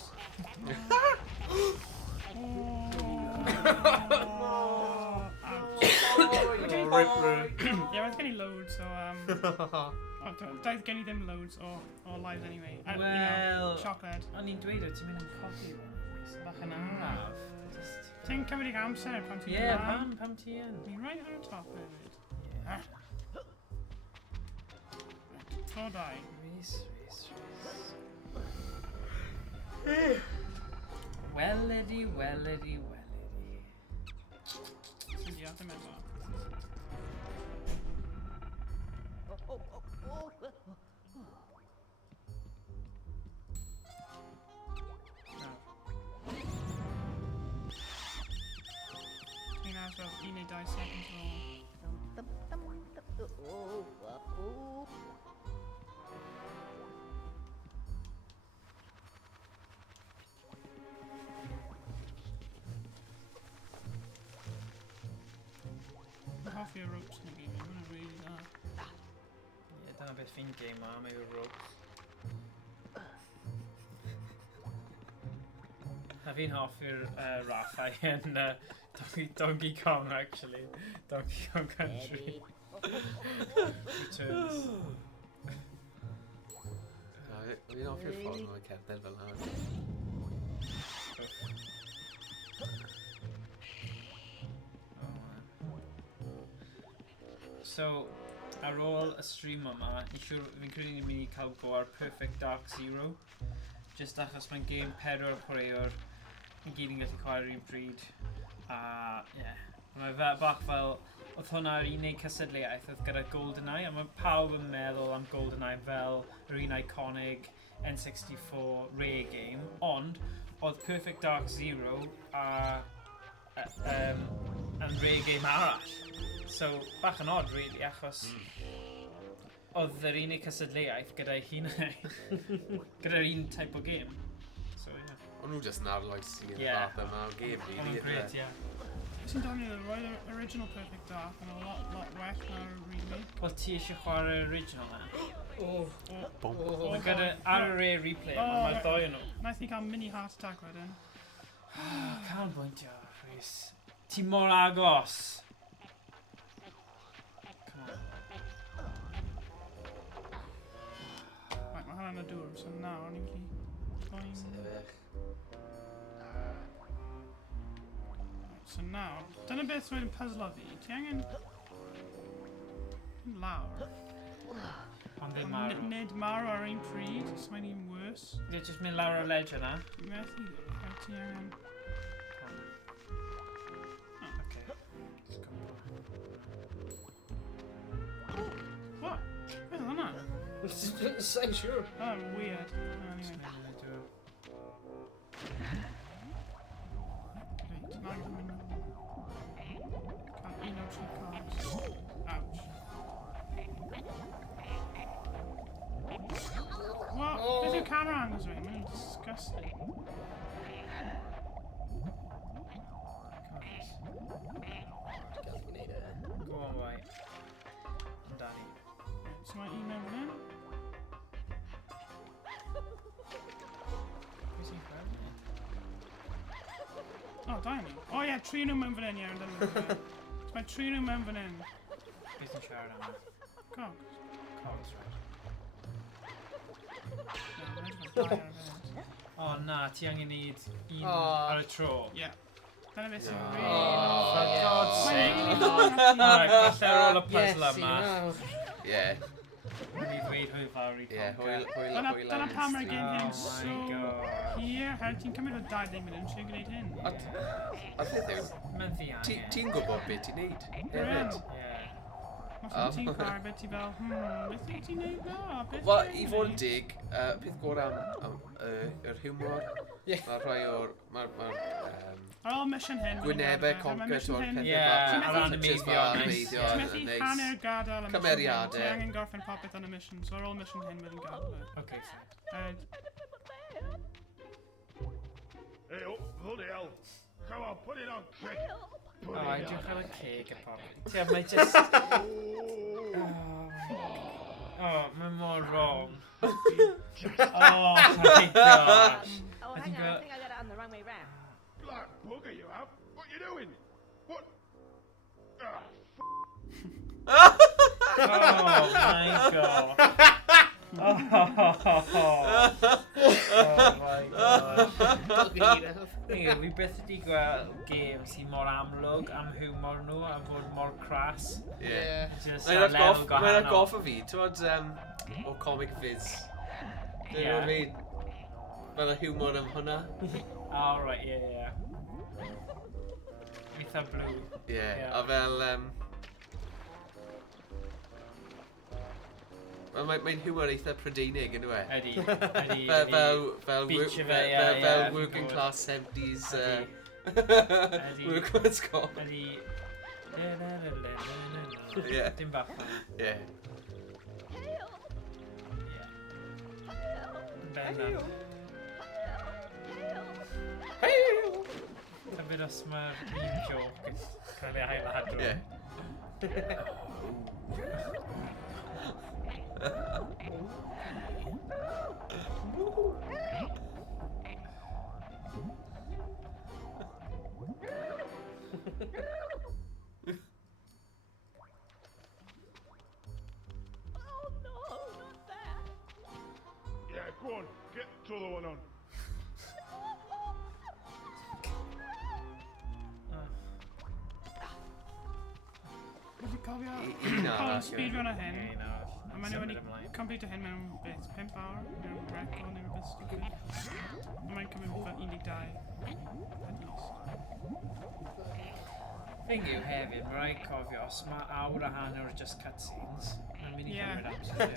Yeah, it's getting loads, so daeth gen I ddim loads o lives anyway. Well, chocolate. O'n i'n dweud o ti'n mynd yn codi fo. Bach yn araf. Ti'n cymryd i'ch amser pan ti'n pam ti yn? Ni'n right ar y top hefyd. Tro dau. Rhys. Weledi. Sy'n di atem efo. Ni'n as fel 1 neu 2 seconds o. Half your ropes in the game, you're gonna really that. Dyna beth fi'n game ma, mae yw'r ropes. A fi'n hoffi'r Rafa yn Donkey Kong, actually. Donkey Kong Country. Returns. Fi'n hoffi'r ffordd mae'n cerdded fel hyn. So, ar ôl y stream yma, fi'n credu ni'n mynd i cael go ar Perfect Dark Zero. Just achos mae'n game 4 chwaraewr yn gyd yn gallu chwarae'r un pryd. Mae fe bach fel, oedd hwnna'r unig cysadleuaeth oedd gyda GoldenEye, a mae pawb yn meddwl am GoldenEye fel yr un iconic N64 Ray game, ond oedd Perfect Dark Zero yn Ray game arall. So, bach yn odd, really, achos oedd yr unig cysadleuaeth gyda'i hunain, gyda'r un type o game. So, O'n nhw jyst yn arloes i'r fath yma o game, really. O'n nhw'n gret, Sy'n dod i'r original Perfect Dark yn a lot well na'r remake. Wel, ti eisiau chwarae'r original na? Mae gyda ar y Ray replay, mae'r ddoi nhw. Naeth ni cael mini heart attack wedyn. Canolbwyntio, Rhys. Ti mor agos. Right, mae hwnna'n y dŵr, so nawr ni'n gallu... So nawr, dyna beth sy'n puzzle o fi. Ti angen... lawr. Ond ddim marw. Nid marw ar ein pryd, so mae'n un worse. Ie, jyst mynd lawr o'r ledge yna. Methu, ti angen... What? Beth oedd hwnna? Sa'n siwr. Oh, weird. Anyway. What? Beth yw camera angles fi? Mae'n disgusting. Go on, wai. Amdani. So mae un mewn fan hyn. Pwy sy'n gweld ni? Oh, da ni. Oh ie, 3 nhw mewn fan hyn, ie. So mae 3 nhw mewn fan hyn. Pwy sy'n siarad am? Cogs. Cogs, right. Oh, O na, ti angen neud un ar y tro. Ie. Dyna beth sy'n For really... God's sake. Alright, falle ar ôl y puzzle yma. Ie. Ni ddweud hwyl fawr i Ie, Conker. Dyna pam rhaid gen hyn. Oh So, my god. here, ti'n cymryd o 20 munud sy'n gwneud hyn. A peth yw, Mae'n ddiangen. ti'n gwybod beth ti'n neud. Brilliant. Ie. Os ti'n chwarae beth ti fel, beth wyt ti'n neud na? Wel, i fod yn dig, peth gorau am yr hiwmor, mae rhai o'r... Ar ôl mission hyn... Gwynebau Conker, to'r pethau Ie, bach. ar animeiddio. Ti'n methu hanner gadael y mission. Cymeriadau. Ti angen gorffen popeth yn y mission, so ar ôl mission hyn bydd yn gadael. Okay, fine. Hey, oh, bloody hell. Come on, put it on quick. Oh, I do cael y ceg y pop. Ti mae just... Oh, mae mor wrong. Oh my gosh. Oh, hang on, I think I got it on the wrong way round. Black bugger you have. What you doing? What? Oh my god. Oh my god. Fi beth ydi gweld game sy'n mor amlwg am humor nhw a fod mor cras. Ie. Just a level gwahanol. Mae'n atgoffa fi, ti'n o comic viz. Dwi'n meddwl fel y humor am hwnna. Oh, right, yeah. Eitha blue. Ie, a fel... Mae'n humor eitha Prydeinig yn yw e? Ydi. Fel working class 70s workman's comp. Ydi. Ie. Dim bach fan. Ie. Bennaf. Ta byd os mae'r un joke yn cael ei hailadro. Ie. Yeah, go on. Get the other one on. Wyt ti'n cofio... Un arall. Speedrun o hyn. Un arall. A maen nhw wedi complete hyn mewn beth, 5 awr, mewn record neu rhywbeth stupid. A mae'n cymryd fel 12 at least. Thing yw hefyd, mae rhaid cofio, os mae awr a hanner o just cutscenes, mae'n mynd i cymryd amser.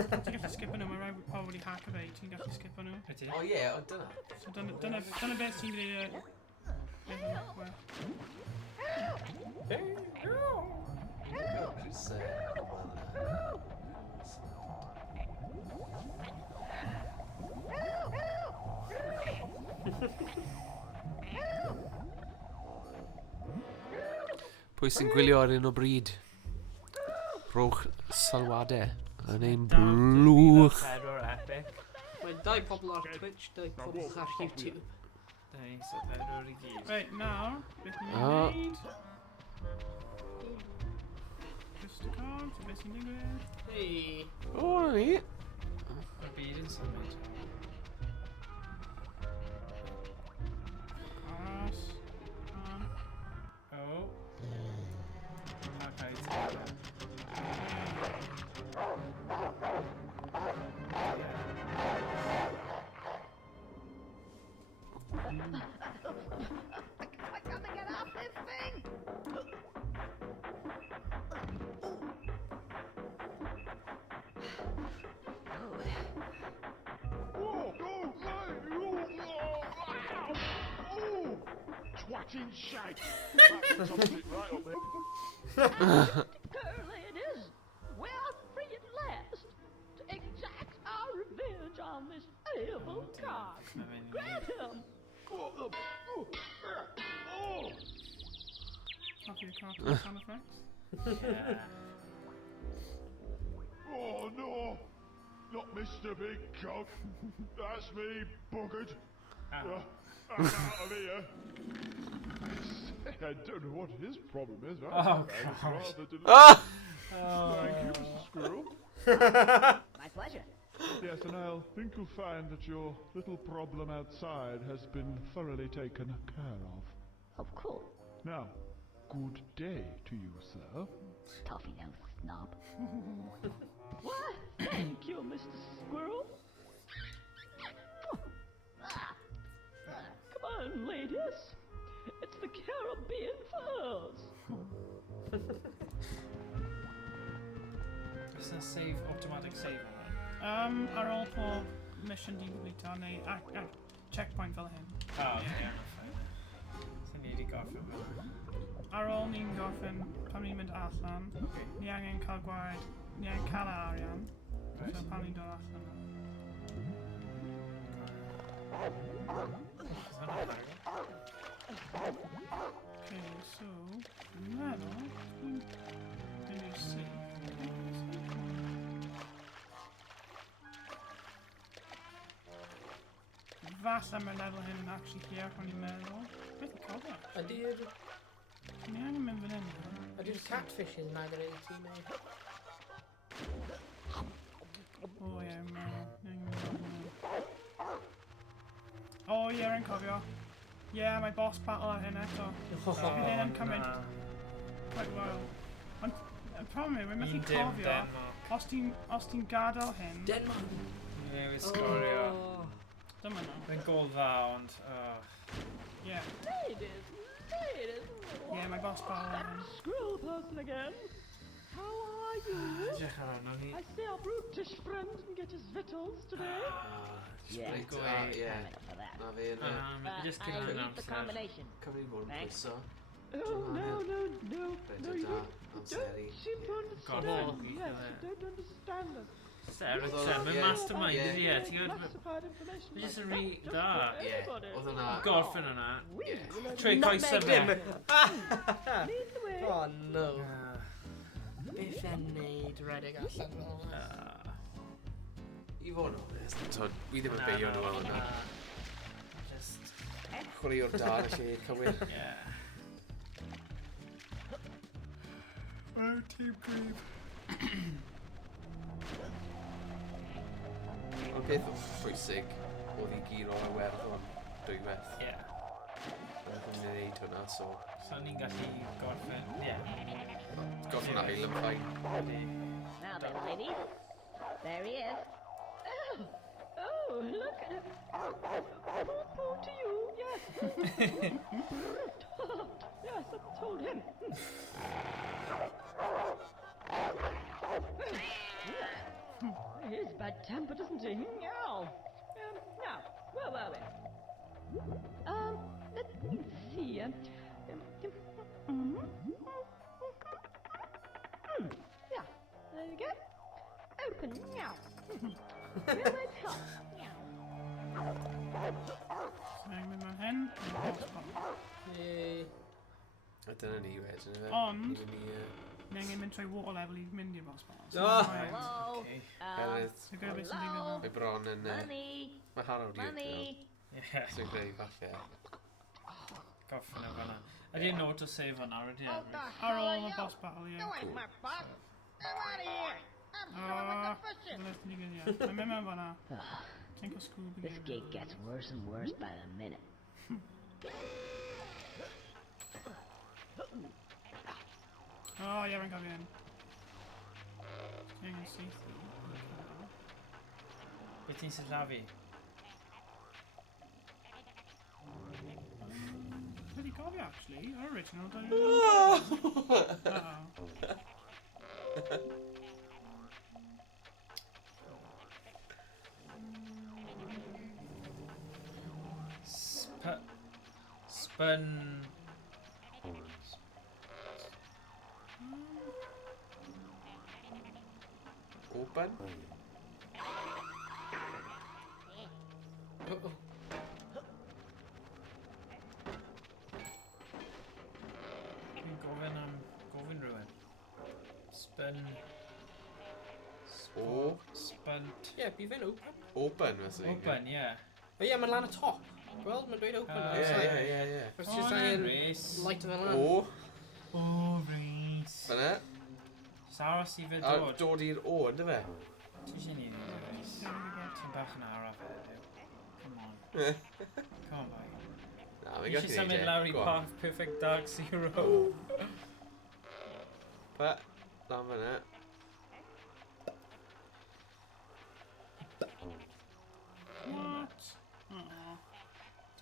Ti'n gallu skipio nhw, mae rhai pobl wedi hack o fe, ti'n gallu skipio nhw. Ydy? O ie, o dyna. So dyna beth sy'n gwneud Pwy sy'n gwylio ar un o bryd? Rhowch sylwadau yn ein blwch. Pedwar epic. Mae'n 2 pobl ar Twitch, 2 pobl ar YouTube. So pedwar i gyd. Right, nawr, beth ni'n gwneud? Just a card, so beth sy'n digwydd? Hey. O, ni. Mae'r byd yn symud. As. Oh. Okay, it's I gotta get off this thing! Twatting shite! That's it right up there. Curly it is! We are free at last to exact our revenge on this evil cock. Grab him! Oh! Off your cartoon sound effects. Yeah. Oh no! Not Mr. Big Cock. That's me, buggered. I'm out of here. I don't know what his problem is. Oh, gosh. Thank you, Mr. Squirrel. My pleasure. Yes, and I'll think you'll find that your little problem outside has been thoroughly taken care of. Of course. Now, good day to you, sir. Toffee nose snob. Mr. Squirrel. Come on, ladies. It's the Caribbean Furs. It's a save, automatic save on Ar ôl pob mission di'n gwybio neu checkpoint fel hyn. that. Oh, yeah, fine. So ni wedi gorffen fel. Ar ôl ni'n gorffen pan ni'n mynd allan, ni angen cael gwaed, ni angen cael yr arian. So pan ni'n dod allan. Okay, so, dwi'n meddwl, dwi'n mynd i'r sea. Falle mae'r lefel hyn yn actually here, o'n i'n meddwl. Beth yn cofio? Ydy'r... Ni angen mynd fan hyn. Ydy'r catfishes nag yr un ti neu? O ie, ni angen mynd fan hyn. O ie, rhaid cofio. Ie, mae boss battle ar hyn eto. Bydd hyn yn cymryd quite well. Ond y problem yw, mae'n methu cofio, os ti'n gadael hyn... Denmark! Ie, we sgorio. Dyma nhw. Mae'n gol dda, ond... Ie. Ladies. Ie, mae boss battle ar hyn. Squirrel person again. How are you? Edrych ar hwnnw ni. I see our brutish friend didn't get his victuals today. Yeah, Reit, damn ie. it for that. Na fi yn Just I cyn hyn eat the amser. combination. cyfri fod yn Thanks. pwyso. Oh, no, you Reit, don't da, amseri. seem to understand. Gorffen. Yes, you don't understand us. Sarah, Oedd o- mae'n ie, mastermind, ie. ydi e? Ti'n gwybod? Classified information. Mae'n just yn like rhi that, da. just for Ie, everybody. oedd hwnna... Gorffen hwnna. Ie. Trwy coesau fe. Lead the way. Oh no. Beth yn neud redig allan fel hwnna? I fod yn onest, fi ddim yn beio nhw am hwnna. Just... Chwarae o'r da yn y lle cywir. Yeah. Oh, team creep. Ond beth pwysig oedd i gyd o'r Iwerddon dwywaith. Yeah. Roedd yn gwneud hwnna, so... So ni'n gallu gorffen, yeah. Goffin ail yn ffain. Now then, ladies. There he is. Oh, look at it. Poo to you, yes. Yes, I told him. He's bad-tempered, isn't he? Now, where were we? Let me see. Yeah, there you go. Open, meow. Here we come. So ni'n mynd fan hyn, mae boss battle. Yay. A dyna ni wedyn, yfe? Ond- Ni Ni angen mynd trwy water level i mynd i'r boss battle. So Oh. mae- Hello. Okay. Hefyd, So gwybod beth sy'n digwydd mae bron yn... Money. Mae Harrow di Money. Yeah. So greu falle. Gorffen o fanna. Ydy'n auto save hwnna, ydy e? Ar ôl y boss battle, ie. You ain't my boss. Come out of here. I'm sure with the fishing. Dyna sy'n digwydd, ie. Mae'n mynd mewn fan'na. Think o Scooby. This gate gets worse and worse by the minute. O, ie, rhaid cofio hyn. Ti'n angen syth. Beth ti'n sillafu? Wedi cofio, actually. Yr original, don't you? Spun... Open? Dwi'n gofyn rhywun. Spun... O? Spunt... Ie, bydd fe'n open. Open, fysa Open, ie. O ie, mae'n lan y top. Gweld, mae'n dweud open. Ie. It's just angen light o fel lan. O? O, reis. Fyna? Sara sydd fe A dod. dod i'r O, ynddo fe? Ti eisiau ni reis. Ti'n bach yn araf heddiw. Come on. Come on, bai. Na, fi'n Ti eisiau gallu symud neud lawr e. i Go on. Path Perfect Dark Zero. Pa? Lan fyna.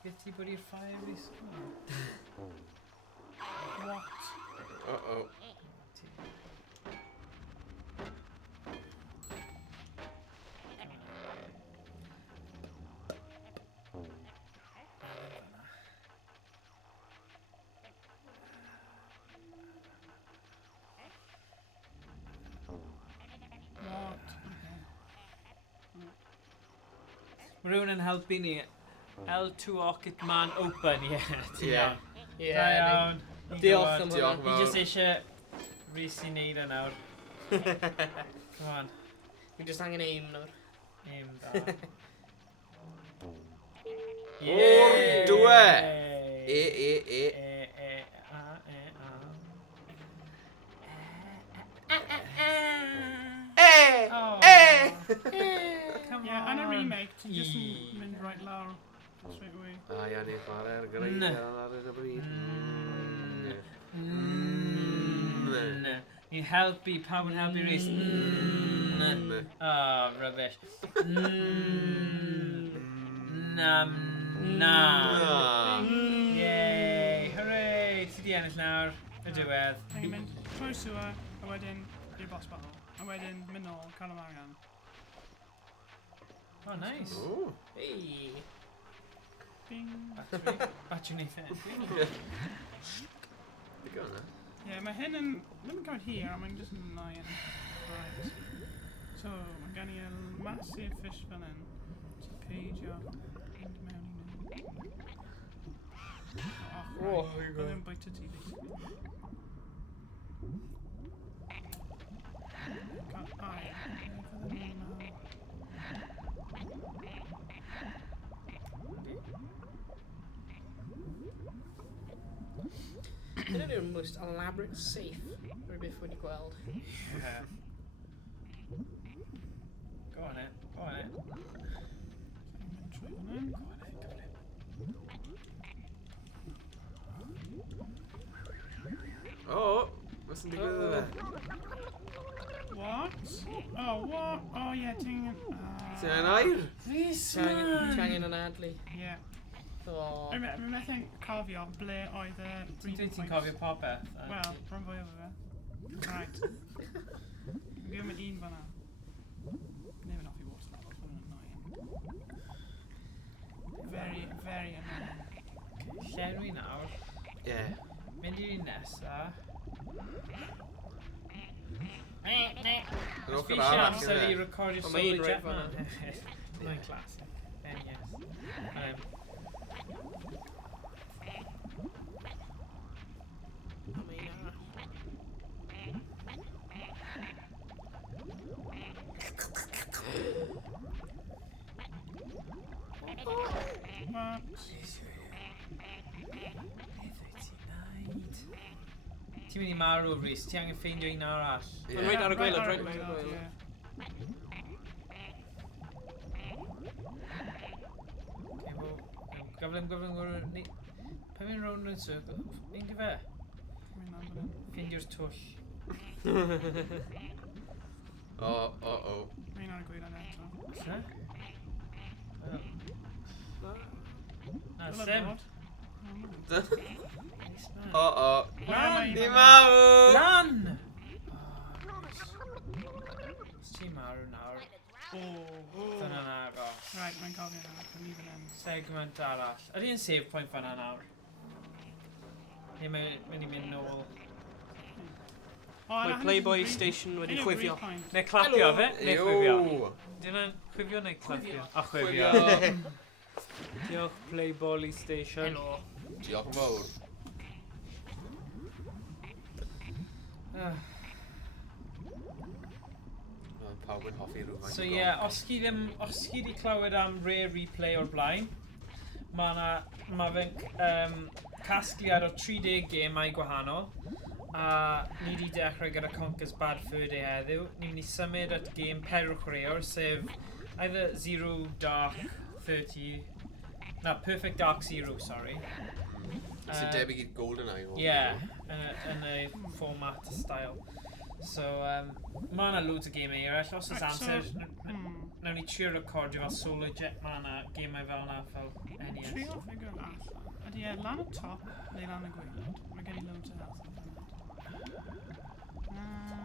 Beth ti bod i'r ffair i sgwr? What? Uh-oh. Mae rhywun yn helpu ni. L2 Orchid Man Open, ie. Ie. Ie. Da iawn. Diolch am Diolch hwnna. Ni jyst eisiau Rhys i neud e nawr. Come on. Fi jyst angen aim nawr. Aim da. O'r dwe! E. Come Yeah, and a on. remake, ti just yn mynd right lawr. Straight away. A ia ni chwarae'r greiddiol ar y bryd. Ni'n helpu, pawb yn helpu Rhys. Oh, rubbish. Nam. Yay, hooray! Ti di ennill nawr, y diwedd. Ni'n mynd trwy sewer, a wedyn i'r boss battle. A wedyn mynd nôl, cael am angen. Oh, nice. Ooh. Hey. Bing. Battery Nathan. Digon na. Yeah, mae hyn yn... Ddim yn cael hir, ond mae'n just yn annoying. Right. So, mae gen i massive fish fan hyn. So, peidio. Mynd mewn i nhw. Oh, right. Bydd yn bwyta ti, basically. Ai. Dyna yw'r most elaborate safe rwy byth wedi gweld. Go on it, go on it. O! What's yn digwydd iddo fe? What? Oh, what? Oh, yeah, ti'n... Ti'n air? Rhys, Ti angen yn adlu. Yeah. Oh. Rwy'n methu'n cofio ble oedd y... Ti'n dweud ti'n cofio popeth? Wel, rhan fwy o fe. Right. Fi am un fan'na. Neu yn offi water levels, mae'n annoying. Very, very annoying. Lle rwy nawr? Ie. Mynd i'r un nesa. Yr ochr Fi arall amser gyda. i recordio O, solo mae un reit jet fan'na. Mae'n classic. Then yes. What? Ti'n mynd i marw, Rhys? Ti angen ffeindio un arall? Mae'n rhaid ar y gwaelod, rhaid ar y gwaelod. Gyflym. Pan mynd round yn circle, ffeindio fe? Ffeindio'r twll. O. Mae'n ar y gwaelod eto. Lle? Na, stem. O. Lan! Ni mawr! Lan! Ti'n marw nawr. Dyna'n agos. Right, mae'n cofio nawr. Mae'n even end. Segment arall. Ydy yn save point fan'na nawr? Neu mynd i mynd nôl? Mae Playboy Station wedi chwifio. Neu clapio fe? Neu chwifio? Dyna'n chwifio neu clapio? A chwifio. Diolch Playboy Station. Helo. Diolch yn fawr. Mae pawb yn hoffi rhywbeth. So ie, os chi di clywed am rare replay o'r blaen, ma fe'n casgliad o 30 gemau gwahanol, a ni di dechrau gyda Conker's Bad Fur Day heddiw. Ni'n mynd i symud at gêm perw chwaraewr, sef either Zero Dark 30, na, Perfect Dark Zero, sorry. Sy'n debyg i GoldenEye. Ie, yn y format a style. So, mae yna loads o gemau eraill. Os oes amser, nawn ni trio recordio fel solo jet. Mae yna gemau fel yna fel NES. Trio figure allan. Ydy e lan y top neu lan y gwaelod? Mae gen i loads o health yn fan'na.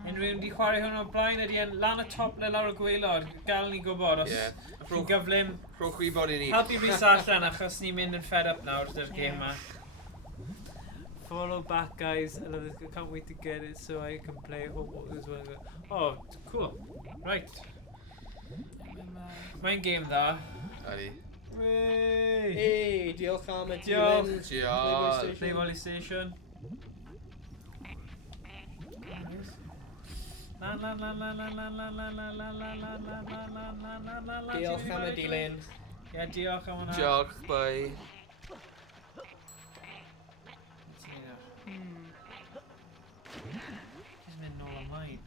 Unrhyw wedi chwarae hwn o blaen, ydy e'n lan y top neu lawr y gwaelod. Gael ni gwybod os chi'n gyflym. Rhowch gwybod i ni. Helpu fi allan achos ni'n mynd yn fed up nawr dy'r gêm yma. Follow back, guys. I can't wait to get it so I can play. Oh, cool. Right. Mae'n game dda. Adi. Hey, diolch am y Diolch. Diolch. Play PlayStation. Diolch am y dilyn. Ie, diolch am hwnna. Diolch, bye. Jyst mynd nôl ymlaen.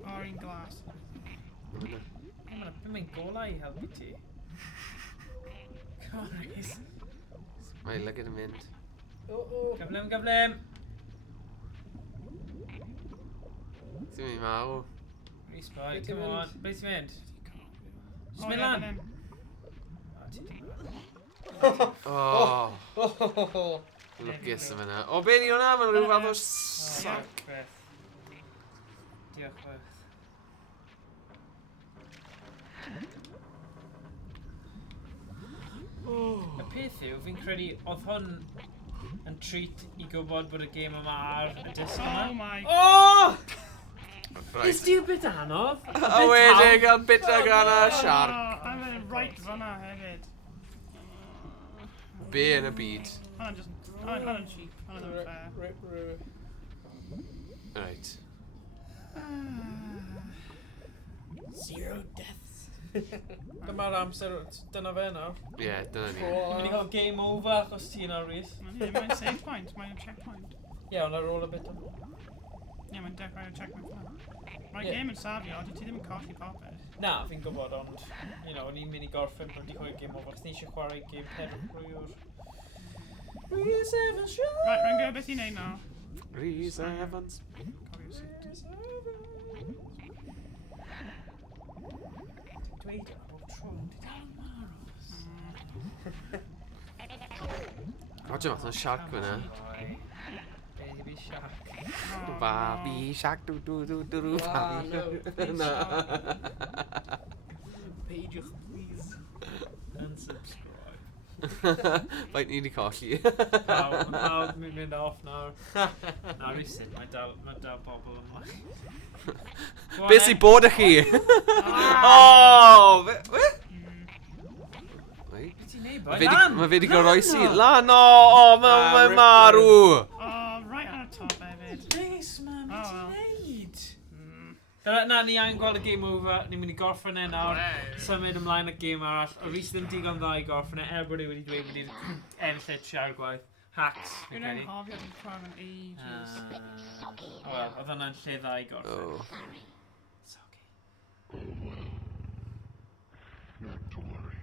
O'r un glas. Mae'n golau i helpu ti. Guys. Mae lygyd yn mynd. Gyflym. Ti'n mynd maw. Respawn, come on. Ble ti'n mynd? Just mynd lan. Oh. Lwcus am yna. O, be ni hwnna? Mae'n rhyw fath o sac. Diolch beth. Y peth yw, fi'n credu, oedd hwn yn treat i gwybod bod y gêm yma ar y disc yma. Oh my... Oh! Is di y bit anodd? A wedyn gael bit ag anna siarc. A mae'n right fan'na hefyd. Be yn y byd? Hwna'n cheap. Hwna'n unfair. Right. Zero deaths. Dyma'r amser, dyna fe nawr. Ie, dyna ni. Ni'n mynd i gael game over achos ti'n ar Rhys. Mae'n save point, mae'n checkpoint. Ie, ond ar ôl y bit o. Ie, mae'n dechrau o checkpoint fan. Mae'r game yn safio, di ti ddim yn colli popeth. Na, fi'n gwybod, ond, o'n i'n mynd i gorffen bod wedi chwarae game over, chos ni eisiau chwarae game pedwar. Rhys Evans Show! Right, rwy'n gwybod beth i'n neud nawr. Rhys Evans. Cofio seat. Dweud ar ôl tro, di dal yn maros. Roger, math o'n siarc fyna. Baby Shark. Baby shark, baby. No. Peidiwch, please. Unsubscribe. Faint ni wedi colli. Pawb mynd off nawr. Na, rhywsyn, mae dal bobl ymlaen. Be sy'n bod â chi? Oh! Be? Be ti'n neud, boi? Lan! Mae fe wedi goroesi. Lan! O, mae'n marw! Oh, right on the top hefyd. Nice, man. Be ti'n neud? Mm. Na, ni angen gweld y game over. Ni'n mynd i gorffen e nawr. Symud ymlaen y game arall. O Rhys ddim digon dda i gorffen e. Bod e wedi dweud wedi ennill eich siar gwaith. Hacks. Dwi'n anghofio dwi'n cwrdd yn ages. Wel, oedd hwnna'n lle dda i gorffen. It's okay. Oh well. Not to worry.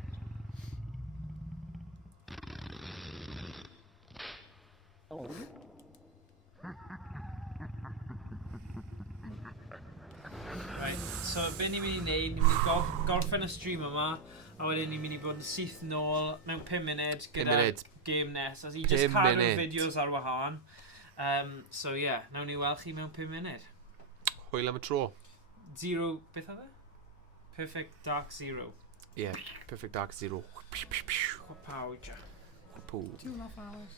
Right, so be ni'n mynd i wneud, ni'n mynd i gorffen y stream yma, a wedyn ni'n mynd i bod yn syth nôl mewn 5 munud gyda game nes. As i just cadw fideos ar wahân. So yeah, nawn ni weld chi mewn 5 munud. Hwyl am y tro. Zero, beth oedd e? Perfect Dark Zero. Yeah, Perfect Dark Zero. Pow, ja. Pw. 2.5 hours.